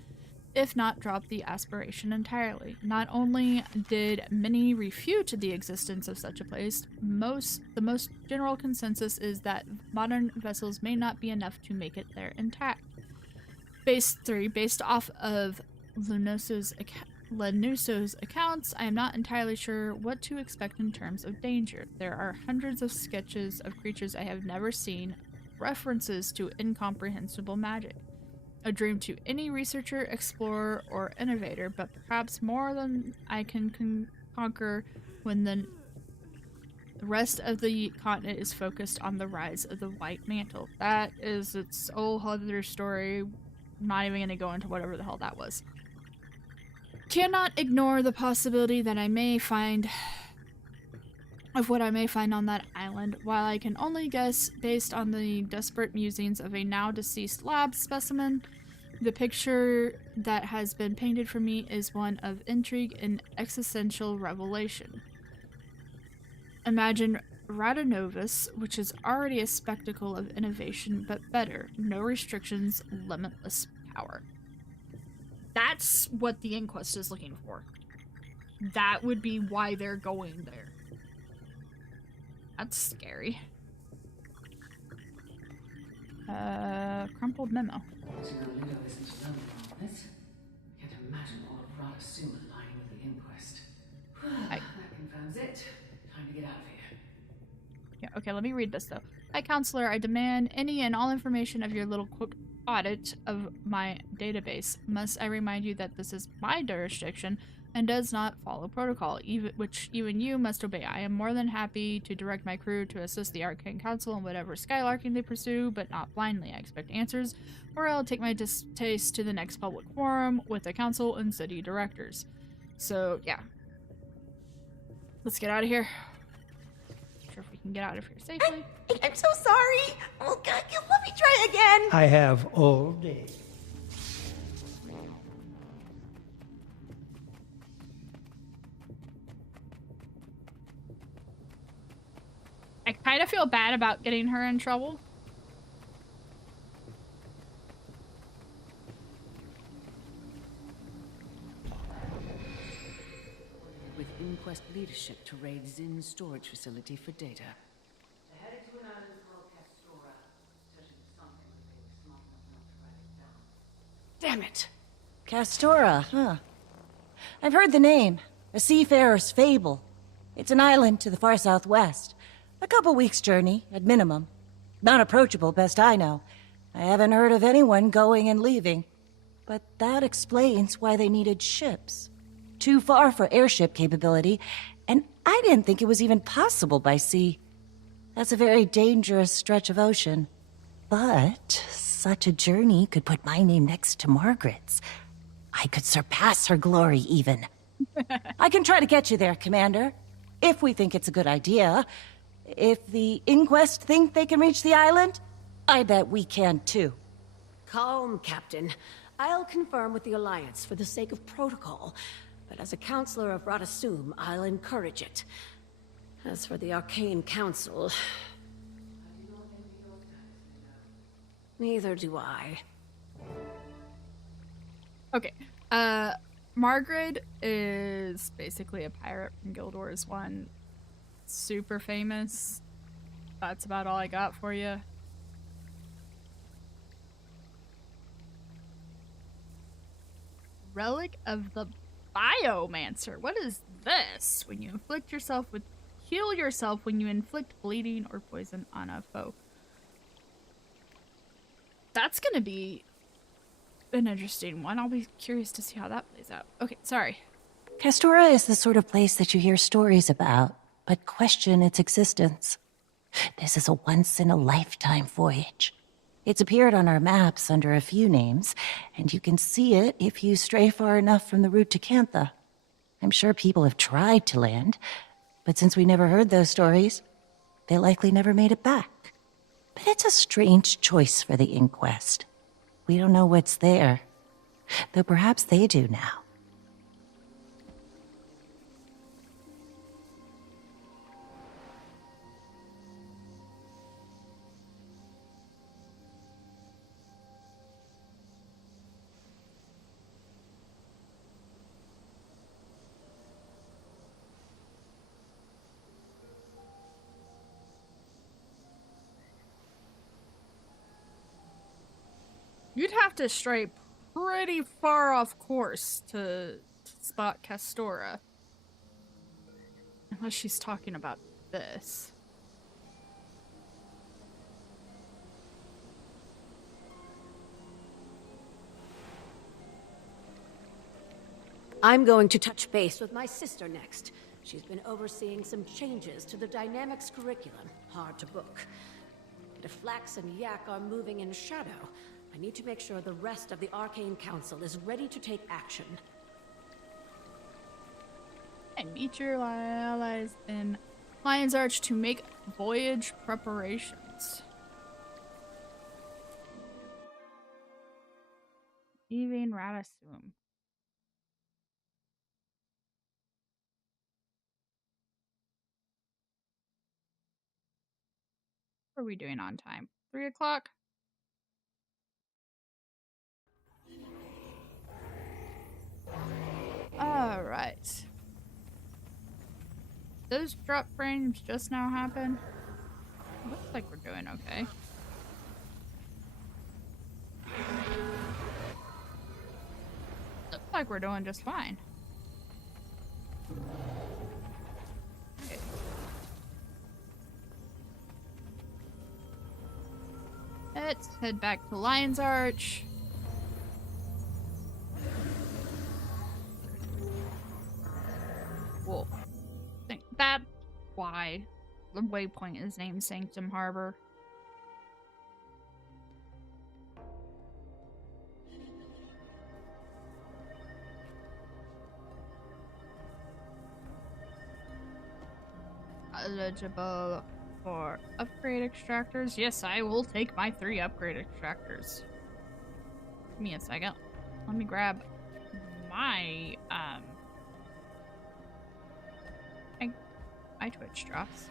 if not drop the aspiration entirely. Not only did many refute the existence of such a place, the most general consensus is that modern vessels may not be enough to make it there intact. Base 3, based off of Lenuso's accounts, I am not entirely sure what to expect in terms of danger. There are hundreds of sketches of creatures I have never seen, references to incomprehensible magic. A dream to any researcher, explorer, or innovator, but perhaps more than I can conquer when the rest of the continent is focused on the rise of the White Mantle. That is its whole other story. I'm not even going to go into whatever the hell that was. Cannot ignore the possibility that I may find of what I may find on that island. While I can only guess based on the desperate musings of a now deceased lab specimen, the picture that has been painted for me is one of intrigue and existential revelation. Imagine Radonovus, which is already a spectacle of innovation, but better. No restrictions, limitless power. That's what the Inquest is looking for. That would be why they're going there. That's scary. Crumpled memo. So Lido isn't alone in all this. Can't imagine all of Radasuma lying with the Inquest. That confirms it. Time to get out of here. Yeah, okay, let me read this though. Hi, Counselor. I demand any and all information of your little quote audit of my database. Must I remind you that this is my jurisdiction and does not follow protocol, which even you must obey. I am more than happy to direct my crew to assist the Arcane Council in whatever skylarking they pursue, but not blindly. I expect answers, or I'll take my distaste to the next public forum with the council and city directors. So, yeah. Let's get out of here. Not sure if we can get out of here safely. I'm so sorry. Oh, God, let me try again. I have all day. I kind of feel bad about getting her in trouble. With Inquest leadership to raid Zin's storage facility for data. They're headed to an island called Castora, searching for something that they were smart enough not to write it down. Damn it! Castora, huh? I've heard the name. A seafarer's fable. It's an island to the far southwest. A couple weeks' journey, at minimum. Not approachable, best I know. I haven't heard of anyone going and leaving. But that explains why they needed ships. Too far for airship capability, and I didn't think it was even possible by sea. That's a very dangerous stretch of ocean. But such a journey could put my name next to Margaret's. I could surpass her glory, even. I can try to get you there, Commander. If we think it's a good idea. If the Inquest think they can reach the island, I bet we can too. Calm, Captain. I'll confirm with the Alliance for the sake of protocol, but as a counselor of Radasum, I'll encourage it. As for the Arcane Council... neither do I. Okay, Margaret is basically a pirate from Guild Wars 1. Super famous. That's about all I got for you. Relic of the Biomancer. What is this? When you inflict yourself with... heal yourself when you inflict bleeding or poison on a foe. That's gonna be an interesting one. I'll be curious to see how that plays out. Okay, sorry. Castora is the sort of place that you hear stories about, but question its existence. This is a once-in-a-lifetime voyage. It's appeared on our maps under a few names, and you can see it if you stray far enough from the route to Cantha. I'm sure people have tried to land, but since we never heard those stories, they likely never made it back. But it's a strange choice for the Inquest. We don't know what's there, though perhaps they do now. You'd have to stray pretty far off course to spot Castora. Unless she's talking about this. I'm going to touch base with my sister next. She's been overseeing some changes to the dynamics curriculum. Hard to book. But if Flax and Yak are moving in shadow, I need to make sure the rest of the Arcane Council is ready to take action. And meet your allies in Lion's Arch to make voyage preparations. Even Radisum. What are we doing on time? 3 o'clock? Alright. Those drop frames just now happen? Looks like we're doing okay. Looks like we're doing just fine. Okay. Let's head back to Lion's Arch. Wolf. Think that's why the waypoint is named Sanctum Harbor. Eligible for upgrade extractors. Yes, I will take my 3 upgrade extractors. Give me a second. Let me grab my my Twitch drops.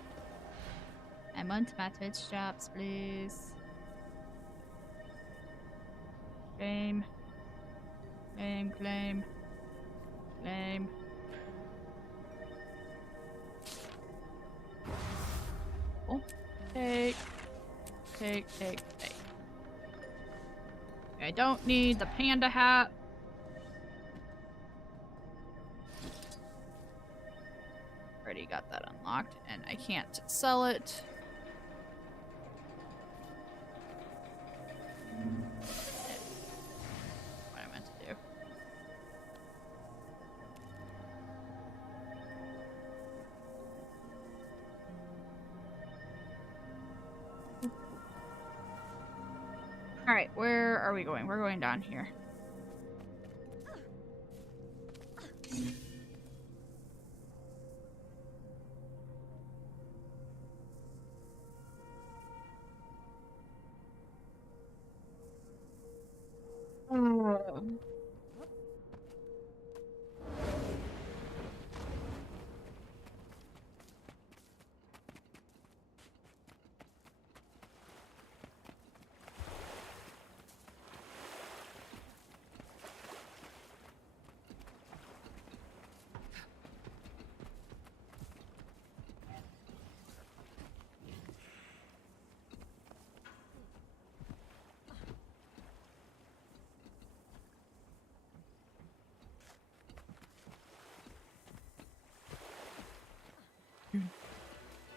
I want my Twitch drops, please. Claim. Claim, claim. Claim. Oh. Take. Take. I don't need the panda hat. Already got that unlocked, and I can't sell it. What I meant to do. Alright, where are we going? We're going down here.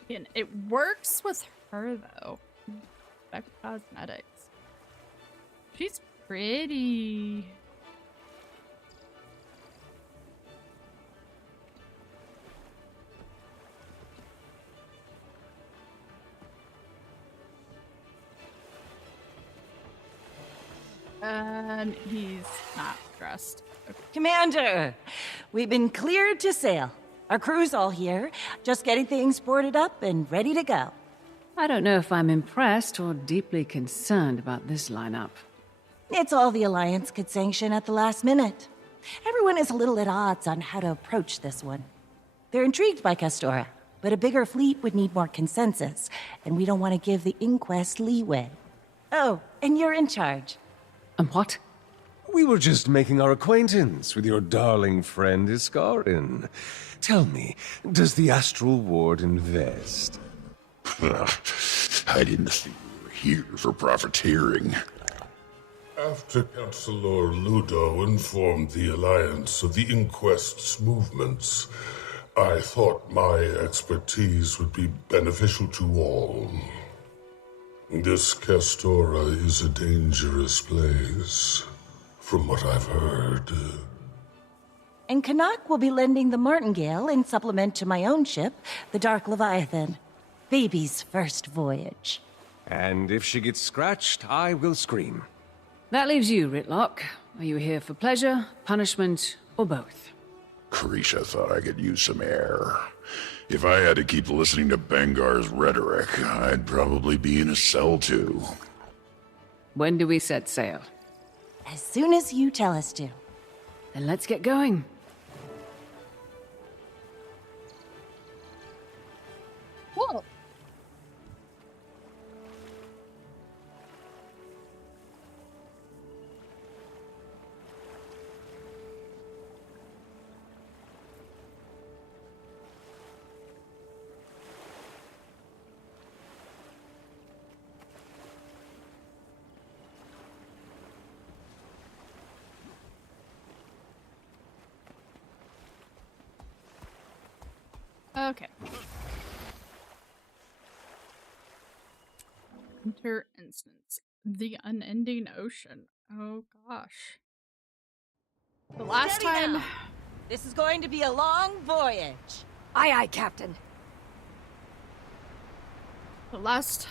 And it works with her though. Back cosmetics. She's pretty. And he's not dressed. Okay. Commander, we've been cleared to sail. Our crew's all here, just getting things boarded up and ready to go. I don't know if I'm impressed or deeply concerned about this lineup. It's all the Alliance could sanction at the last minute. Everyone is a little at odds on how to approach this one. They're intrigued by Castora, but a bigger fleet would need more consensus, and we don't want to give the Inquest leeway. Oh, and you're in charge. What? We were just making our acquaintance with your darling friend Iskarin. Tell me, does the Astral Ward invest? I didn't think we were here for profiteering. After Councilor Ludo informed the Alliance of the Inquest's movements, I thought my expertise would be beneficial to all. This Castora is a dangerous place, from what I've heard. And Canuck will be lending the Martingale in supplement to my own ship, the Dark Leviathan. Baby's first voyage. And if she gets scratched, I will scream. That leaves you, Ritlock. Are you here for pleasure, punishment, or both? Carisha thought I could use some air. If I had to keep listening to Bengar's rhetoric, I'd probably be in a cell too. When do we set sail? As soon as you tell us to. Then let's get going. Cool. Okay. Enter instance. The unending ocean. Oh gosh. The last Steady time. now. This is going to be a long voyage. Aye, aye, Captain. The last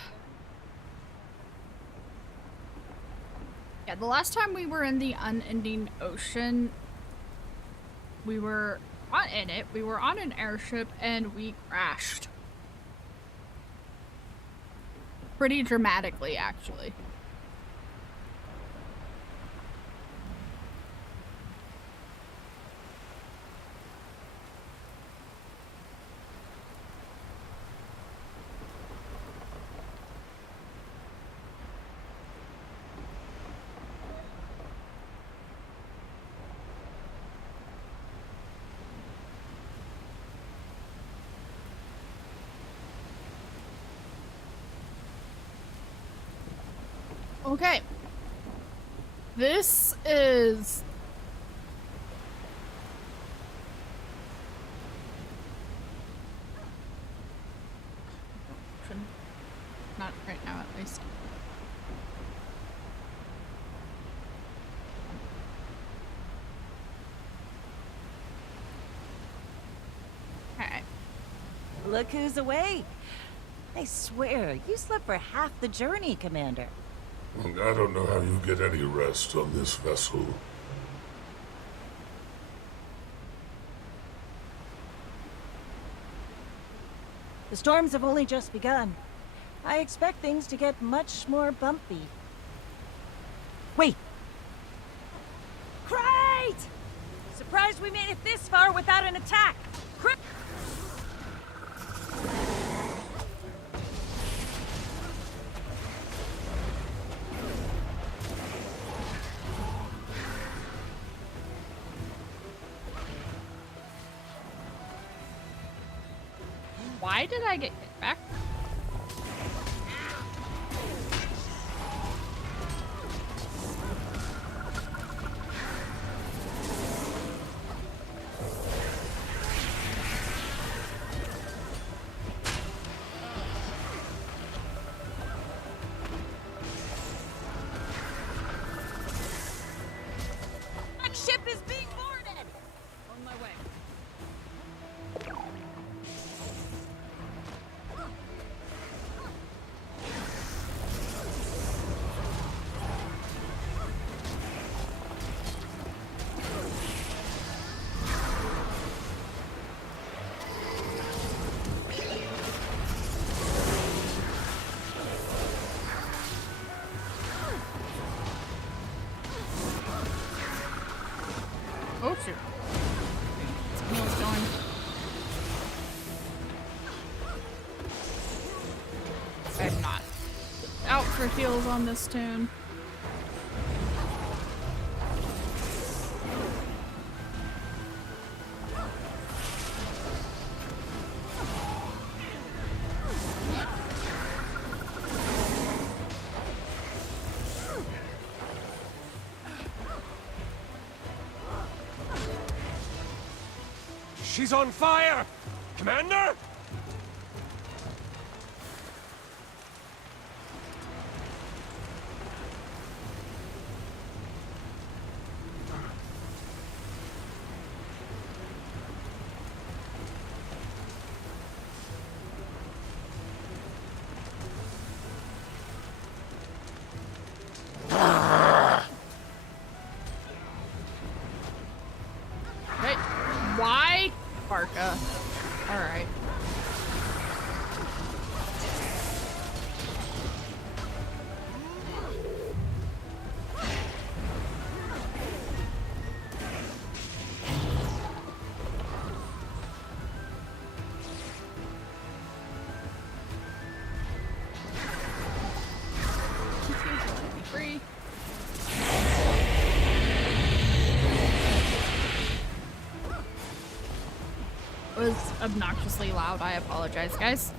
time we were in the unending ocean, we were not in it. We were on an airship and we crashed. Pretty dramatically, actually. Okay. This is... Not right now, at least. Alright. Look who's awake. I swear, you slept for half the journey, Commander. I don't know how you get any rest on this vessel. The storms have only just begun. I expect things to get much more bumpy. Wait! Great! Surprised we made it this far without an attack! Why did I get kicked back? That ship is being boarded! On my way. Oh shoot. Something was going. I'm not out for heals on this tune. She's on fire! Commander? Hey, why? Barca. Alright. was obnoxiously loud. I apologize, guys.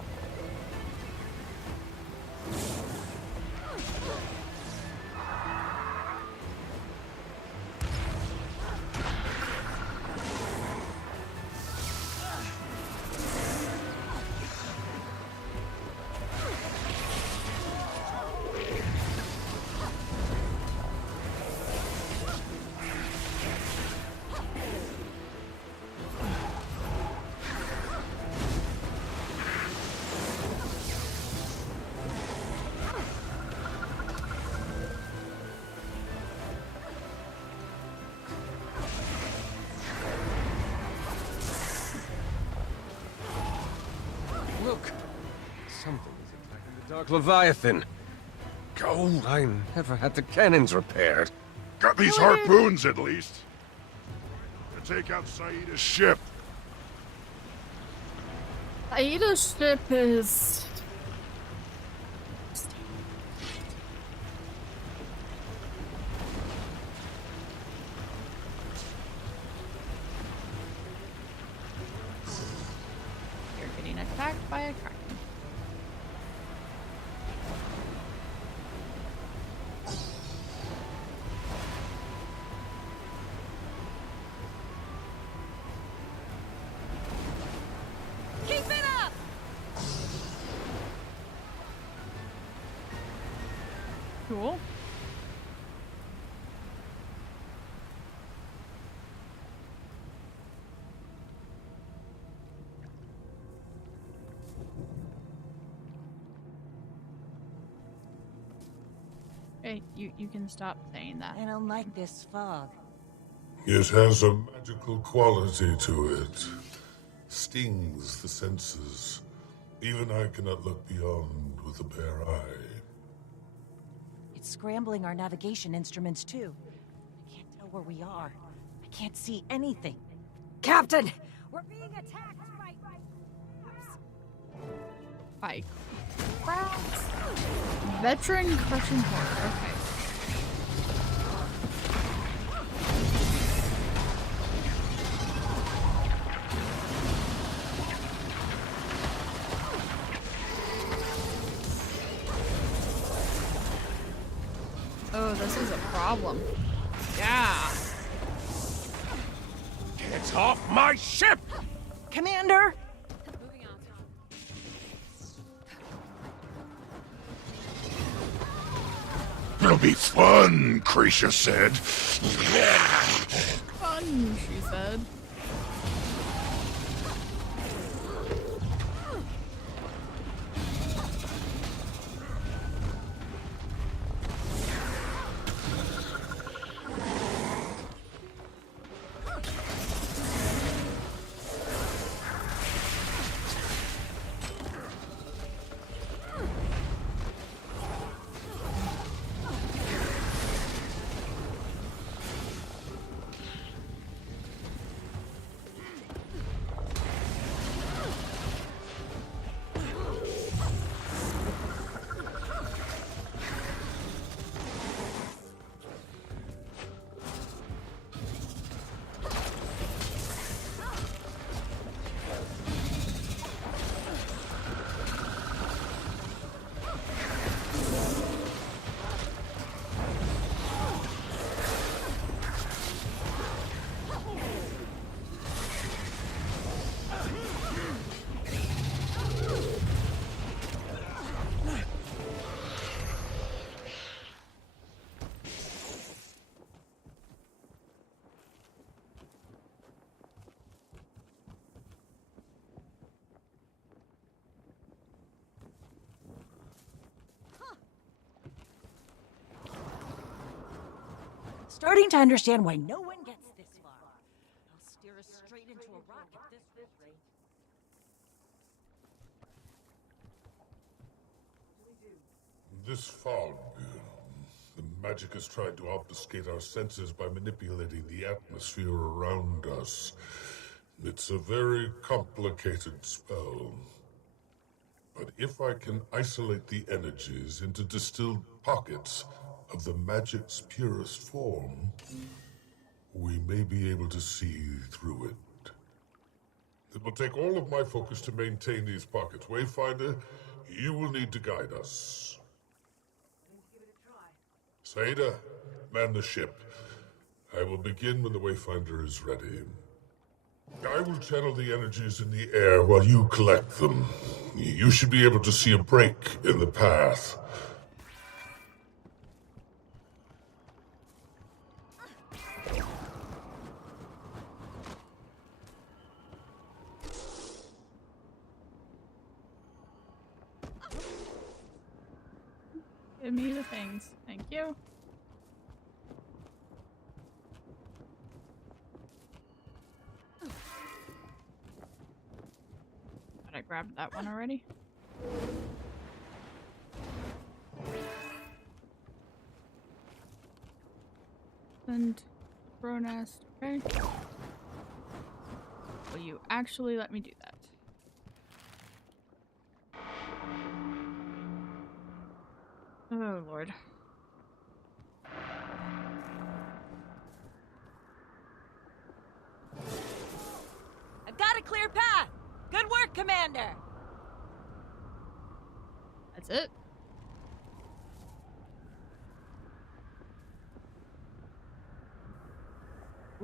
Look! Something is attacking the Dark Leviathan. Gold, I never had the cannons repaired. Got these harpoons, at least. To take out Saida's ship. Aida's ship is... You're getting attacked by a kraken. Keep it up! Cool. Hey, you can stop saying that. I don't like this fog. It has a magical quality to it. Stings the senses. Even I cannot look beyond with a bare eye. It's scrambling our navigation instruments, too. I can't tell where we are. I can't see anything. Captain! We're being attacked By crowds. Veteran crushing horror. Okay. Oh, this is a problem. Yeah. Get off my ship! Commander! It'll be fun, Krisha said. Fun, she said. Starting to understand why no one gets this far. I'll steer us straight into a rock at this rate. This fog. The magic has tried to obfuscate our senses by manipulating the atmosphere around us. It's a very complicated spell. But if I can isolate the energies into distilled pockets of the magic's purest form, we may be able to see through it. It will take all of my focus to maintain these pockets. Wayfinder, you will need to guide us. Saida, man the ship. I will begin when the Wayfinder is ready. I will channel the energies in the air while you collect them. You should be able to see a break in the path. Give me the things. Thank you. But I grabbed that one already. And throw nest. Okay. Will you actually let me do that? Oh, Lord. I've got a clear path! Good work, Commander! That's it?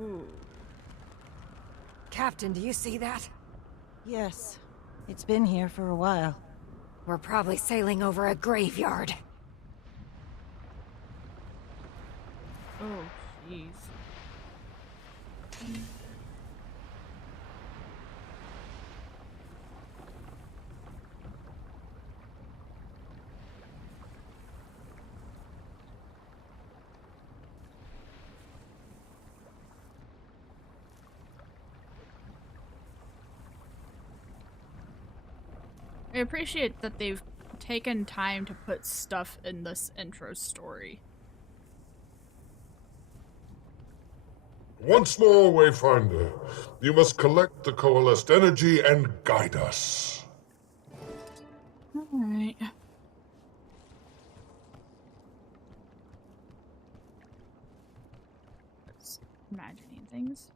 Ooh. Captain, do you see that? Yes. It's been here for a while. We're probably sailing over a graveyard. Oh, jeez. I appreciate that they've taken time to put stuff in this intro story. Once more, Wayfinder. You must collect the coalesced energy and guide us. Alright. Just imagining things.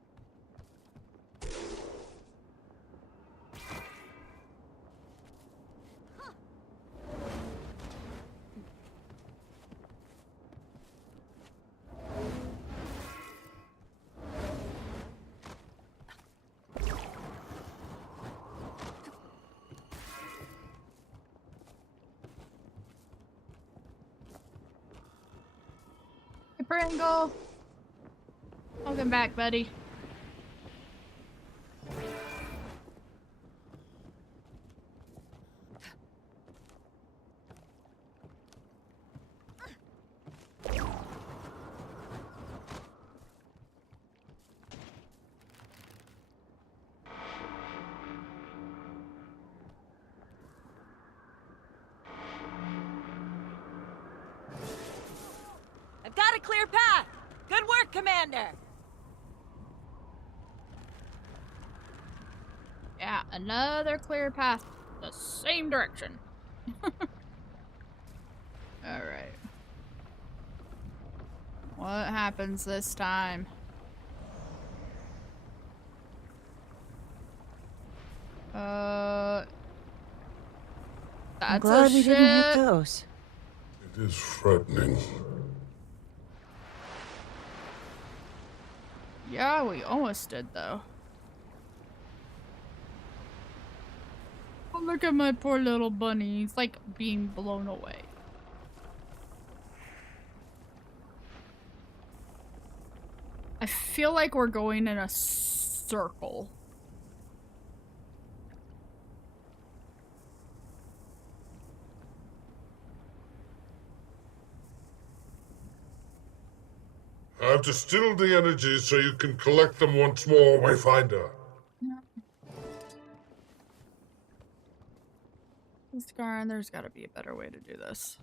Pringle! Welcome back, buddy. I've got a clear path! Good work, Commander! Yeah, another clear path. The same direction. Alright. What happens this time? I'm That's glad a we didn't hit ship. those. It is frightening. Yeah, we almost did though. Oh, look at my poor little bunny. He's like being blown away. I feel like we're going in a circle. I've distilled the energy so you can collect them once more, Wayfinder. Scar, there's gotta be a better way to do this.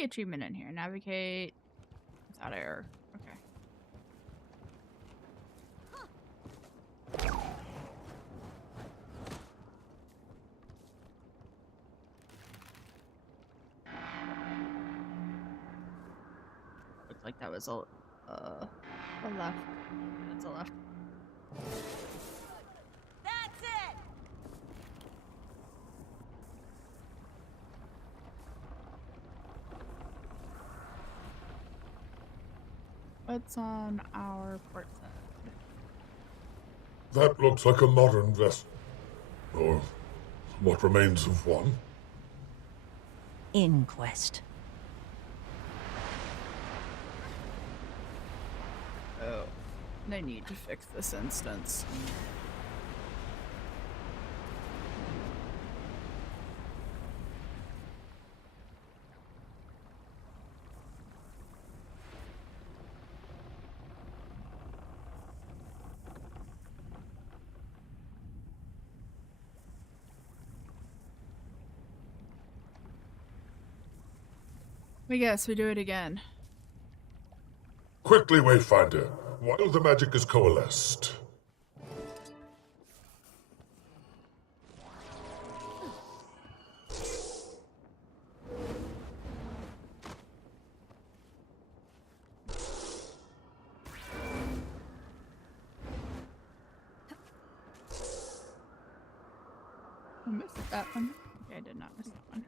the achievement in here. Navigate without error. Okay. Looks like that was a left. That's a left. That's it! What's on our port side? That looks like a modern vessel. Or what remains of one. Inquest. Oh, they need to fix this instance. I guess we do it again. Quickly, Wayfinder, while the magic is coalesced. I missed that one. Okay, I did not miss that one.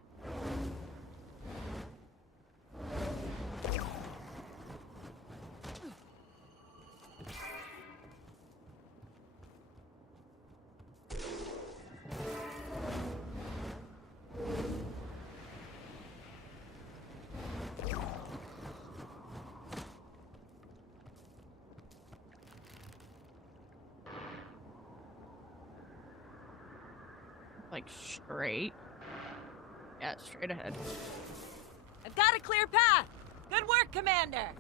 Like straight. Yeah, straight ahead. I've got a clear path! Good work, Commander!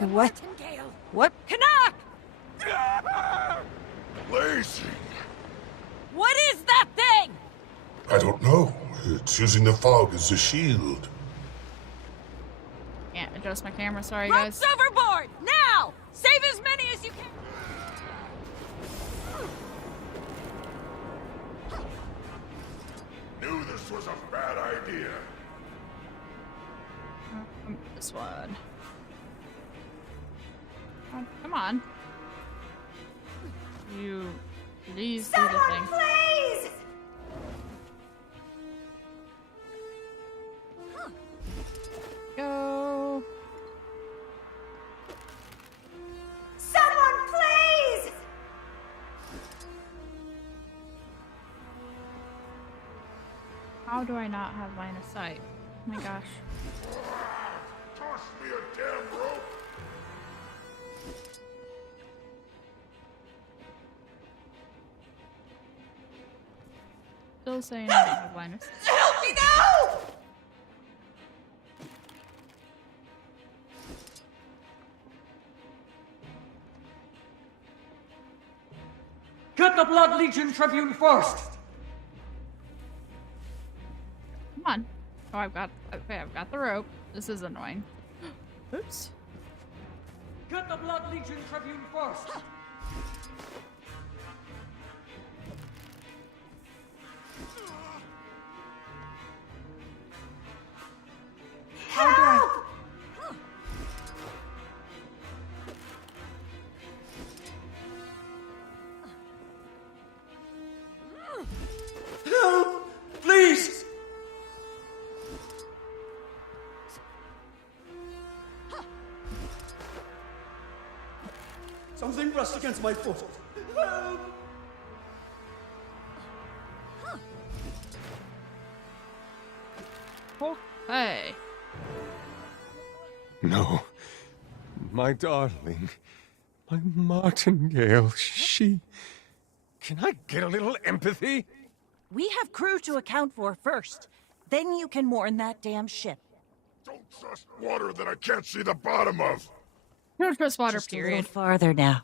What? What? Canuck! Blazing! What is that thing? I don't know. It's using the fog as a shield. Can't adjust my camera, sorry Ropes guys. overboard! Now! Save as many as you can! Knew this was a bad idea. This one. Oh, come on. You please do the thing. Please! Go. Someone, please! How do I not have line of sight? Oh my gosh. Toss me a damn rope! Still saying I don't have line of sight. Help me now! Get the Blood Legion Tribune first! Come on. Oh, I've got the rope. This is annoying. Oops. Get the Blood Legion Tribune first! How do I? Help! Please! Something brushed against my foot. Help! Hey. No. My darling. My martingale. She... Can I get a little empathy? We have crew to account for first. Then you can mourn that damn ship. Don't trust water that I can't see the bottom of. No trust water, Just period. a little farther now.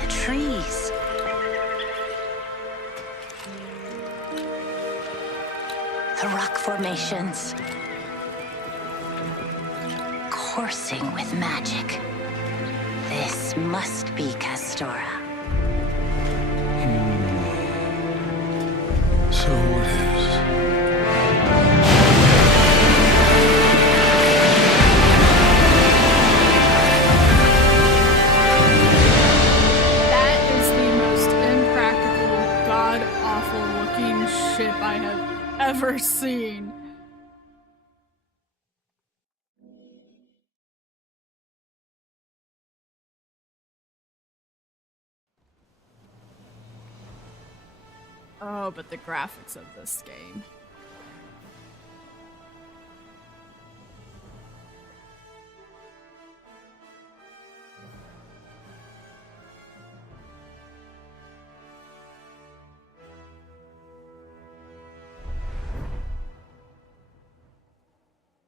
The trees. The rock formations. Coursing with magic. This must be Castora. So it is. That is the most impractical, god-awful looking ship I have ever seen. Oh, but the graphics of this game.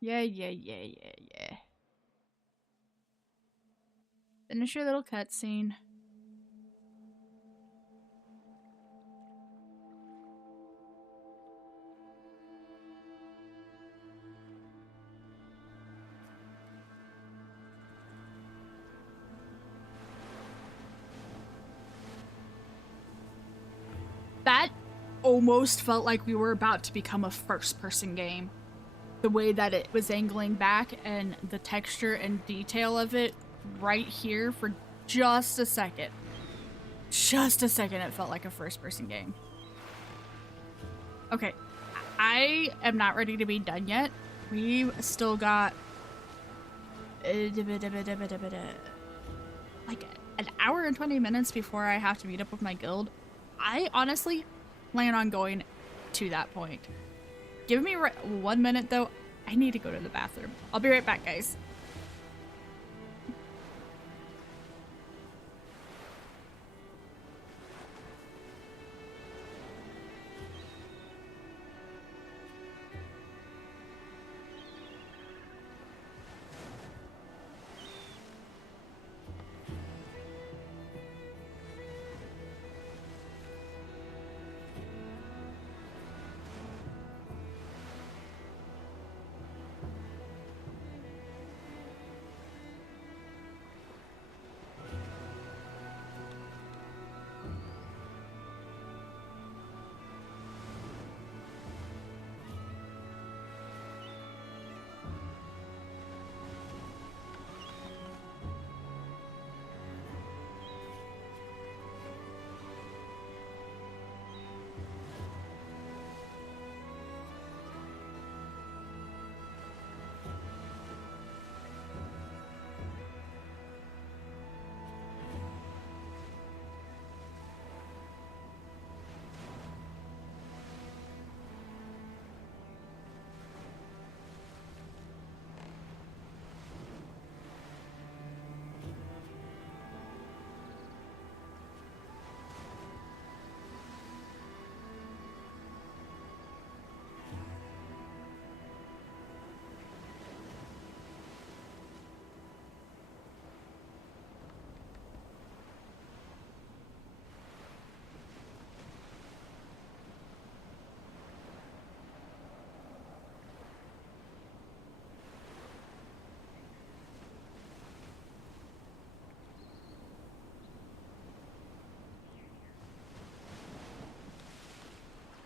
Yeah. Finish your little cutscene. That almost felt like we were about to become a first-person game. The way that it was angling back and the texture and detail of it right here for just a second. Just a second, it felt like a first-person game. Okay, I am not ready to be done yet. We've still got like an hour and 20 minutes before I have to meet up with my guild. I honestly plan on going to that point. Give me 1 minute though. I need to go to the bathroom. I'll be right back, guys.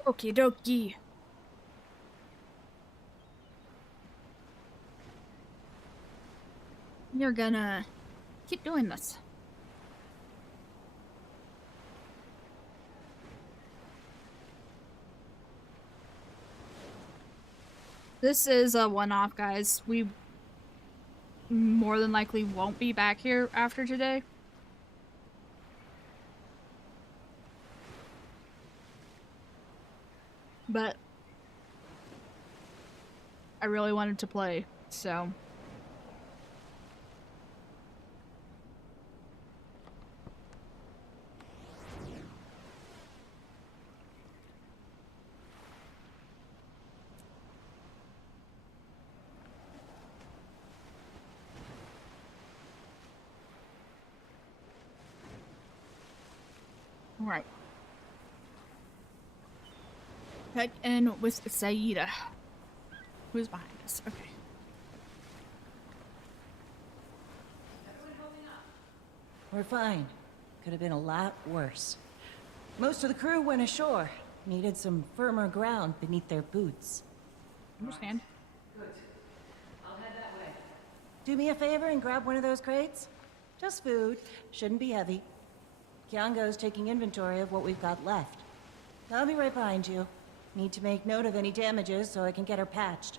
Okie dokie. You're gonna keep doing this. This is a one-off, guys. We more than likely won't be back here after today. But I really wanted to play, so. All right. Check in with Saida. Who's behind us? Okay. We're fine. Could have been a lot worse. Most of the crew went ashore. Needed some firmer ground beneath their boots. Understand. Good. I'll head that way. Do me a favor and grab one of those crates. Just food. Shouldn't be heavy. Kiango's taking inventory of what we've got left. I'll be right behind you. Need to make note of any damages so I can get her patched.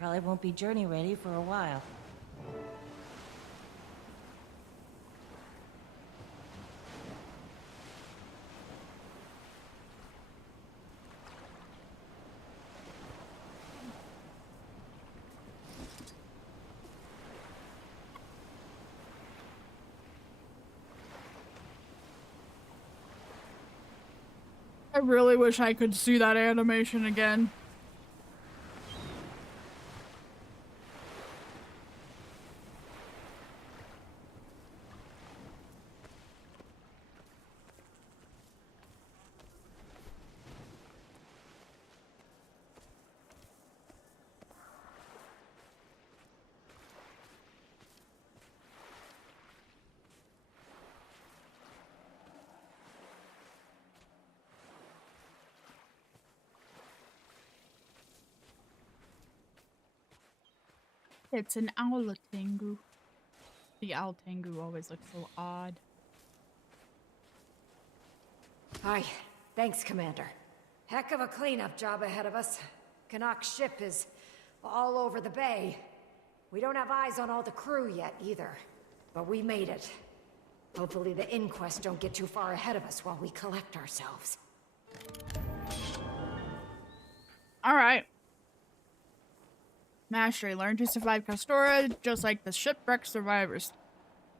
Probably won't be journey ready for a while. I really wish I could see that animation again. It's an owl tengu. The owl tengu always looks so odd. Hi. Thanks, Commander. Heck of a cleanup job ahead of us. Canuck's ship is all over the bay. We don't have eyes on all the crew yet, either. But we made it. Hopefully the inquest don't get too far ahead of us while we collect ourselves. Alright. Mastery. Learn to survive Castora just like the shipwreck survivors.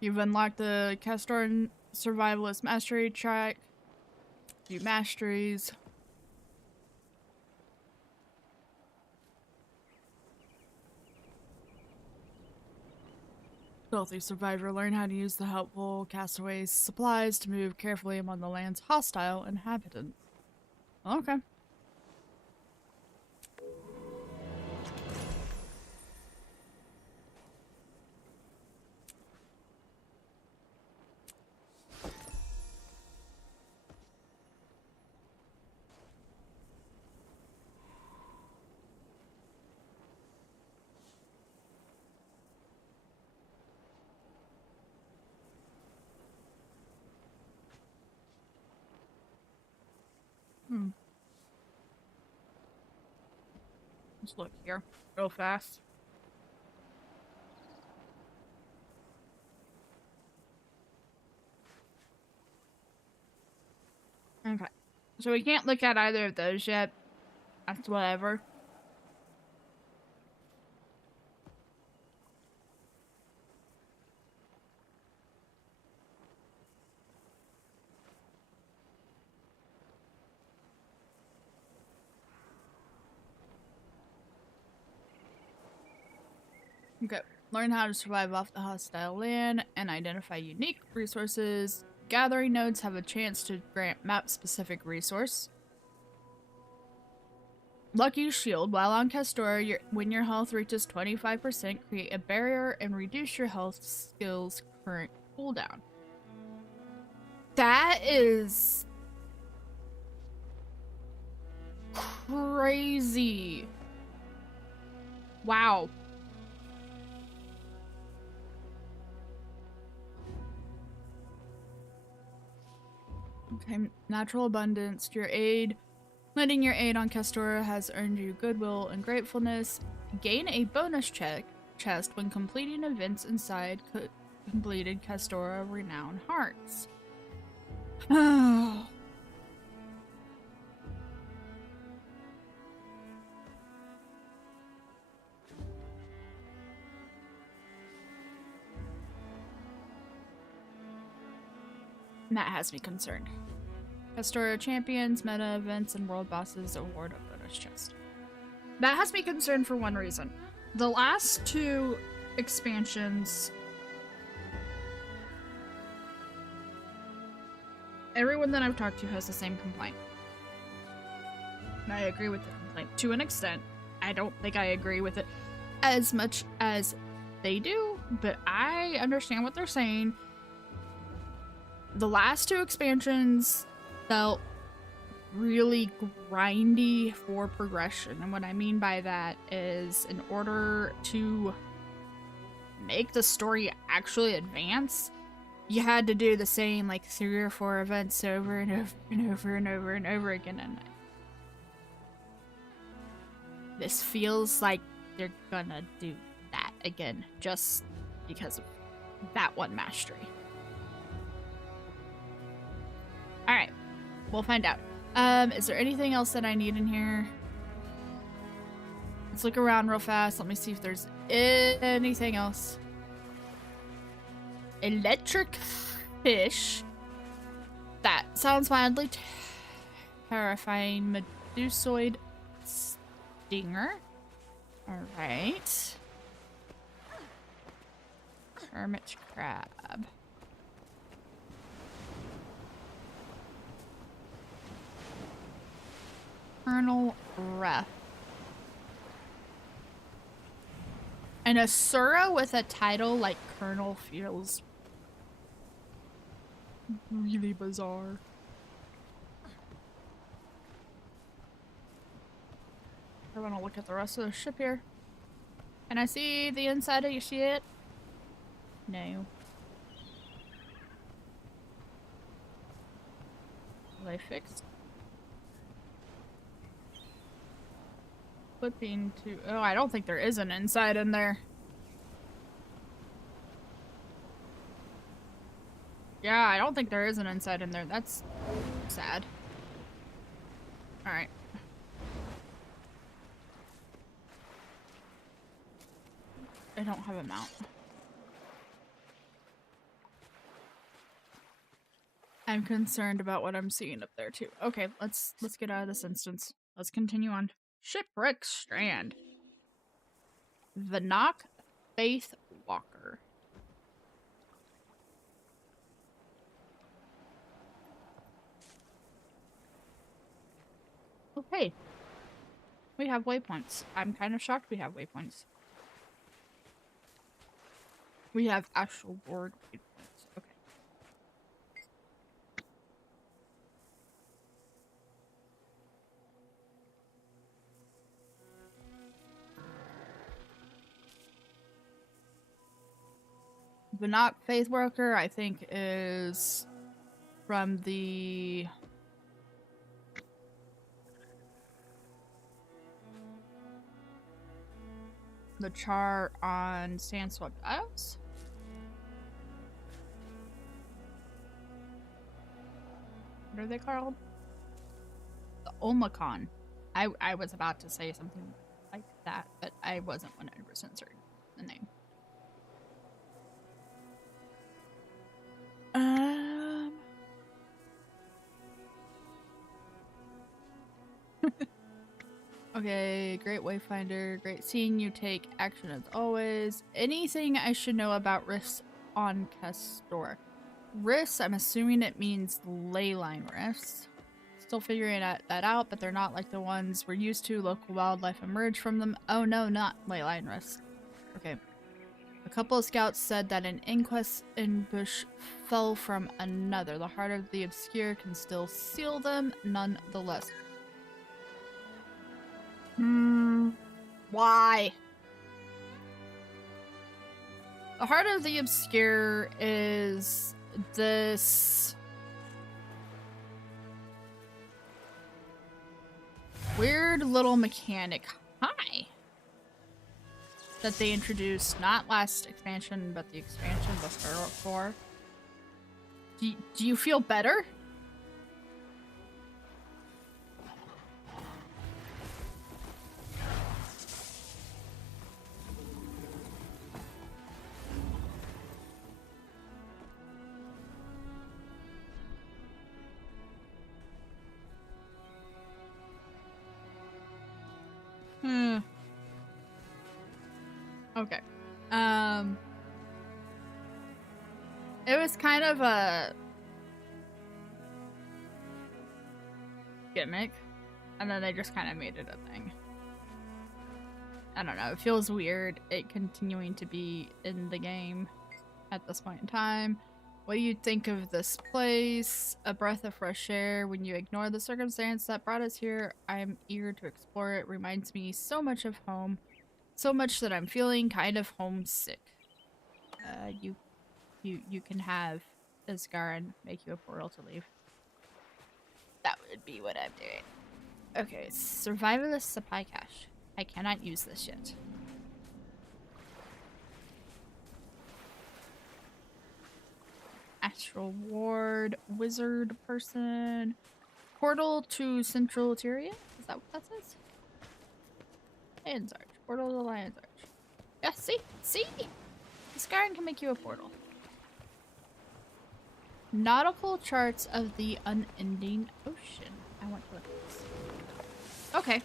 You've unlocked the Castoran Survivalist Mastery track. Few masteries. Stealthy survivor. Learn how to use the helpful castaways' supplies to move carefully among the land's hostile inhabitants. Okay. Let's look here real fast. Okay. So we can't look at either of those yet. That's whatever. Okay. Learn how to survive off the hostile land and identify unique resources. Gathering nodes have a chance to grant map-specific resource. Lucky Shield. While on Castora, when your health reaches 25%, create a barrier and reduce your health skill's current cooldown. That is crazy. Wow. Okay, natural abundance. To your aid, Lending your aid on Castora has earned you goodwill and gratefulness. Gain a bonus chest when completing events inside completed Castora Renown Hearts. That has me concerned. Castora champions, meta events, and world bosses award a bonus chest. That has me concerned for one reason. The last two expansions, everyone that I've talked to has the same complaint. And I agree with the complaint to an extent. I don't think I agree with it as much as they do, but I understand what they're saying. The last two expansions felt really grindy for progression, and what I mean by that is in order to make the story actually advance, you had to do the same like 3 or 4 events over and over and over and over and over again, and this feels like they're gonna do that again just because of that one mastery. Alright, we'll find out. Is there anything else that I need in here? Let's look around real fast. Let me see if there's anything else. Electric fish. That sounds mildly terrifying. Medusoid stinger. Alright. Hermit crab. Colonel Ref. An Asura with a title like Colonel feels really bizarre. I want to look at the rest of the ship here. Can I see the inside of your ship? No. Are they fixed? Flipping to... Oh, I don't think there is an inside in there. Yeah, I don't think there is an inside in there. That's sad. Alright. I don't have a mount. I'm concerned about what I'm seeing up there too. Okay, let's get out of this instance. Let's continue on. Shipwreck Strand. Vinok Faith Walker. Okay. We have waypoints. I'm kind of shocked we have waypoints. We have actual board waypoints. Okay. Vinok Faith Worker, I think, is from the chart on Sandswept Isles. What are they called? The Omicron. I was about to say something like that, but I wasn't 100% certain the name. Okay, great wayfinder, great seeing you take action as always. Anything I should know about rifts on Castor? Rifts, I'm assuming it means leyline rifts. Still figuring that out, but they're not like the ones we're used to. Local wildlife emerge from them. Oh no, not leyline rifts. Okay. A couple of scouts said that an inquest in bush fell from another. The heart of the obscure can still seal them, nonetheless. Why? The heart of the obscure is this weird little mechanic. Hi. That they introduced not last expansion, but the expansion before. Do you feel better? Okay. It was kind of a gimmick, and then they just kind of made it a thing. I don't know, it feels weird it continuing to be in the game at this point in time. What do you think of this place? A breath of fresh air. When you ignore the circumstance that brought us here, I am eager to explore it. Reminds me so much of home. So much that I'm feeling kind of homesick. You can have Isgarin make you a portal to leave. That would be what I'm doing. Okay, survivalist supply cache. I cannot use this yet. Astral ward, wizard person, portal to Central Tyria. Is that what that says? Lion's Arch. Portal to Lion's Arch. Yeah, see? Skyrim can make you a portal. Nautical charts of the unending ocean. I want to look at this. Okay.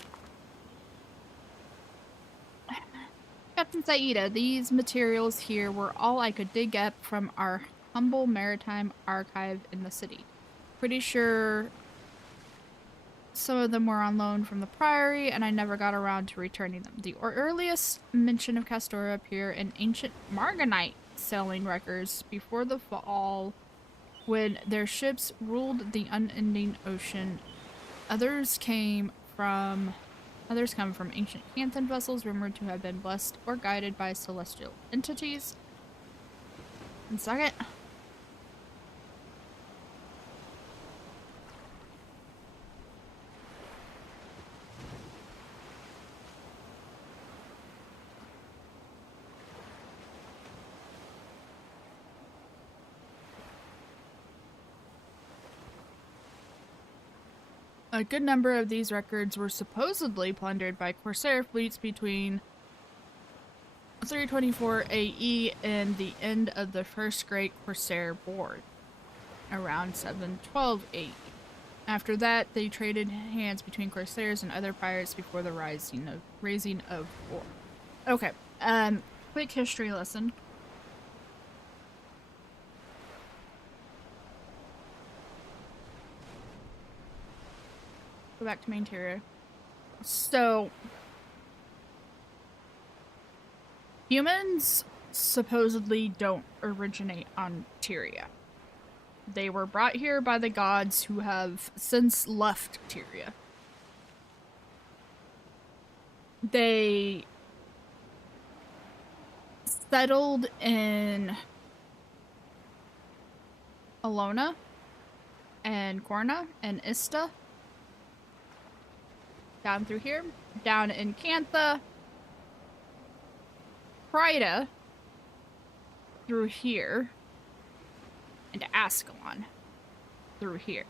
Captain Saida, these materials here were all I could dig up from our humble maritime archive in the city. Pretty sure some of them were on loan from the Priory, and I never got around to returning them. The earliest mention of Castora appear in ancient Marganite sailing records before the fall, when their ships ruled the unending ocean. Others come from ancient Canthan vessels rumored to have been blessed or guided by celestial entities. 1 second. A good number of these records were supposedly plundered by Corsair fleets between 324 AE and the end of the First Great Corsair Board, around 712 AE. After that, they traded hands between Corsairs and other pirates before the raising of war. Okay, quick history lesson. Go back to main Tyria. So, humans supposedly don't originate on Tyria. They were brought here by the gods who have since left Tyria. They settled in Alona and Korna and Ista. Down through here. Down in Cantha. Prida. Through here. Into Ascalon. Through here.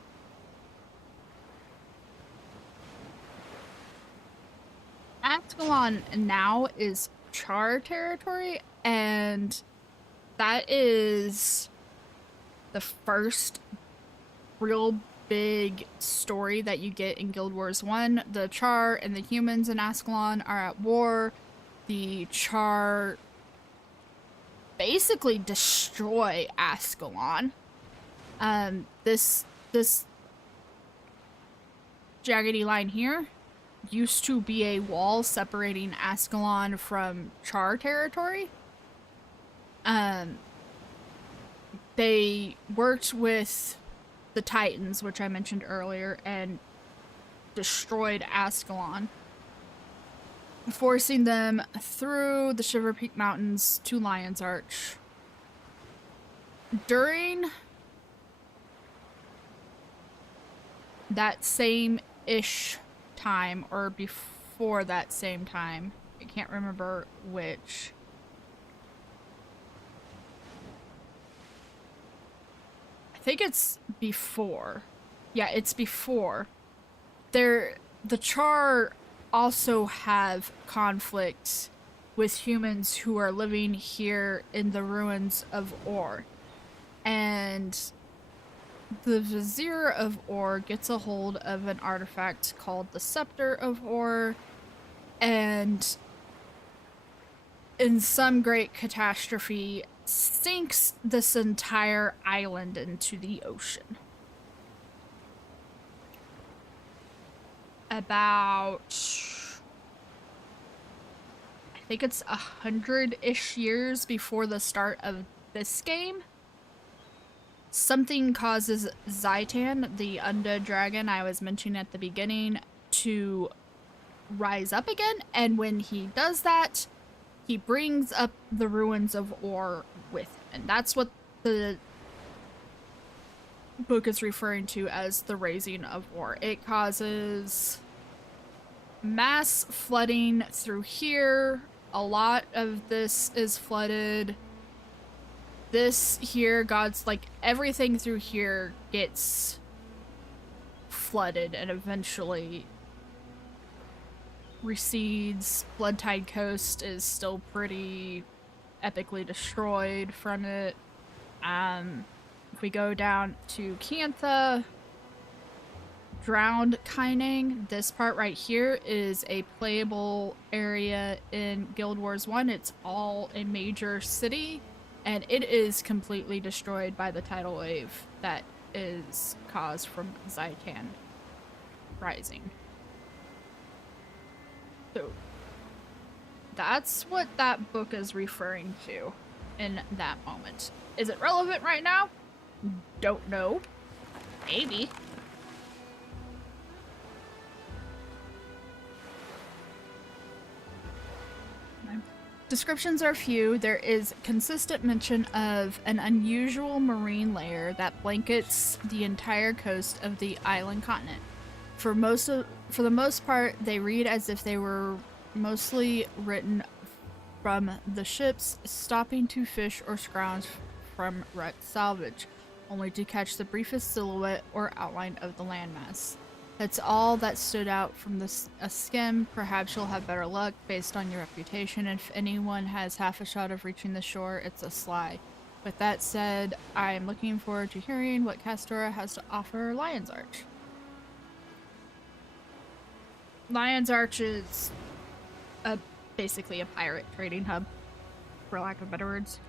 Ascalon now is Char territory, and that is the first real big story that you get in Guild Wars 1. The Char and the humans in Ascalon are at war. The Char basically destroy Ascalon. This jaggedy line here used to be a wall separating Ascalon from Char territory. They worked with the Titans, which I mentioned earlier, and destroyed Ascalon, forcing them through the Shiver Peak Mountains to Lion's Arch. During that same-ish time or before that same time. I can't remember which. I think it's before. Yeah, it's before. The Char also have conflict with humans who are living here in the ruins of Or. And the Vizier of Or gets a hold of an artifact called the Scepter of Or, and in some great catastrophe sinks this entire island into the ocean. About, I think it's 100-ish years before the start of this game, something causes Zaitan, the undead dragon I was mentioning at the beginning, to rise up again, and when he does that, he brings up the ruins of Or with him, and that's what the book is referring to as the raising of Or. It causes mass flooding through here. A lot of this is flooded. This here, God's like, everything through here gets flooded and eventually recedes. Bloodtide Coast is still pretty epically destroyed from it. If we go down to Cantha, Drowned Kyning, this part right here is a playable area in Guild Wars 1. It's all a major city, and it is completely destroyed by the tidal wave that is caused from Zaitan rising. So that's what that book is referring to in that moment. Is it relevant right now? Don't know. Maybe. Descriptions are few. There is consistent mention of an unusual marine layer that blankets the entire coast of the island continent. For the most part, they read as if they were mostly written from the ships stopping to fish or scrounge from wrecked salvage, only to catch the briefest silhouette or outline of the landmass. That's all that stood out from a skim. Perhaps you'll have better luck based on your reputation. If anyone has half a shot of reaching the shore, it's a sly. With that said, I am looking forward to hearing what Castora has to offer Lion's Arch. Lion's Arch is basically a pirate trading hub, for lack of better words.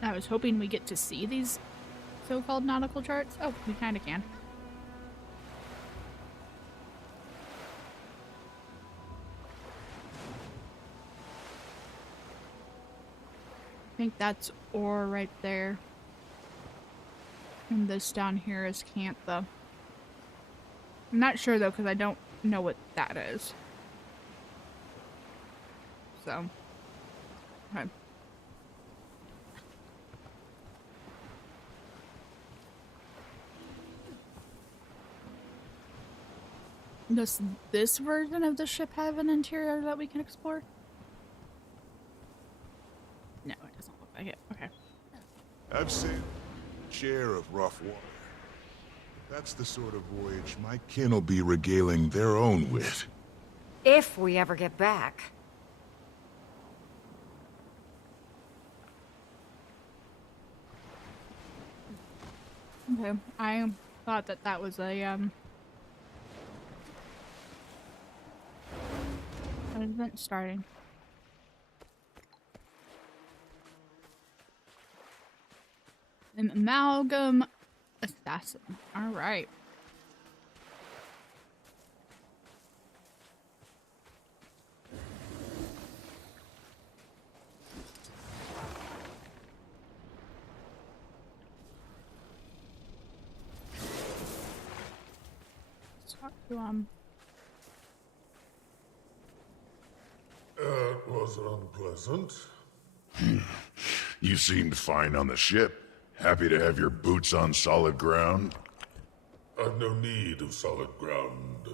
I was hoping we get to see these so-called nautical charts. Oh, we kind of can. I think that's Or right there. And this down here is Cantha. I'm not sure though, because I don't know what that is. So, okay. Does this version of the ship have an interior that we can explore? No, it doesn't look like it. Okay. I've sailed a share of rough water. That's the sort of voyage my kin will be regaling their own with. If we ever get back. Okay, I thought that was a an event starting. An amalgam assassin. All right. Let's talk to It was unpleasant. You seemed fine on the ship. Happy to have your boots on solid ground? I've no need of solid ground.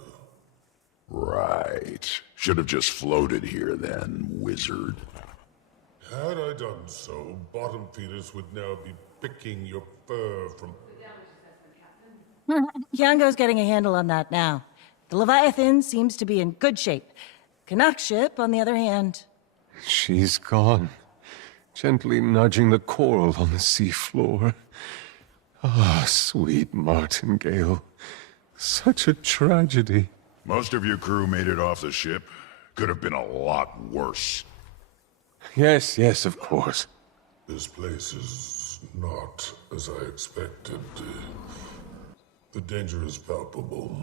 Right. Should have just floated here then, wizard. Had I done so, bottom feeders would now be picking your fur from... Yango's getting a handle on that now. The Leviathan seems to be in good shape. Canuck ship, on the other hand... She's gone, gently nudging the coral on the seafloor. Ah, sweet martingale. Such a tragedy. Most of your crew made it off the ship. Could have been a lot worse. Yes, yes, of course. This place is not as I expected. The danger is palpable.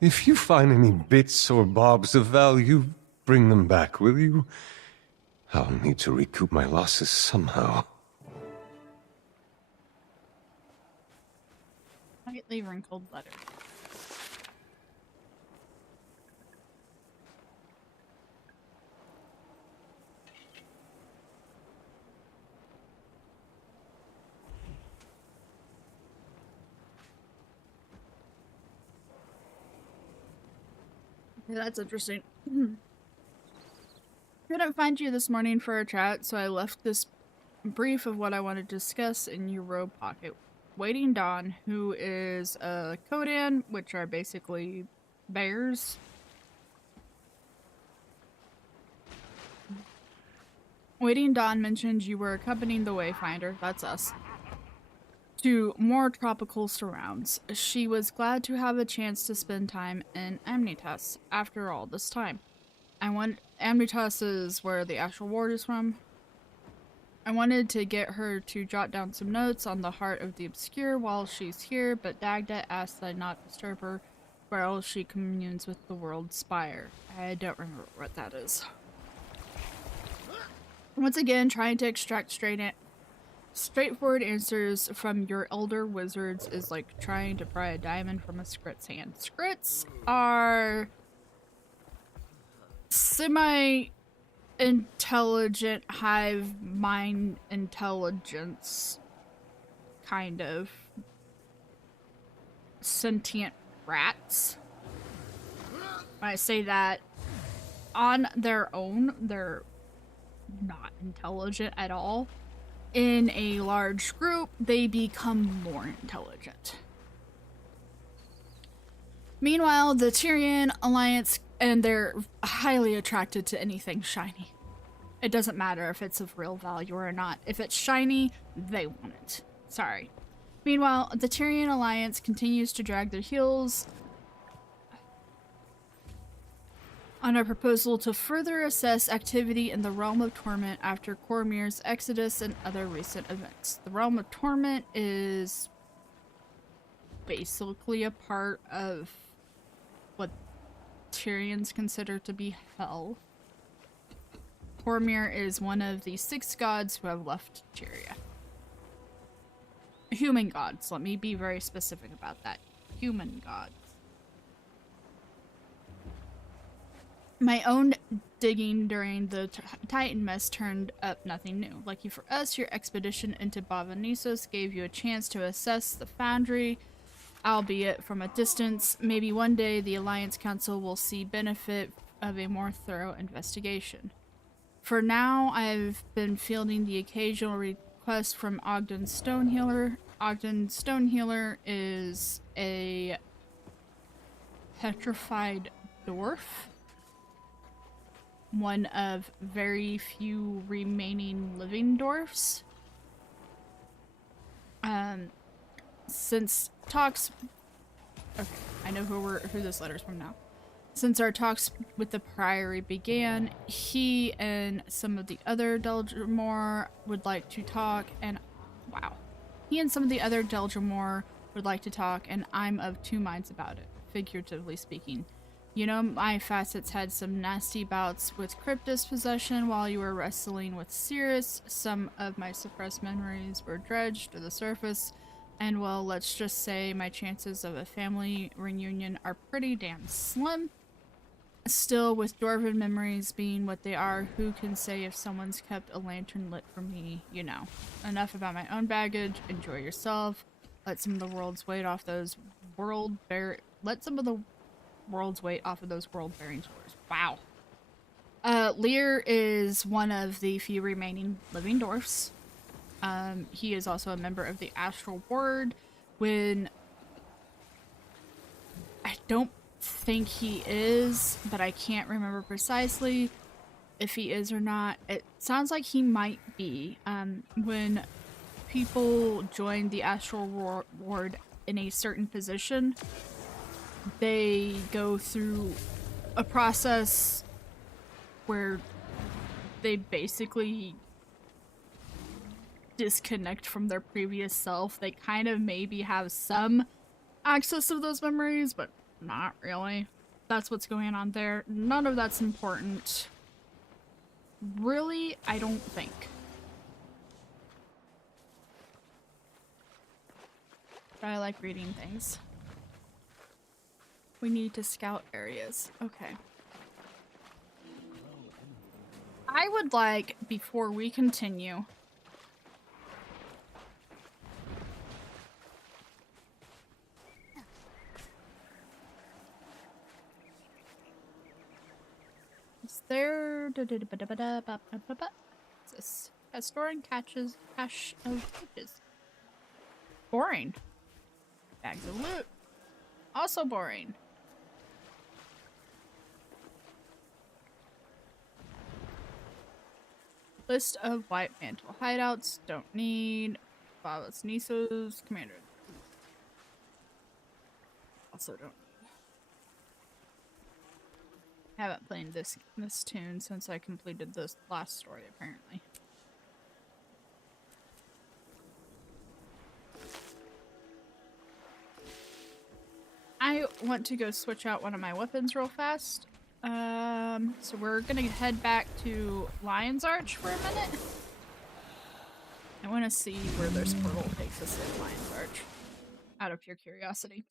If you find any bits or bobs of value, bring them back, will you? I'll need to recoup my losses somehow. Slightly wrinkled letter. Okay, that's interesting. Couldn't find you this morning for a chat, so I left this brief of what I want to discuss in your robe pocket. Waiting Dawn, who is a Kodan, which are basically bears. Waiting Dawn mentioned you were accompanying the Wayfinder, that's us, to more tropical surrounds. She was glad to have a chance to spend time in Amnitas after all this time. Amnitas is where the actual ward is from. I wanted to get her to jot down some notes on the heart of the obscure while she's here, but Dagda asked that I not disturb her, or else she communes with the world spire. I don't remember what that is. Once again, trying to extract straightforward answers from your elder wizards is like trying to pry a diamond from a Skrit's hand. Skrits are semi-intelligent hive mind intelligence, kind of sentient rats. When I say that, on their own, they're not intelligent at all. In a large group, they become more intelligent. Meanwhile, the Tyrian Alliance, and they're highly attracted to anything shiny. It doesn't matter if it's of real value or not. If it's shiny, they want it. Sorry. Meanwhile, the Tyrian Alliance continues to drag their heels on a proposal to further assess activity in the Realm of Torment after Cormyr's exodus and other recent events. The Realm of Torment is basically a part of what Tyrians consider to be hell. Cormyr is one of the 6 gods who have left Tyria. Human gods, let me be very specific about that. Human gods. My own digging during the Titan mess turned up nothing new. Lucky for us, your expedition into Bavanissos gave you a chance to assess the foundry, albeit from a distance. Maybe one day the Alliance Council will see benefit of a more thorough investigation. For now, I've been fielding the occasional request from Ogden Stonehealer. Ogden Stonehealer is a petrified dwarf. One of very few remaining living dwarfs. Since talks... Okay, I know who this letter's from now. Since our talks with the Priory began, he and some of the other Deldrimor would like to talk, and... Wow. He and some of the other Deldrimor would like to talk, and I'm of 2 minds about it, figuratively speaking. You know, my facets had some nasty bouts with Cryptus possession while you were wrestling with Cirrus. Some of my suppressed memories were dredged to the surface, and well, let's just say my chances of a family reunion are pretty damn slim. Still, with dwarven memories being what they are, who can say if someone's kept a lantern lit for me? You know. Enough about my own baggage. Enjoy yourself. Let some of the world's weight off those Let some of the world's weight off of those world-bearing shoulders. Wow. Lear is one of the few remaining living dwarfs. He is also a member of the Astral Ward. When I don't think he is, but I can't remember precisely if he is or not. It sounds like he might be. When people join the Astral Ward in a certain position, they go through a process where they basically disconnect from their previous self. They kind of maybe have some access to those memories, but not really. That's what's going on there. None of that's important. Really, I don't think. But I like reading things. We need to scout areas. Okay. I would like, before we continue, is there this? Storing cache of witches. Boring. Bags of loot. Also boring. List of White Mantle hideouts. Don't need. Flawless Niso's commander. Also don't need. Haven't played this tune since I completed this last story, apparently. I want to go switch out one of my weapons real fast. So we're gonna head back to Lion's Arch for a minute. I want to see where this portal takes us in Lion's Arch, out of pure curiosity.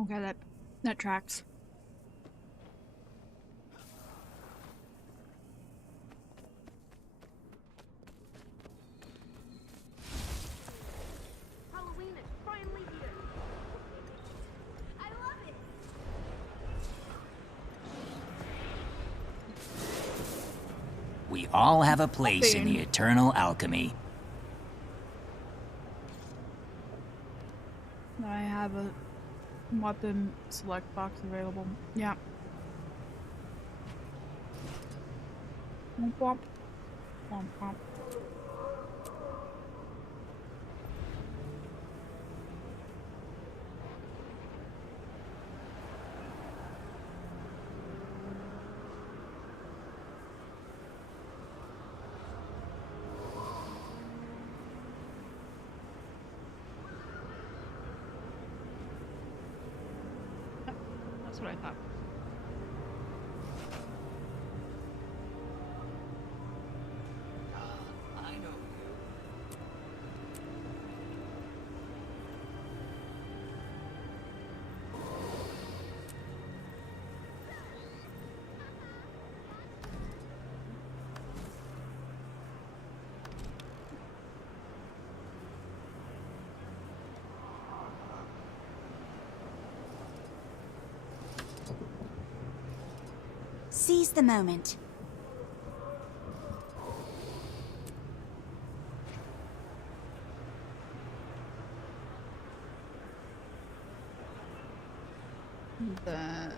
Okay, that tracks. Halloween is finally here. I love it. We all have a place in the eternal alchemy. I have a weapon select box available. Yeah. Womp womp. Womp womp. That's what I thought. I know you. Seize the moment. The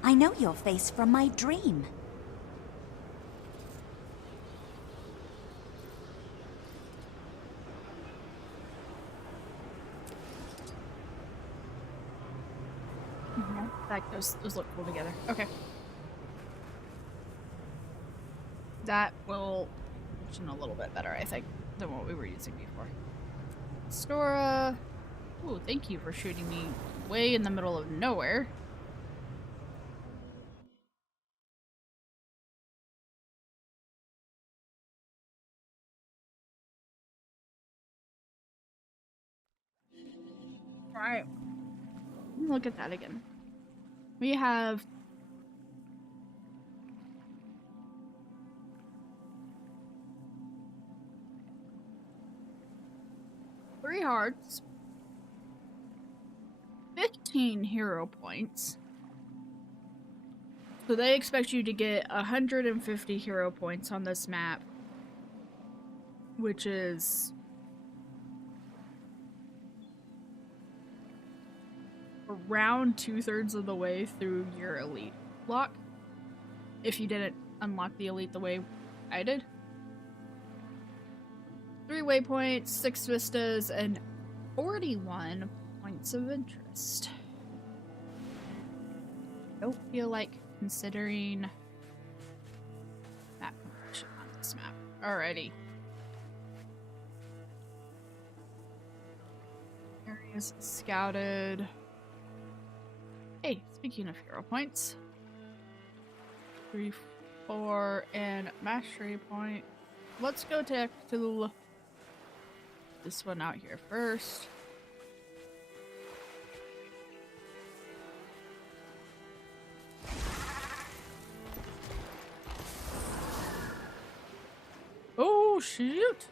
I know your face from my dream. Those look cool together. Okay. That will function a little bit better, I think, than what we were using before. Stora. Ooh, thank you for shooting me way in the middle of nowhere. Alright. Look at that again. We have 3 hearts, 15 hero points. So they expect you to get 150 hero points on this map, which is around 2/3 of the way through your elite lock, if you didn't unlock the elite the way I did. 3 waypoints, 6 vistas, and 41 points of interest. Don't feel like considering map completion on this map. Alrighty. Areas scouted. Hey, speaking of hero points. 3, 4, and mastery point. Let's go to this one out here first. Oh, shoot!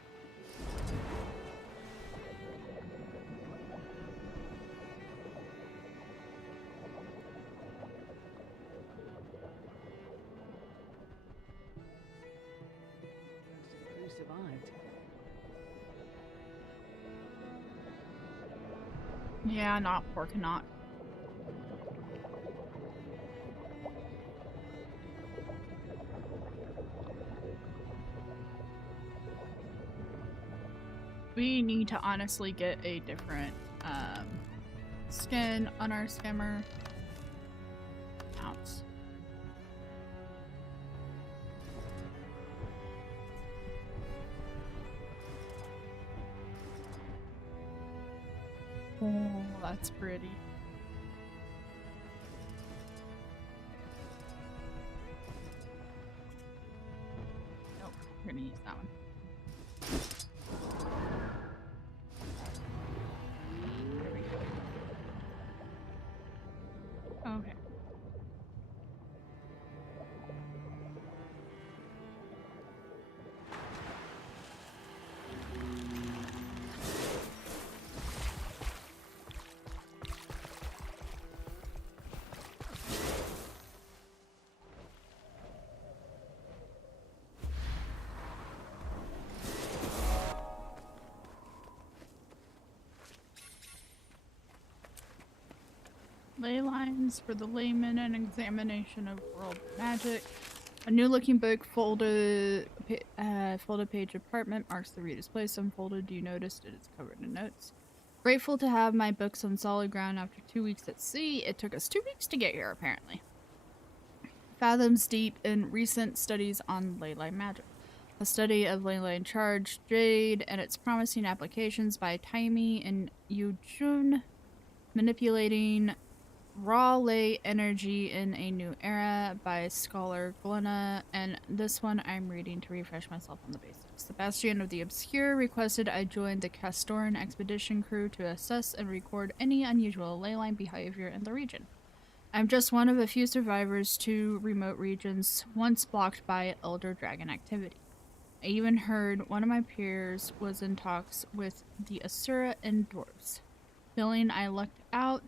Who survived? Yeah, not poor cannot. We need to honestly get a different skin on our skimmer. Ouch. Oh, that's pretty. Nope, we're gonna use that one. There we go. Okay. Ley lines for the layman and examination of world magic. A new looking book folded page apartment marks the reader's place. Unfolded, you noticed it is covered in notes. Grateful to have my books on solid ground after 2 weeks at sea. It took us 2 weeks to get here, apparently. Fathoms deep in recent studies on ley line magic. A study of ley line charge, jade, and its promising applications by Taimi and Yujun. Manipulating Raw Ley Energy in a New Era by scholar Glenna, and this one I'm reading to refresh myself on the basics. The Bastion of the Obscure requested I join the Castoran expedition crew to assess and record any unusual leyline behavior in the region. I'm just one of a few survivors to remote regions once blocked by Elder Dragon activity. I even heard one of my peers was in talks with the Asura and Dwarves. Feeling like I lucked out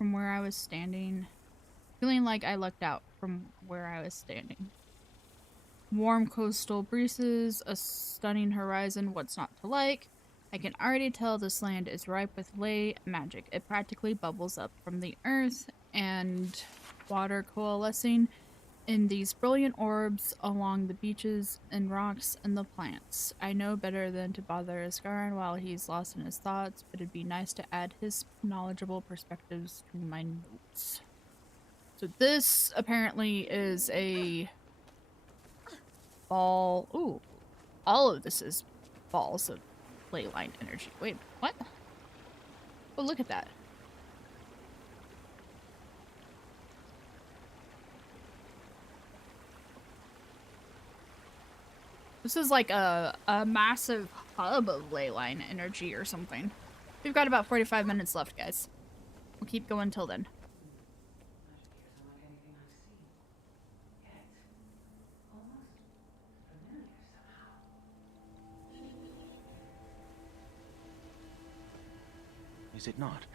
from where I was standing. Warm coastal breezes, a stunning horizon, what's not to like? I can already tell this land is ripe with ley magic. It practically bubbles up from the earth and water coalescing in these brilliant orbs along the beaches and rocks and the plants. I know better than to bother Asgaran while he's lost in his thoughts, but it'd be nice to add his knowledgeable perspectives to my notes. So this apparently is a ball. Ooh, all of this is balls of ley line energy. Wait, what? Oh, look at that. This is like a massive hub of ley line energy or something. We've got about 45 minutes left, guys. We'll keep going till then. Is it not?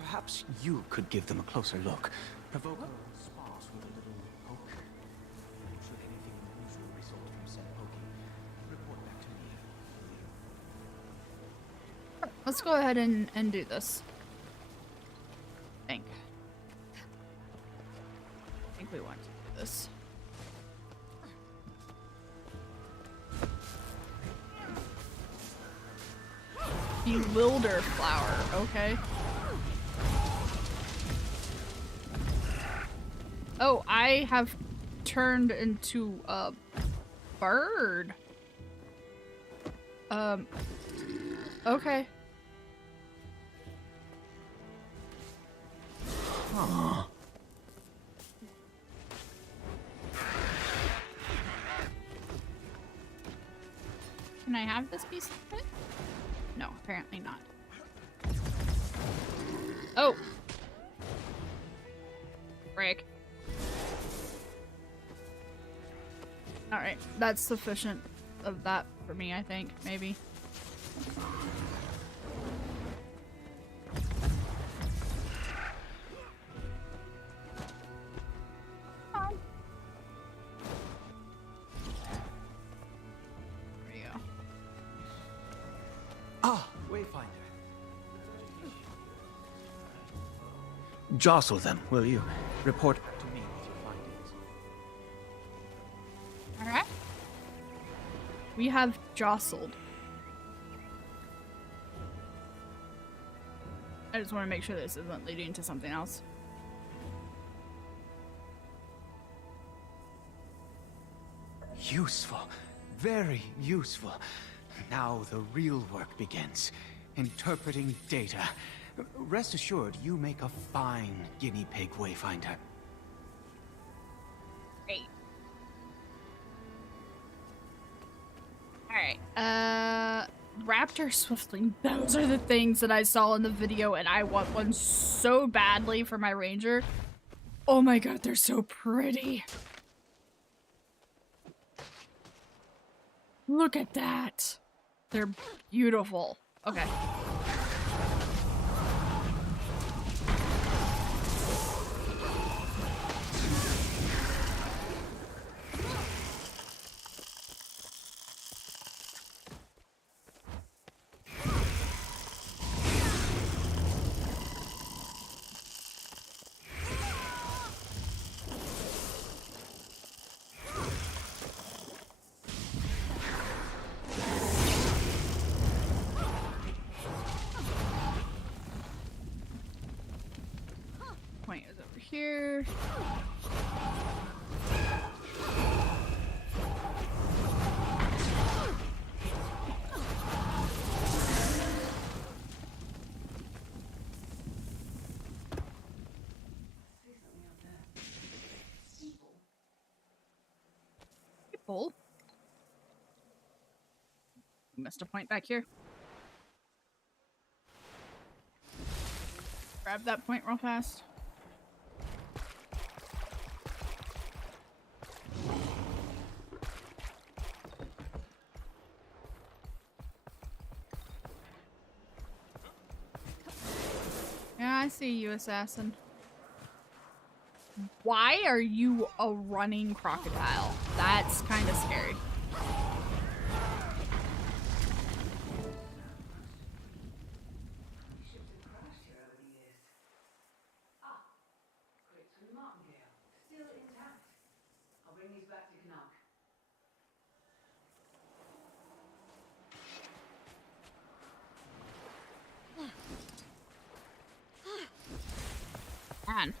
Perhaps you could give them a closer look. Provoke a sparse with a little poke. Should anything unusual result from said poking, report back to me. Let's go ahead and do this. I think we want to do this. Bewilder flower, okay. Oh, I have turned into a bird. Okay. Aww. Can I have this piece of it? No, apparently not. Oh! Frick. Alright, that's sufficient of that for me, I think, maybe. Jostle them, will you? Report back to me with your findings. Alright. We have jostled. I just want to make sure this isn't leading to something else. Useful. Very useful. Now the real work begins. Interpreting data. Rest assured, you make a fine guinea pig wayfinder. Great. Alright, raptor swiftling. Those are the things that I saw in the video, and I want one so badly for my ranger. Oh my god, they're so pretty. Look at that. They're beautiful. Okay. Point is over here. People. Missed a point back here. Grab that point real fast. Yeah, I see you, assassin. Why are you a running crocodile? That's kind of scary. Man.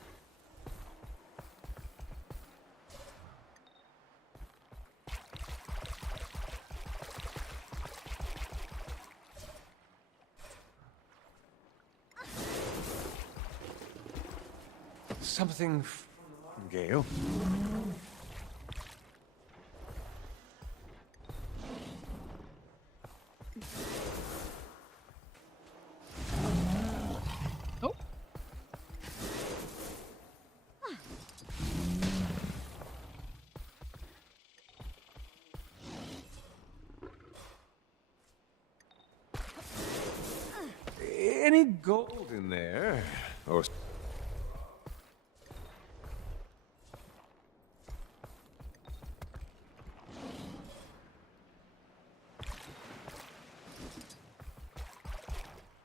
Something from Gale. Oh. Any gold in there? Or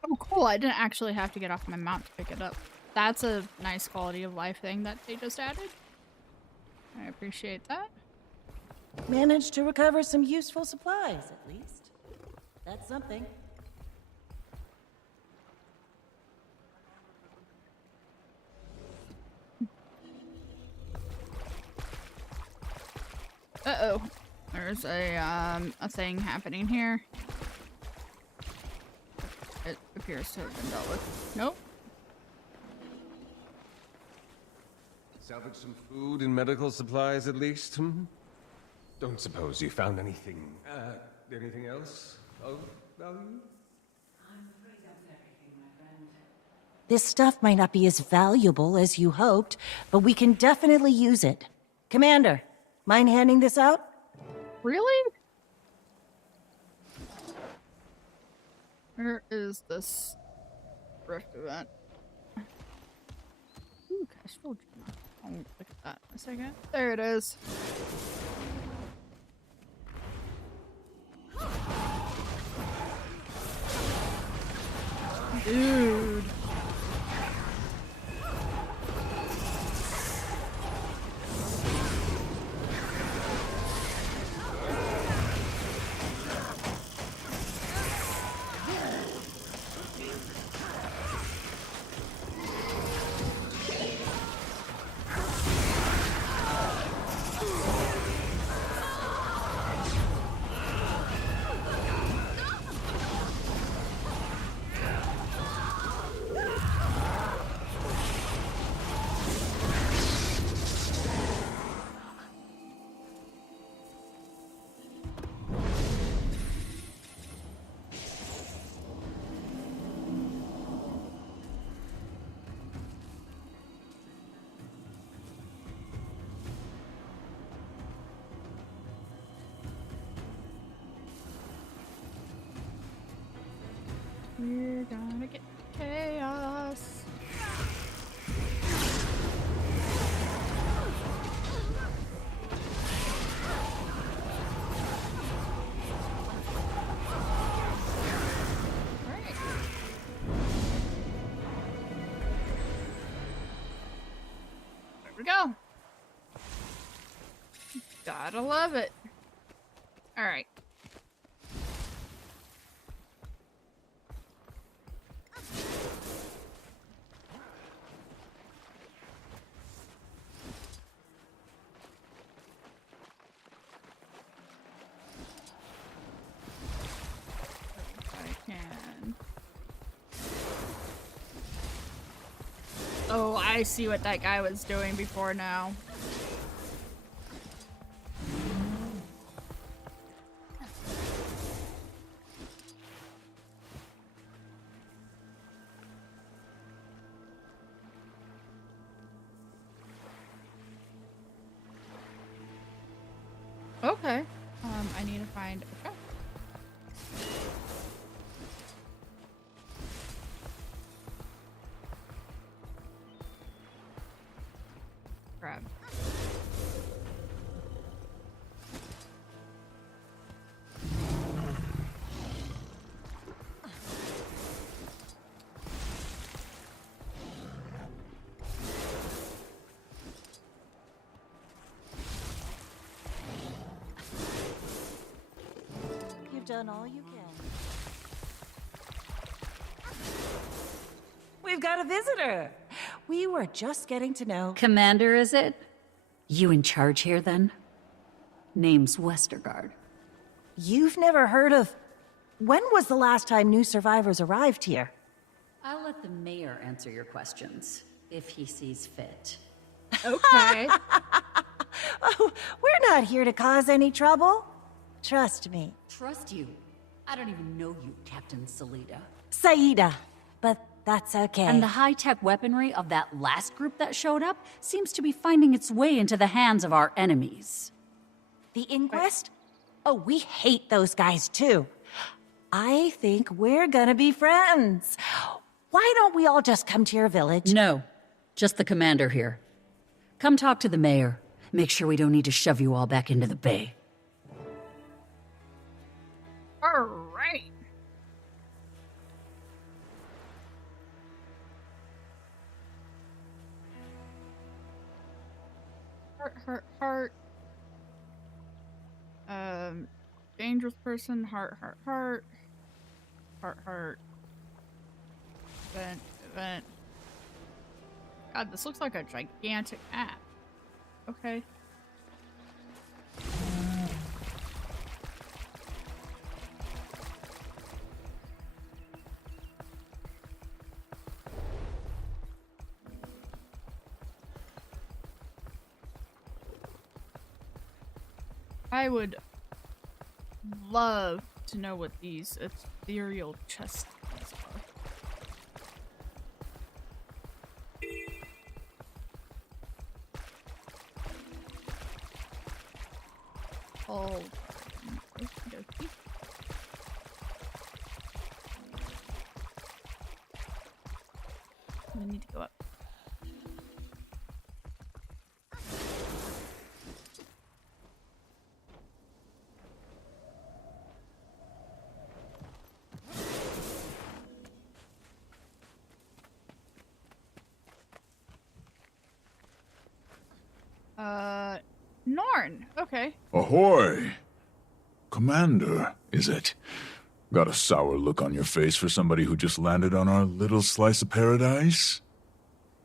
Oh, cool. I didn't actually have to get off my mount to pick it up. That's a nice quality of life thing that they just added. I appreciate that. Managed to recover some useful supplies, at least. That's something. Uh-oh. There's a thing happening here. It appears to have been dealt with. Nope. salvage some food and medical supplies at least? Hmm? Don't suppose you found anything else of value? This stuff might not be as valuable as you hoped, but we can definitely use it. Commander, mind handing this out? Really? Where is this rift event? Ooh, Castrol Journal. I'll look at that in a second. There it is. Dude. We're gonna get chaos. Right. There we go. Gotta love it. All right. Oh, I see what that guy was doing before now. Okay. I need to find a trap. Grab. You've done all you can. We've got a visitor. We were just getting to know. Commander, is it? You in charge here, then? Name's Westergaard. You've never heard of... When was the last time new survivors arrived here? I'll let the mayor answer your questions, if he sees fit. Okay. Oh, we're not here to cause any trouble. Trust me. Trust you? I don't even know you, Captain Salida. Saida, but that's okay. And the high-tech weaponry of that last group that showed up seems to be finding its way into the hands of our enemies. The Inquest? Oh, we hate those guys too. I think we're gonna be friends. Why don't we all just come to your village? No, just the commander here. Come talk to the mayor. Make sure we don't need to shove you all back into the bay. All right. Heart. Dangerous person. Heart. Event. God, this looks like a gigantic app. Okay. I would love to know what these ethereal chest keys are. Oh, okey-dokey. We need to go up. Norn. Okay. Ahoy! Commander, is it? Got a sour look on your face for somebody who just landed on our little slice of paradise?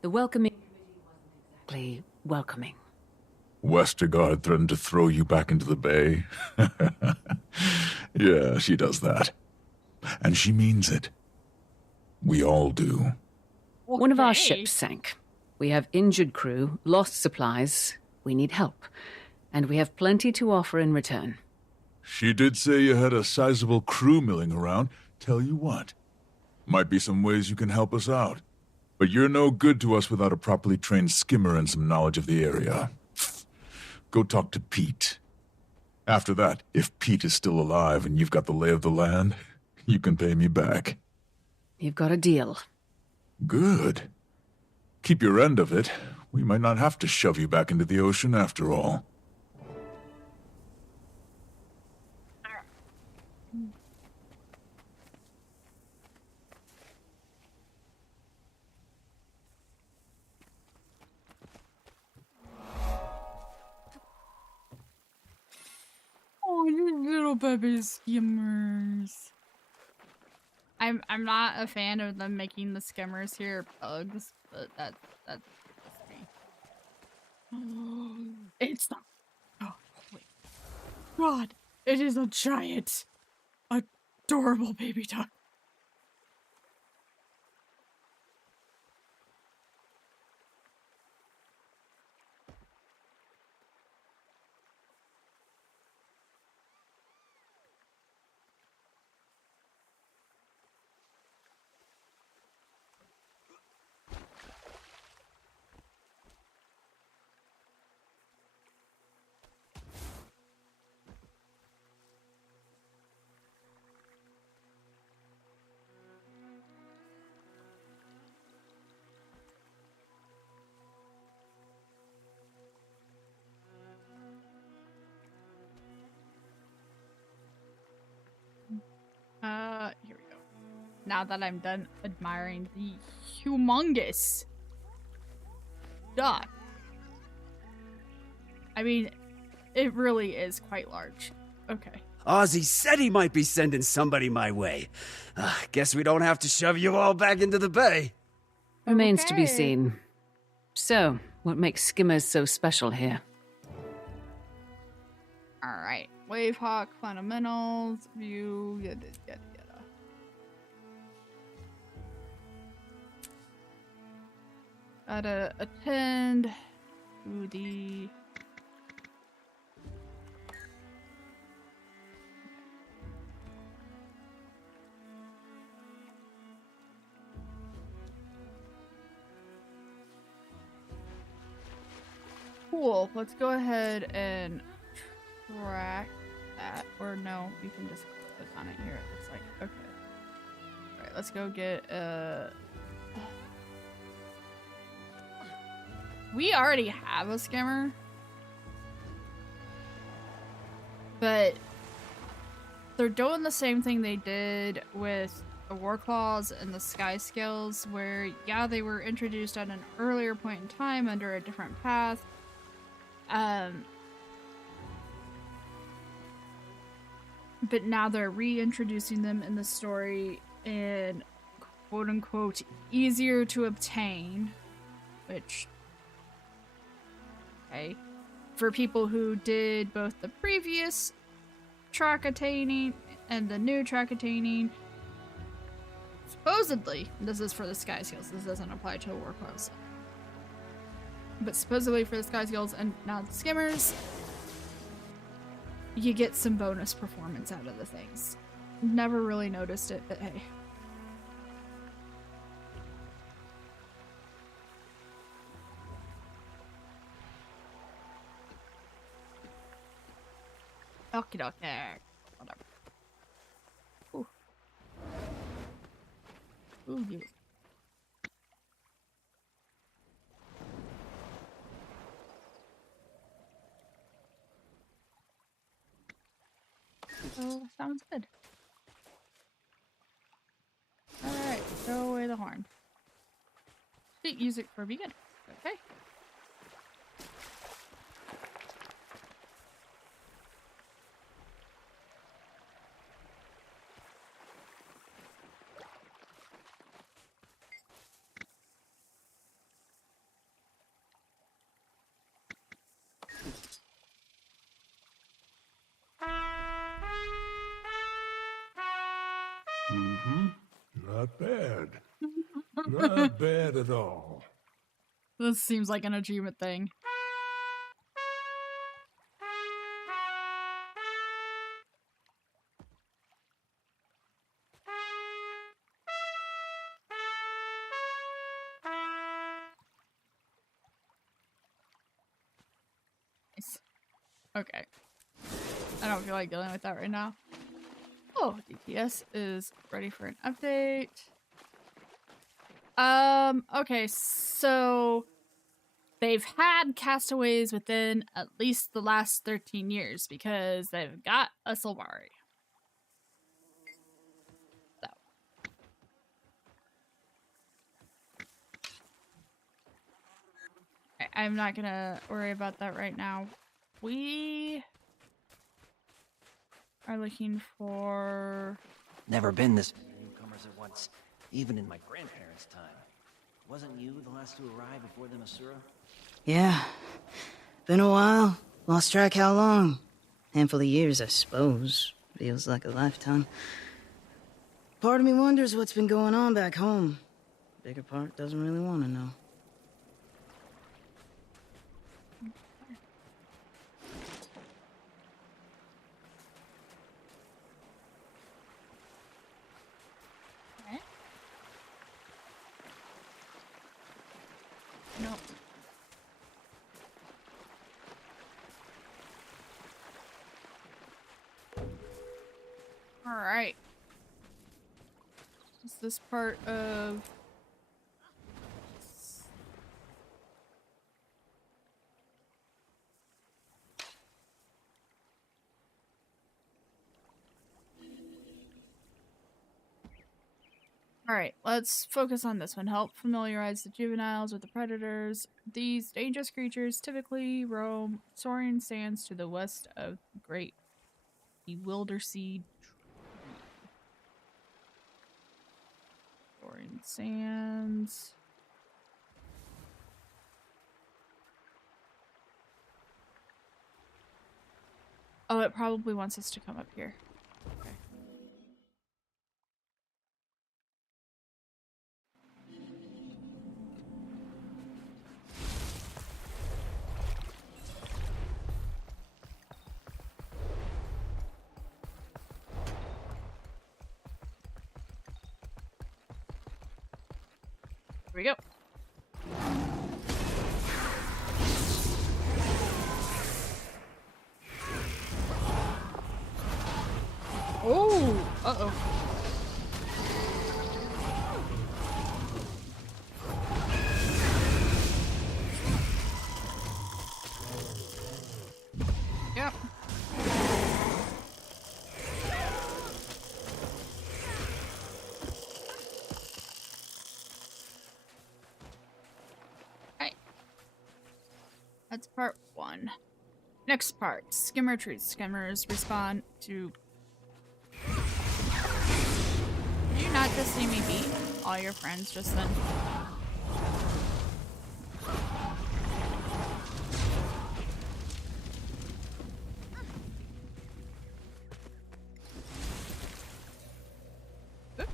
The welcoming committee wasn't exactly welcoming. Westergaard threatened to throw you back into the bay? Yeah, she does that. And she means it. We all do. One of our ships sank. We have injured crew, lost supplies. We need help. And we have plenty to offer in return. She did say you had a sizable crew milling around. Tell you what, might be some ways you can help us out. But you're no good to us without a properly trained skimmer and some knowledge of the area. Go talk to Pete. After that, if Pete is still alive and you've got the lay of the land, you can pay me back. You've got a deal. Good. Keep your end of it. We might not have to shove you back into the ocean after all. Oh, you little baby skimmers. I'm not a fan of them making the skimmers here bugs, but that's me. It's not. Oh, holy God! It is a giant, adorable baby duck. Here we go. Now that I'm done admiring the humongous duck. I mean, it really is quite large. Okay. Ozzy said he might be sending somebody my way. Guess we don't have to shove you all back into the bay. Remains to be seen. So, what makes skimmers so special here? Alright. Wavehawk fundamentals, view, yada yada yada. Gotta attend to the cool. Let's go ahead and track that. Or no, we can just click on it here. It looks like okay. Alright, let's go get we already have a skimmer. But they're doing the same thing they did with the Warclaws and the Sky Scales, where yeah, they were introduced at an earlier point in time under a different path. But now they're reintroducing them in the story in quote unquote easier to obtain, which okay, for people who did both the previous track attaining and the new track attaining. Supposedly, this is for the Sky Skills, this doesn't apply to Warclaws. But supposedly for the Sky Skills and now the Skimmers, you get some bonus performance out of the things. Never really noticed it, but hey. Okie dokie. Whatever. Ooh. Ooh, yeah. Oh, sounds good. Alright, throw away the horn. Sweet music for beginners. Okay. Mm-hmm. Not bad. Not bad at all. This seems like an achievement thing. Nice. Okay. I don't feel like dealing with that right now. Oh, DPS is ready for an update. Okay, so they've had castaways within at least the last 13 years because they've got a Sylvari. So. I'm not gonna worry about that right now. We are looking for... Never been this many newcomers at once, even in my grandparents' time. Wasn't you the last to arrive before the Masura? Yeah. Been a while. Lost track how long. Handful of years, I suppose. Feels like a lifetime. Part of me wonders what's been going on back home. Bigger part doesn't really want to know. No. Alright. Is this part of... Alright, let's focus on this one. Help familiarize the juveniles with the predators. These dangerous creatures typically roam soaring sands to the west of the Great Bewilderseed Tree. Soaring sands. Oh, it probably wants us to come up here. Okay. Here we go. Oh, uh-oh. Yep. Right. That's part 1. Next part. Skimmer trees. Skimmers respond to... Did you not just see me beat all your friends just then? Oop.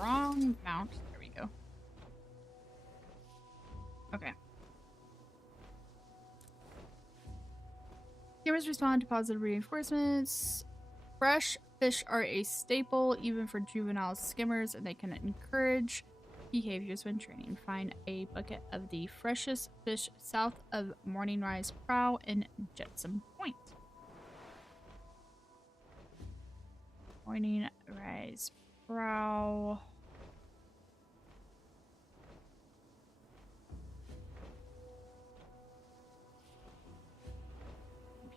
Wrong mount. There we go. Okay. Skimmers respond to positive reinforcements. Fresh fish are a staple even for juvenile skimmers, and they can encourage behaviors when training. Find a bucket of the freshest fish south of Morning Rise Prow in Jetsam Point. Morning Rise Prow.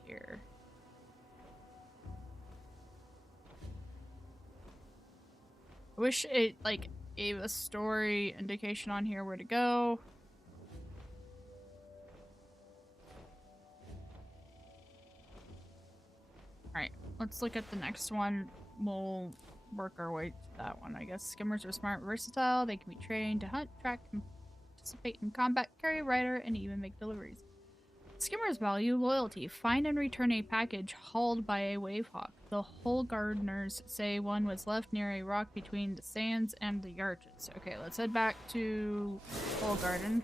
Here. I wish it, like, gave a story indication on here where to go. Alright, let's look at the next one. We'll work our way to that one, I guess. Skimmers are smart, versatile. They can be trained to hunt, track, participate in combat, carry rider, and even make deliveries. Skimmers value loyalty. Find and return a package hauled by a wavehawk. The Hole Gardeners say one was left near a rock between the sands and the arches. Okay, let's head back to Hole Garden.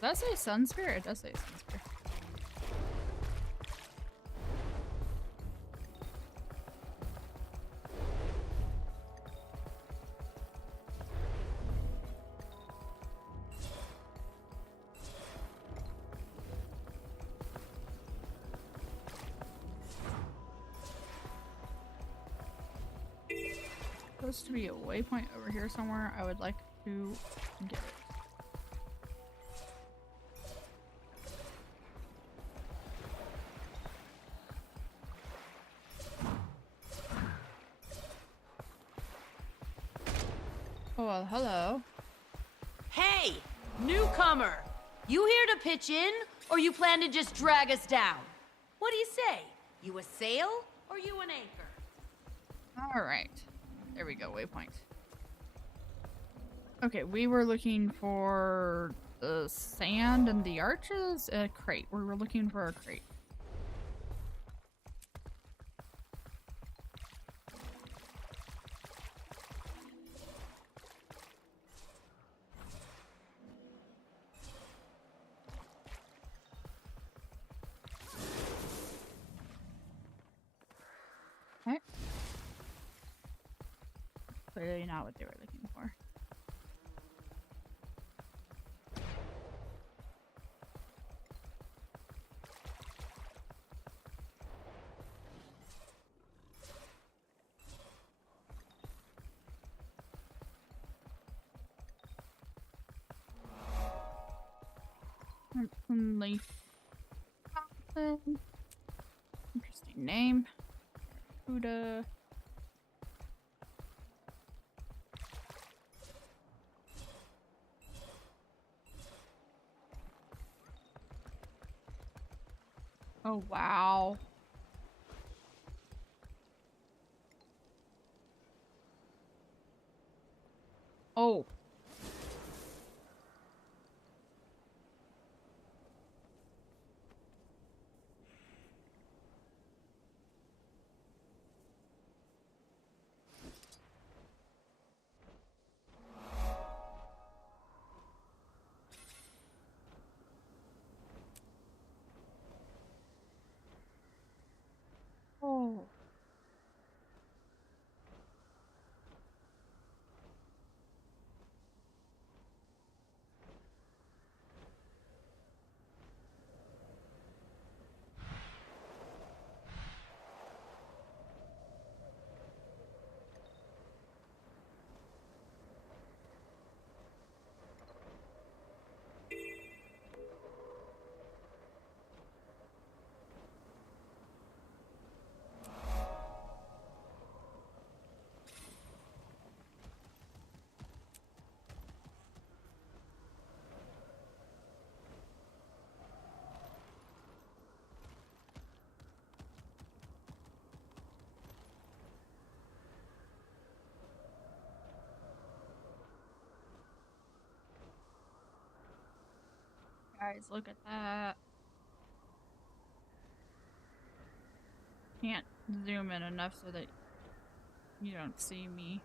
Does that say Sun Spear? It does say Sun Spear. Supposed to be a waypoint over here somewhere. I would like to get it. Oh, well, hello. Hey, newcomer! You here to pitch in, or you plan to just drag us down? What do you say? You a sail, or you an anchor? Alright. There we go, waypoint. Okay, we were looking for the sand and the arches? A crate. We were looking for a crate. Okay. Clearly not what they were looking for. Leaf. Interesting name. Buddha. Oh, wow. Oh, Guys, look at that. Can't zoom in enough so that you don't see me.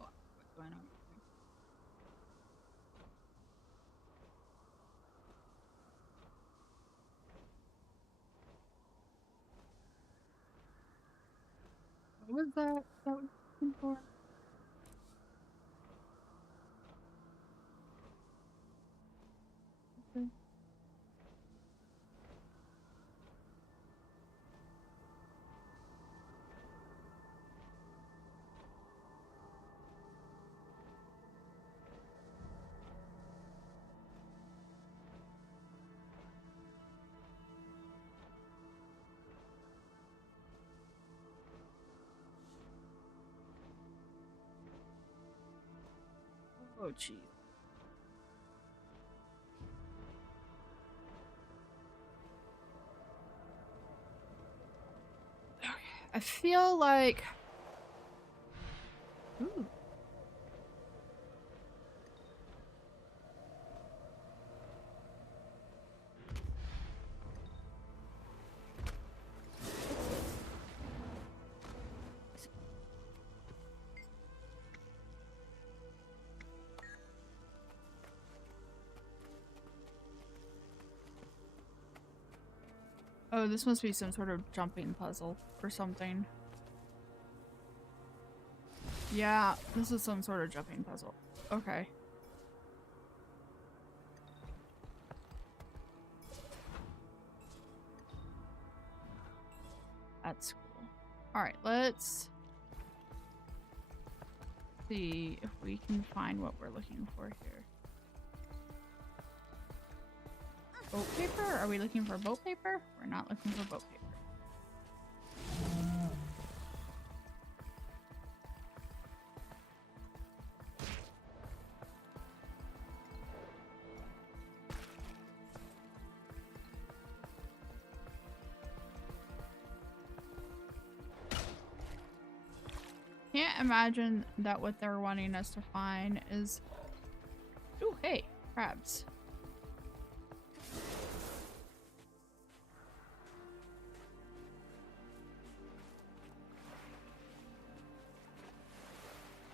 Oh, what's going on? What was that? That was looking for? Okay. Oh, jeez. Okay. I feel like... Ooh. Oh, this must be some sort of jumping puzzle or something. Yeah, this is some sort of jumping puzzle. Okay. That's cool. Alright, let's see if we can find what we're looking for here. Boat paper? Are we looking for boat paper? We're not looking for boat paper. Can't imagine that what they're wanting us to find is... Ooh, hey, crabs.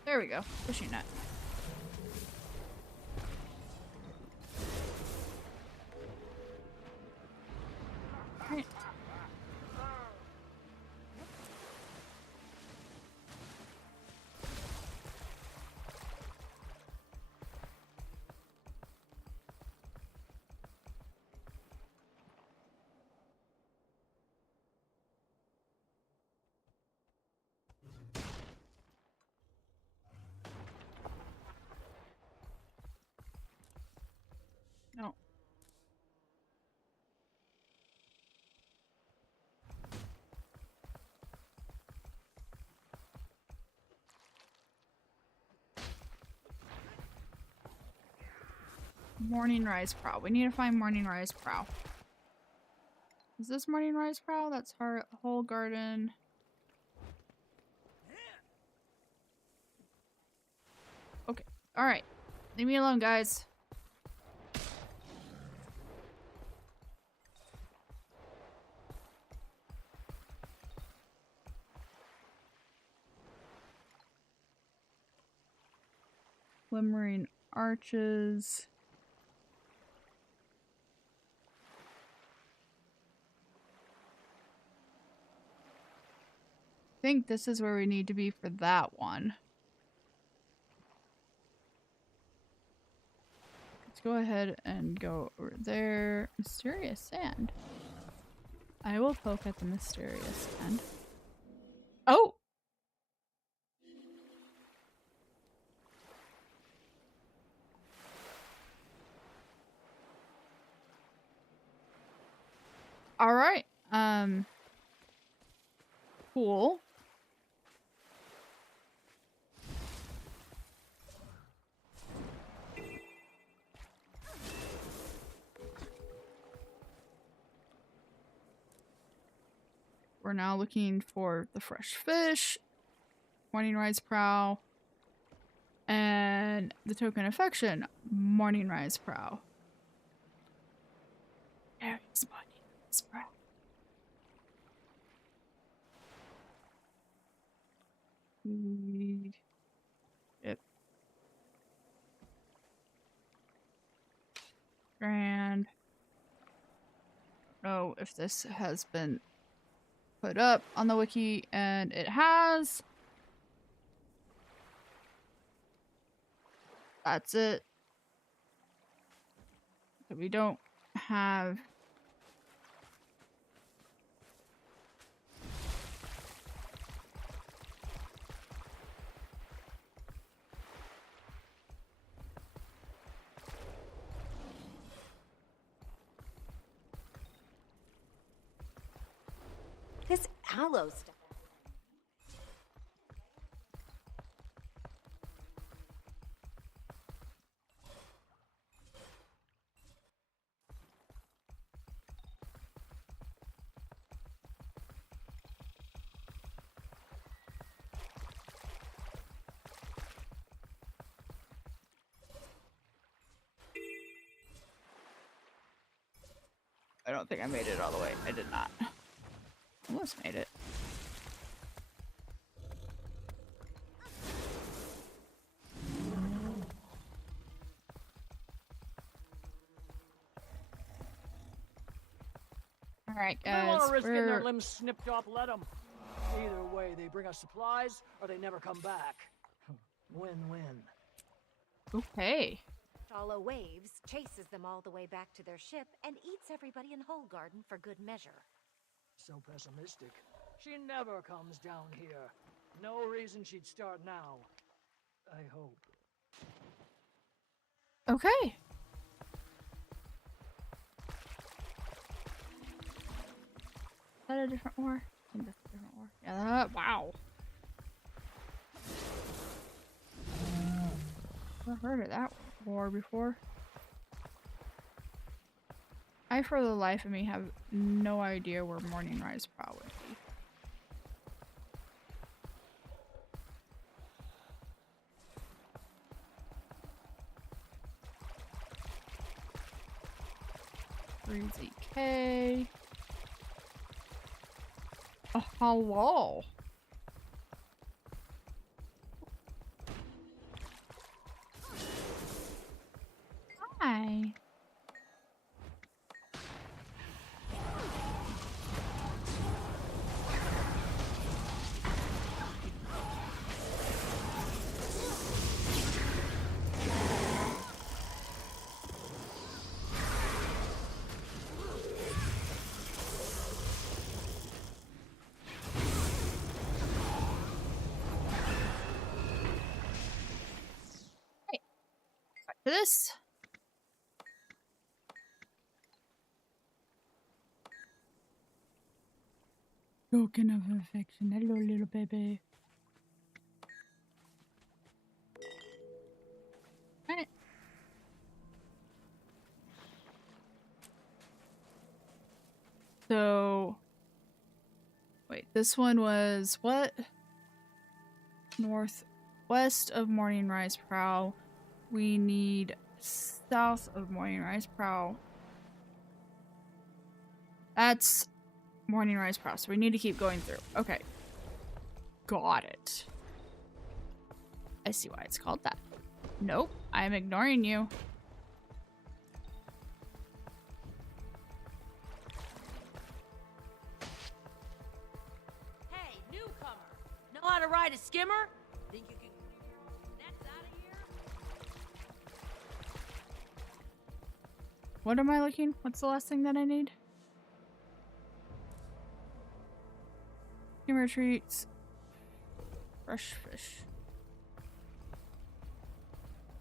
There we go. Fishing net. Right. No. Morning Rise Prow. We need to find Morning Rise Prow. Is this Morning Rise Prow? That's her whole garden. Okay. Alright. Leave me alone, guys. Glimmering arches. I think this is where we need to be for that one. Let's go ahead and go over there. Mysterious sand. I will poke at the mysterious sand. Oh! Alright. Cool. We're now looking for the fresh fish. Morning Rise Prow. And the token affection, Morning Rise Prow. There is Morning Rise Prow. Yep. Grand. Know if this has been put up on the wiki, and it has. That's it. So we don't have This aloe stuff. I don't think I made it all the way. I did not. Almost made it. Alright, They guys. want to risk getting their limbs snipped off, let them. Either way, they bring us supplies or they never come back. Win-win. Okay. Shallow Waves chases them all the way back to their ship and eats everybody in Holgarden for good measure. So pessimistic. She never comes down here. No reason she'd start now. I hope. Okay. Is that a different ore? I think that's a different ore. Yeah, that, wow. Never heard of that ore before. I, for the life of me, have no idea where Morning Rise Prow would be. ZK. Oh, hello. Hi. To this. Token of affection. Hello, little baby. Alright. So, wait, this one was what? Northwest of Morning Rise Prow. We need south of Morning Rise Prow. That's Morning Rise Prow, so we need to keep going through. Okay. Got it. I see why it's called that. Nope, I'm ignoring you. Hey, newcomer! Know how to ride a skimmer? Think you can nets out of here? What am I looking? What's the last thing that I need? Skimmer treats. Fresh fish.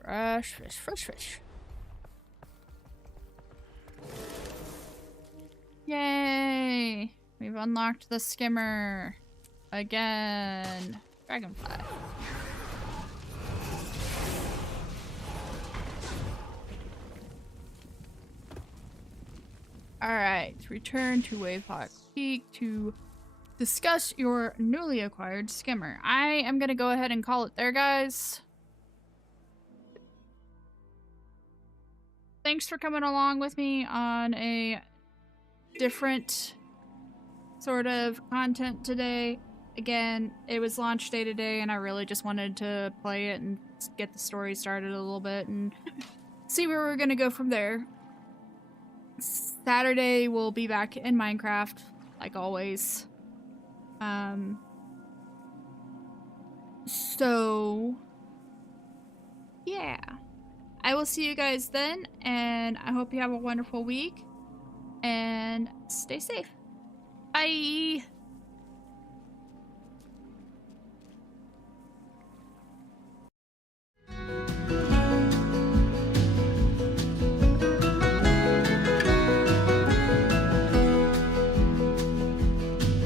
Fresh fish, fresh fish. Yay! We've unlocked the skimmer. Again. Dragonfly. Alright, return to Wavehawk Peak to Discuss your newly acquired skimmer. I am gonna go ahead and call it there, guys. Thanks for coming along with me on a different sort of content today. Again, it was launch day today, and I really just wanted to play it and get the story started a little bit and see where we're gonna go from there. Saturday, we'll be back in Minecraft, like always. So, yeah. I will see you guys then, and I hope you have a wonderful week, and stay safe. Bye!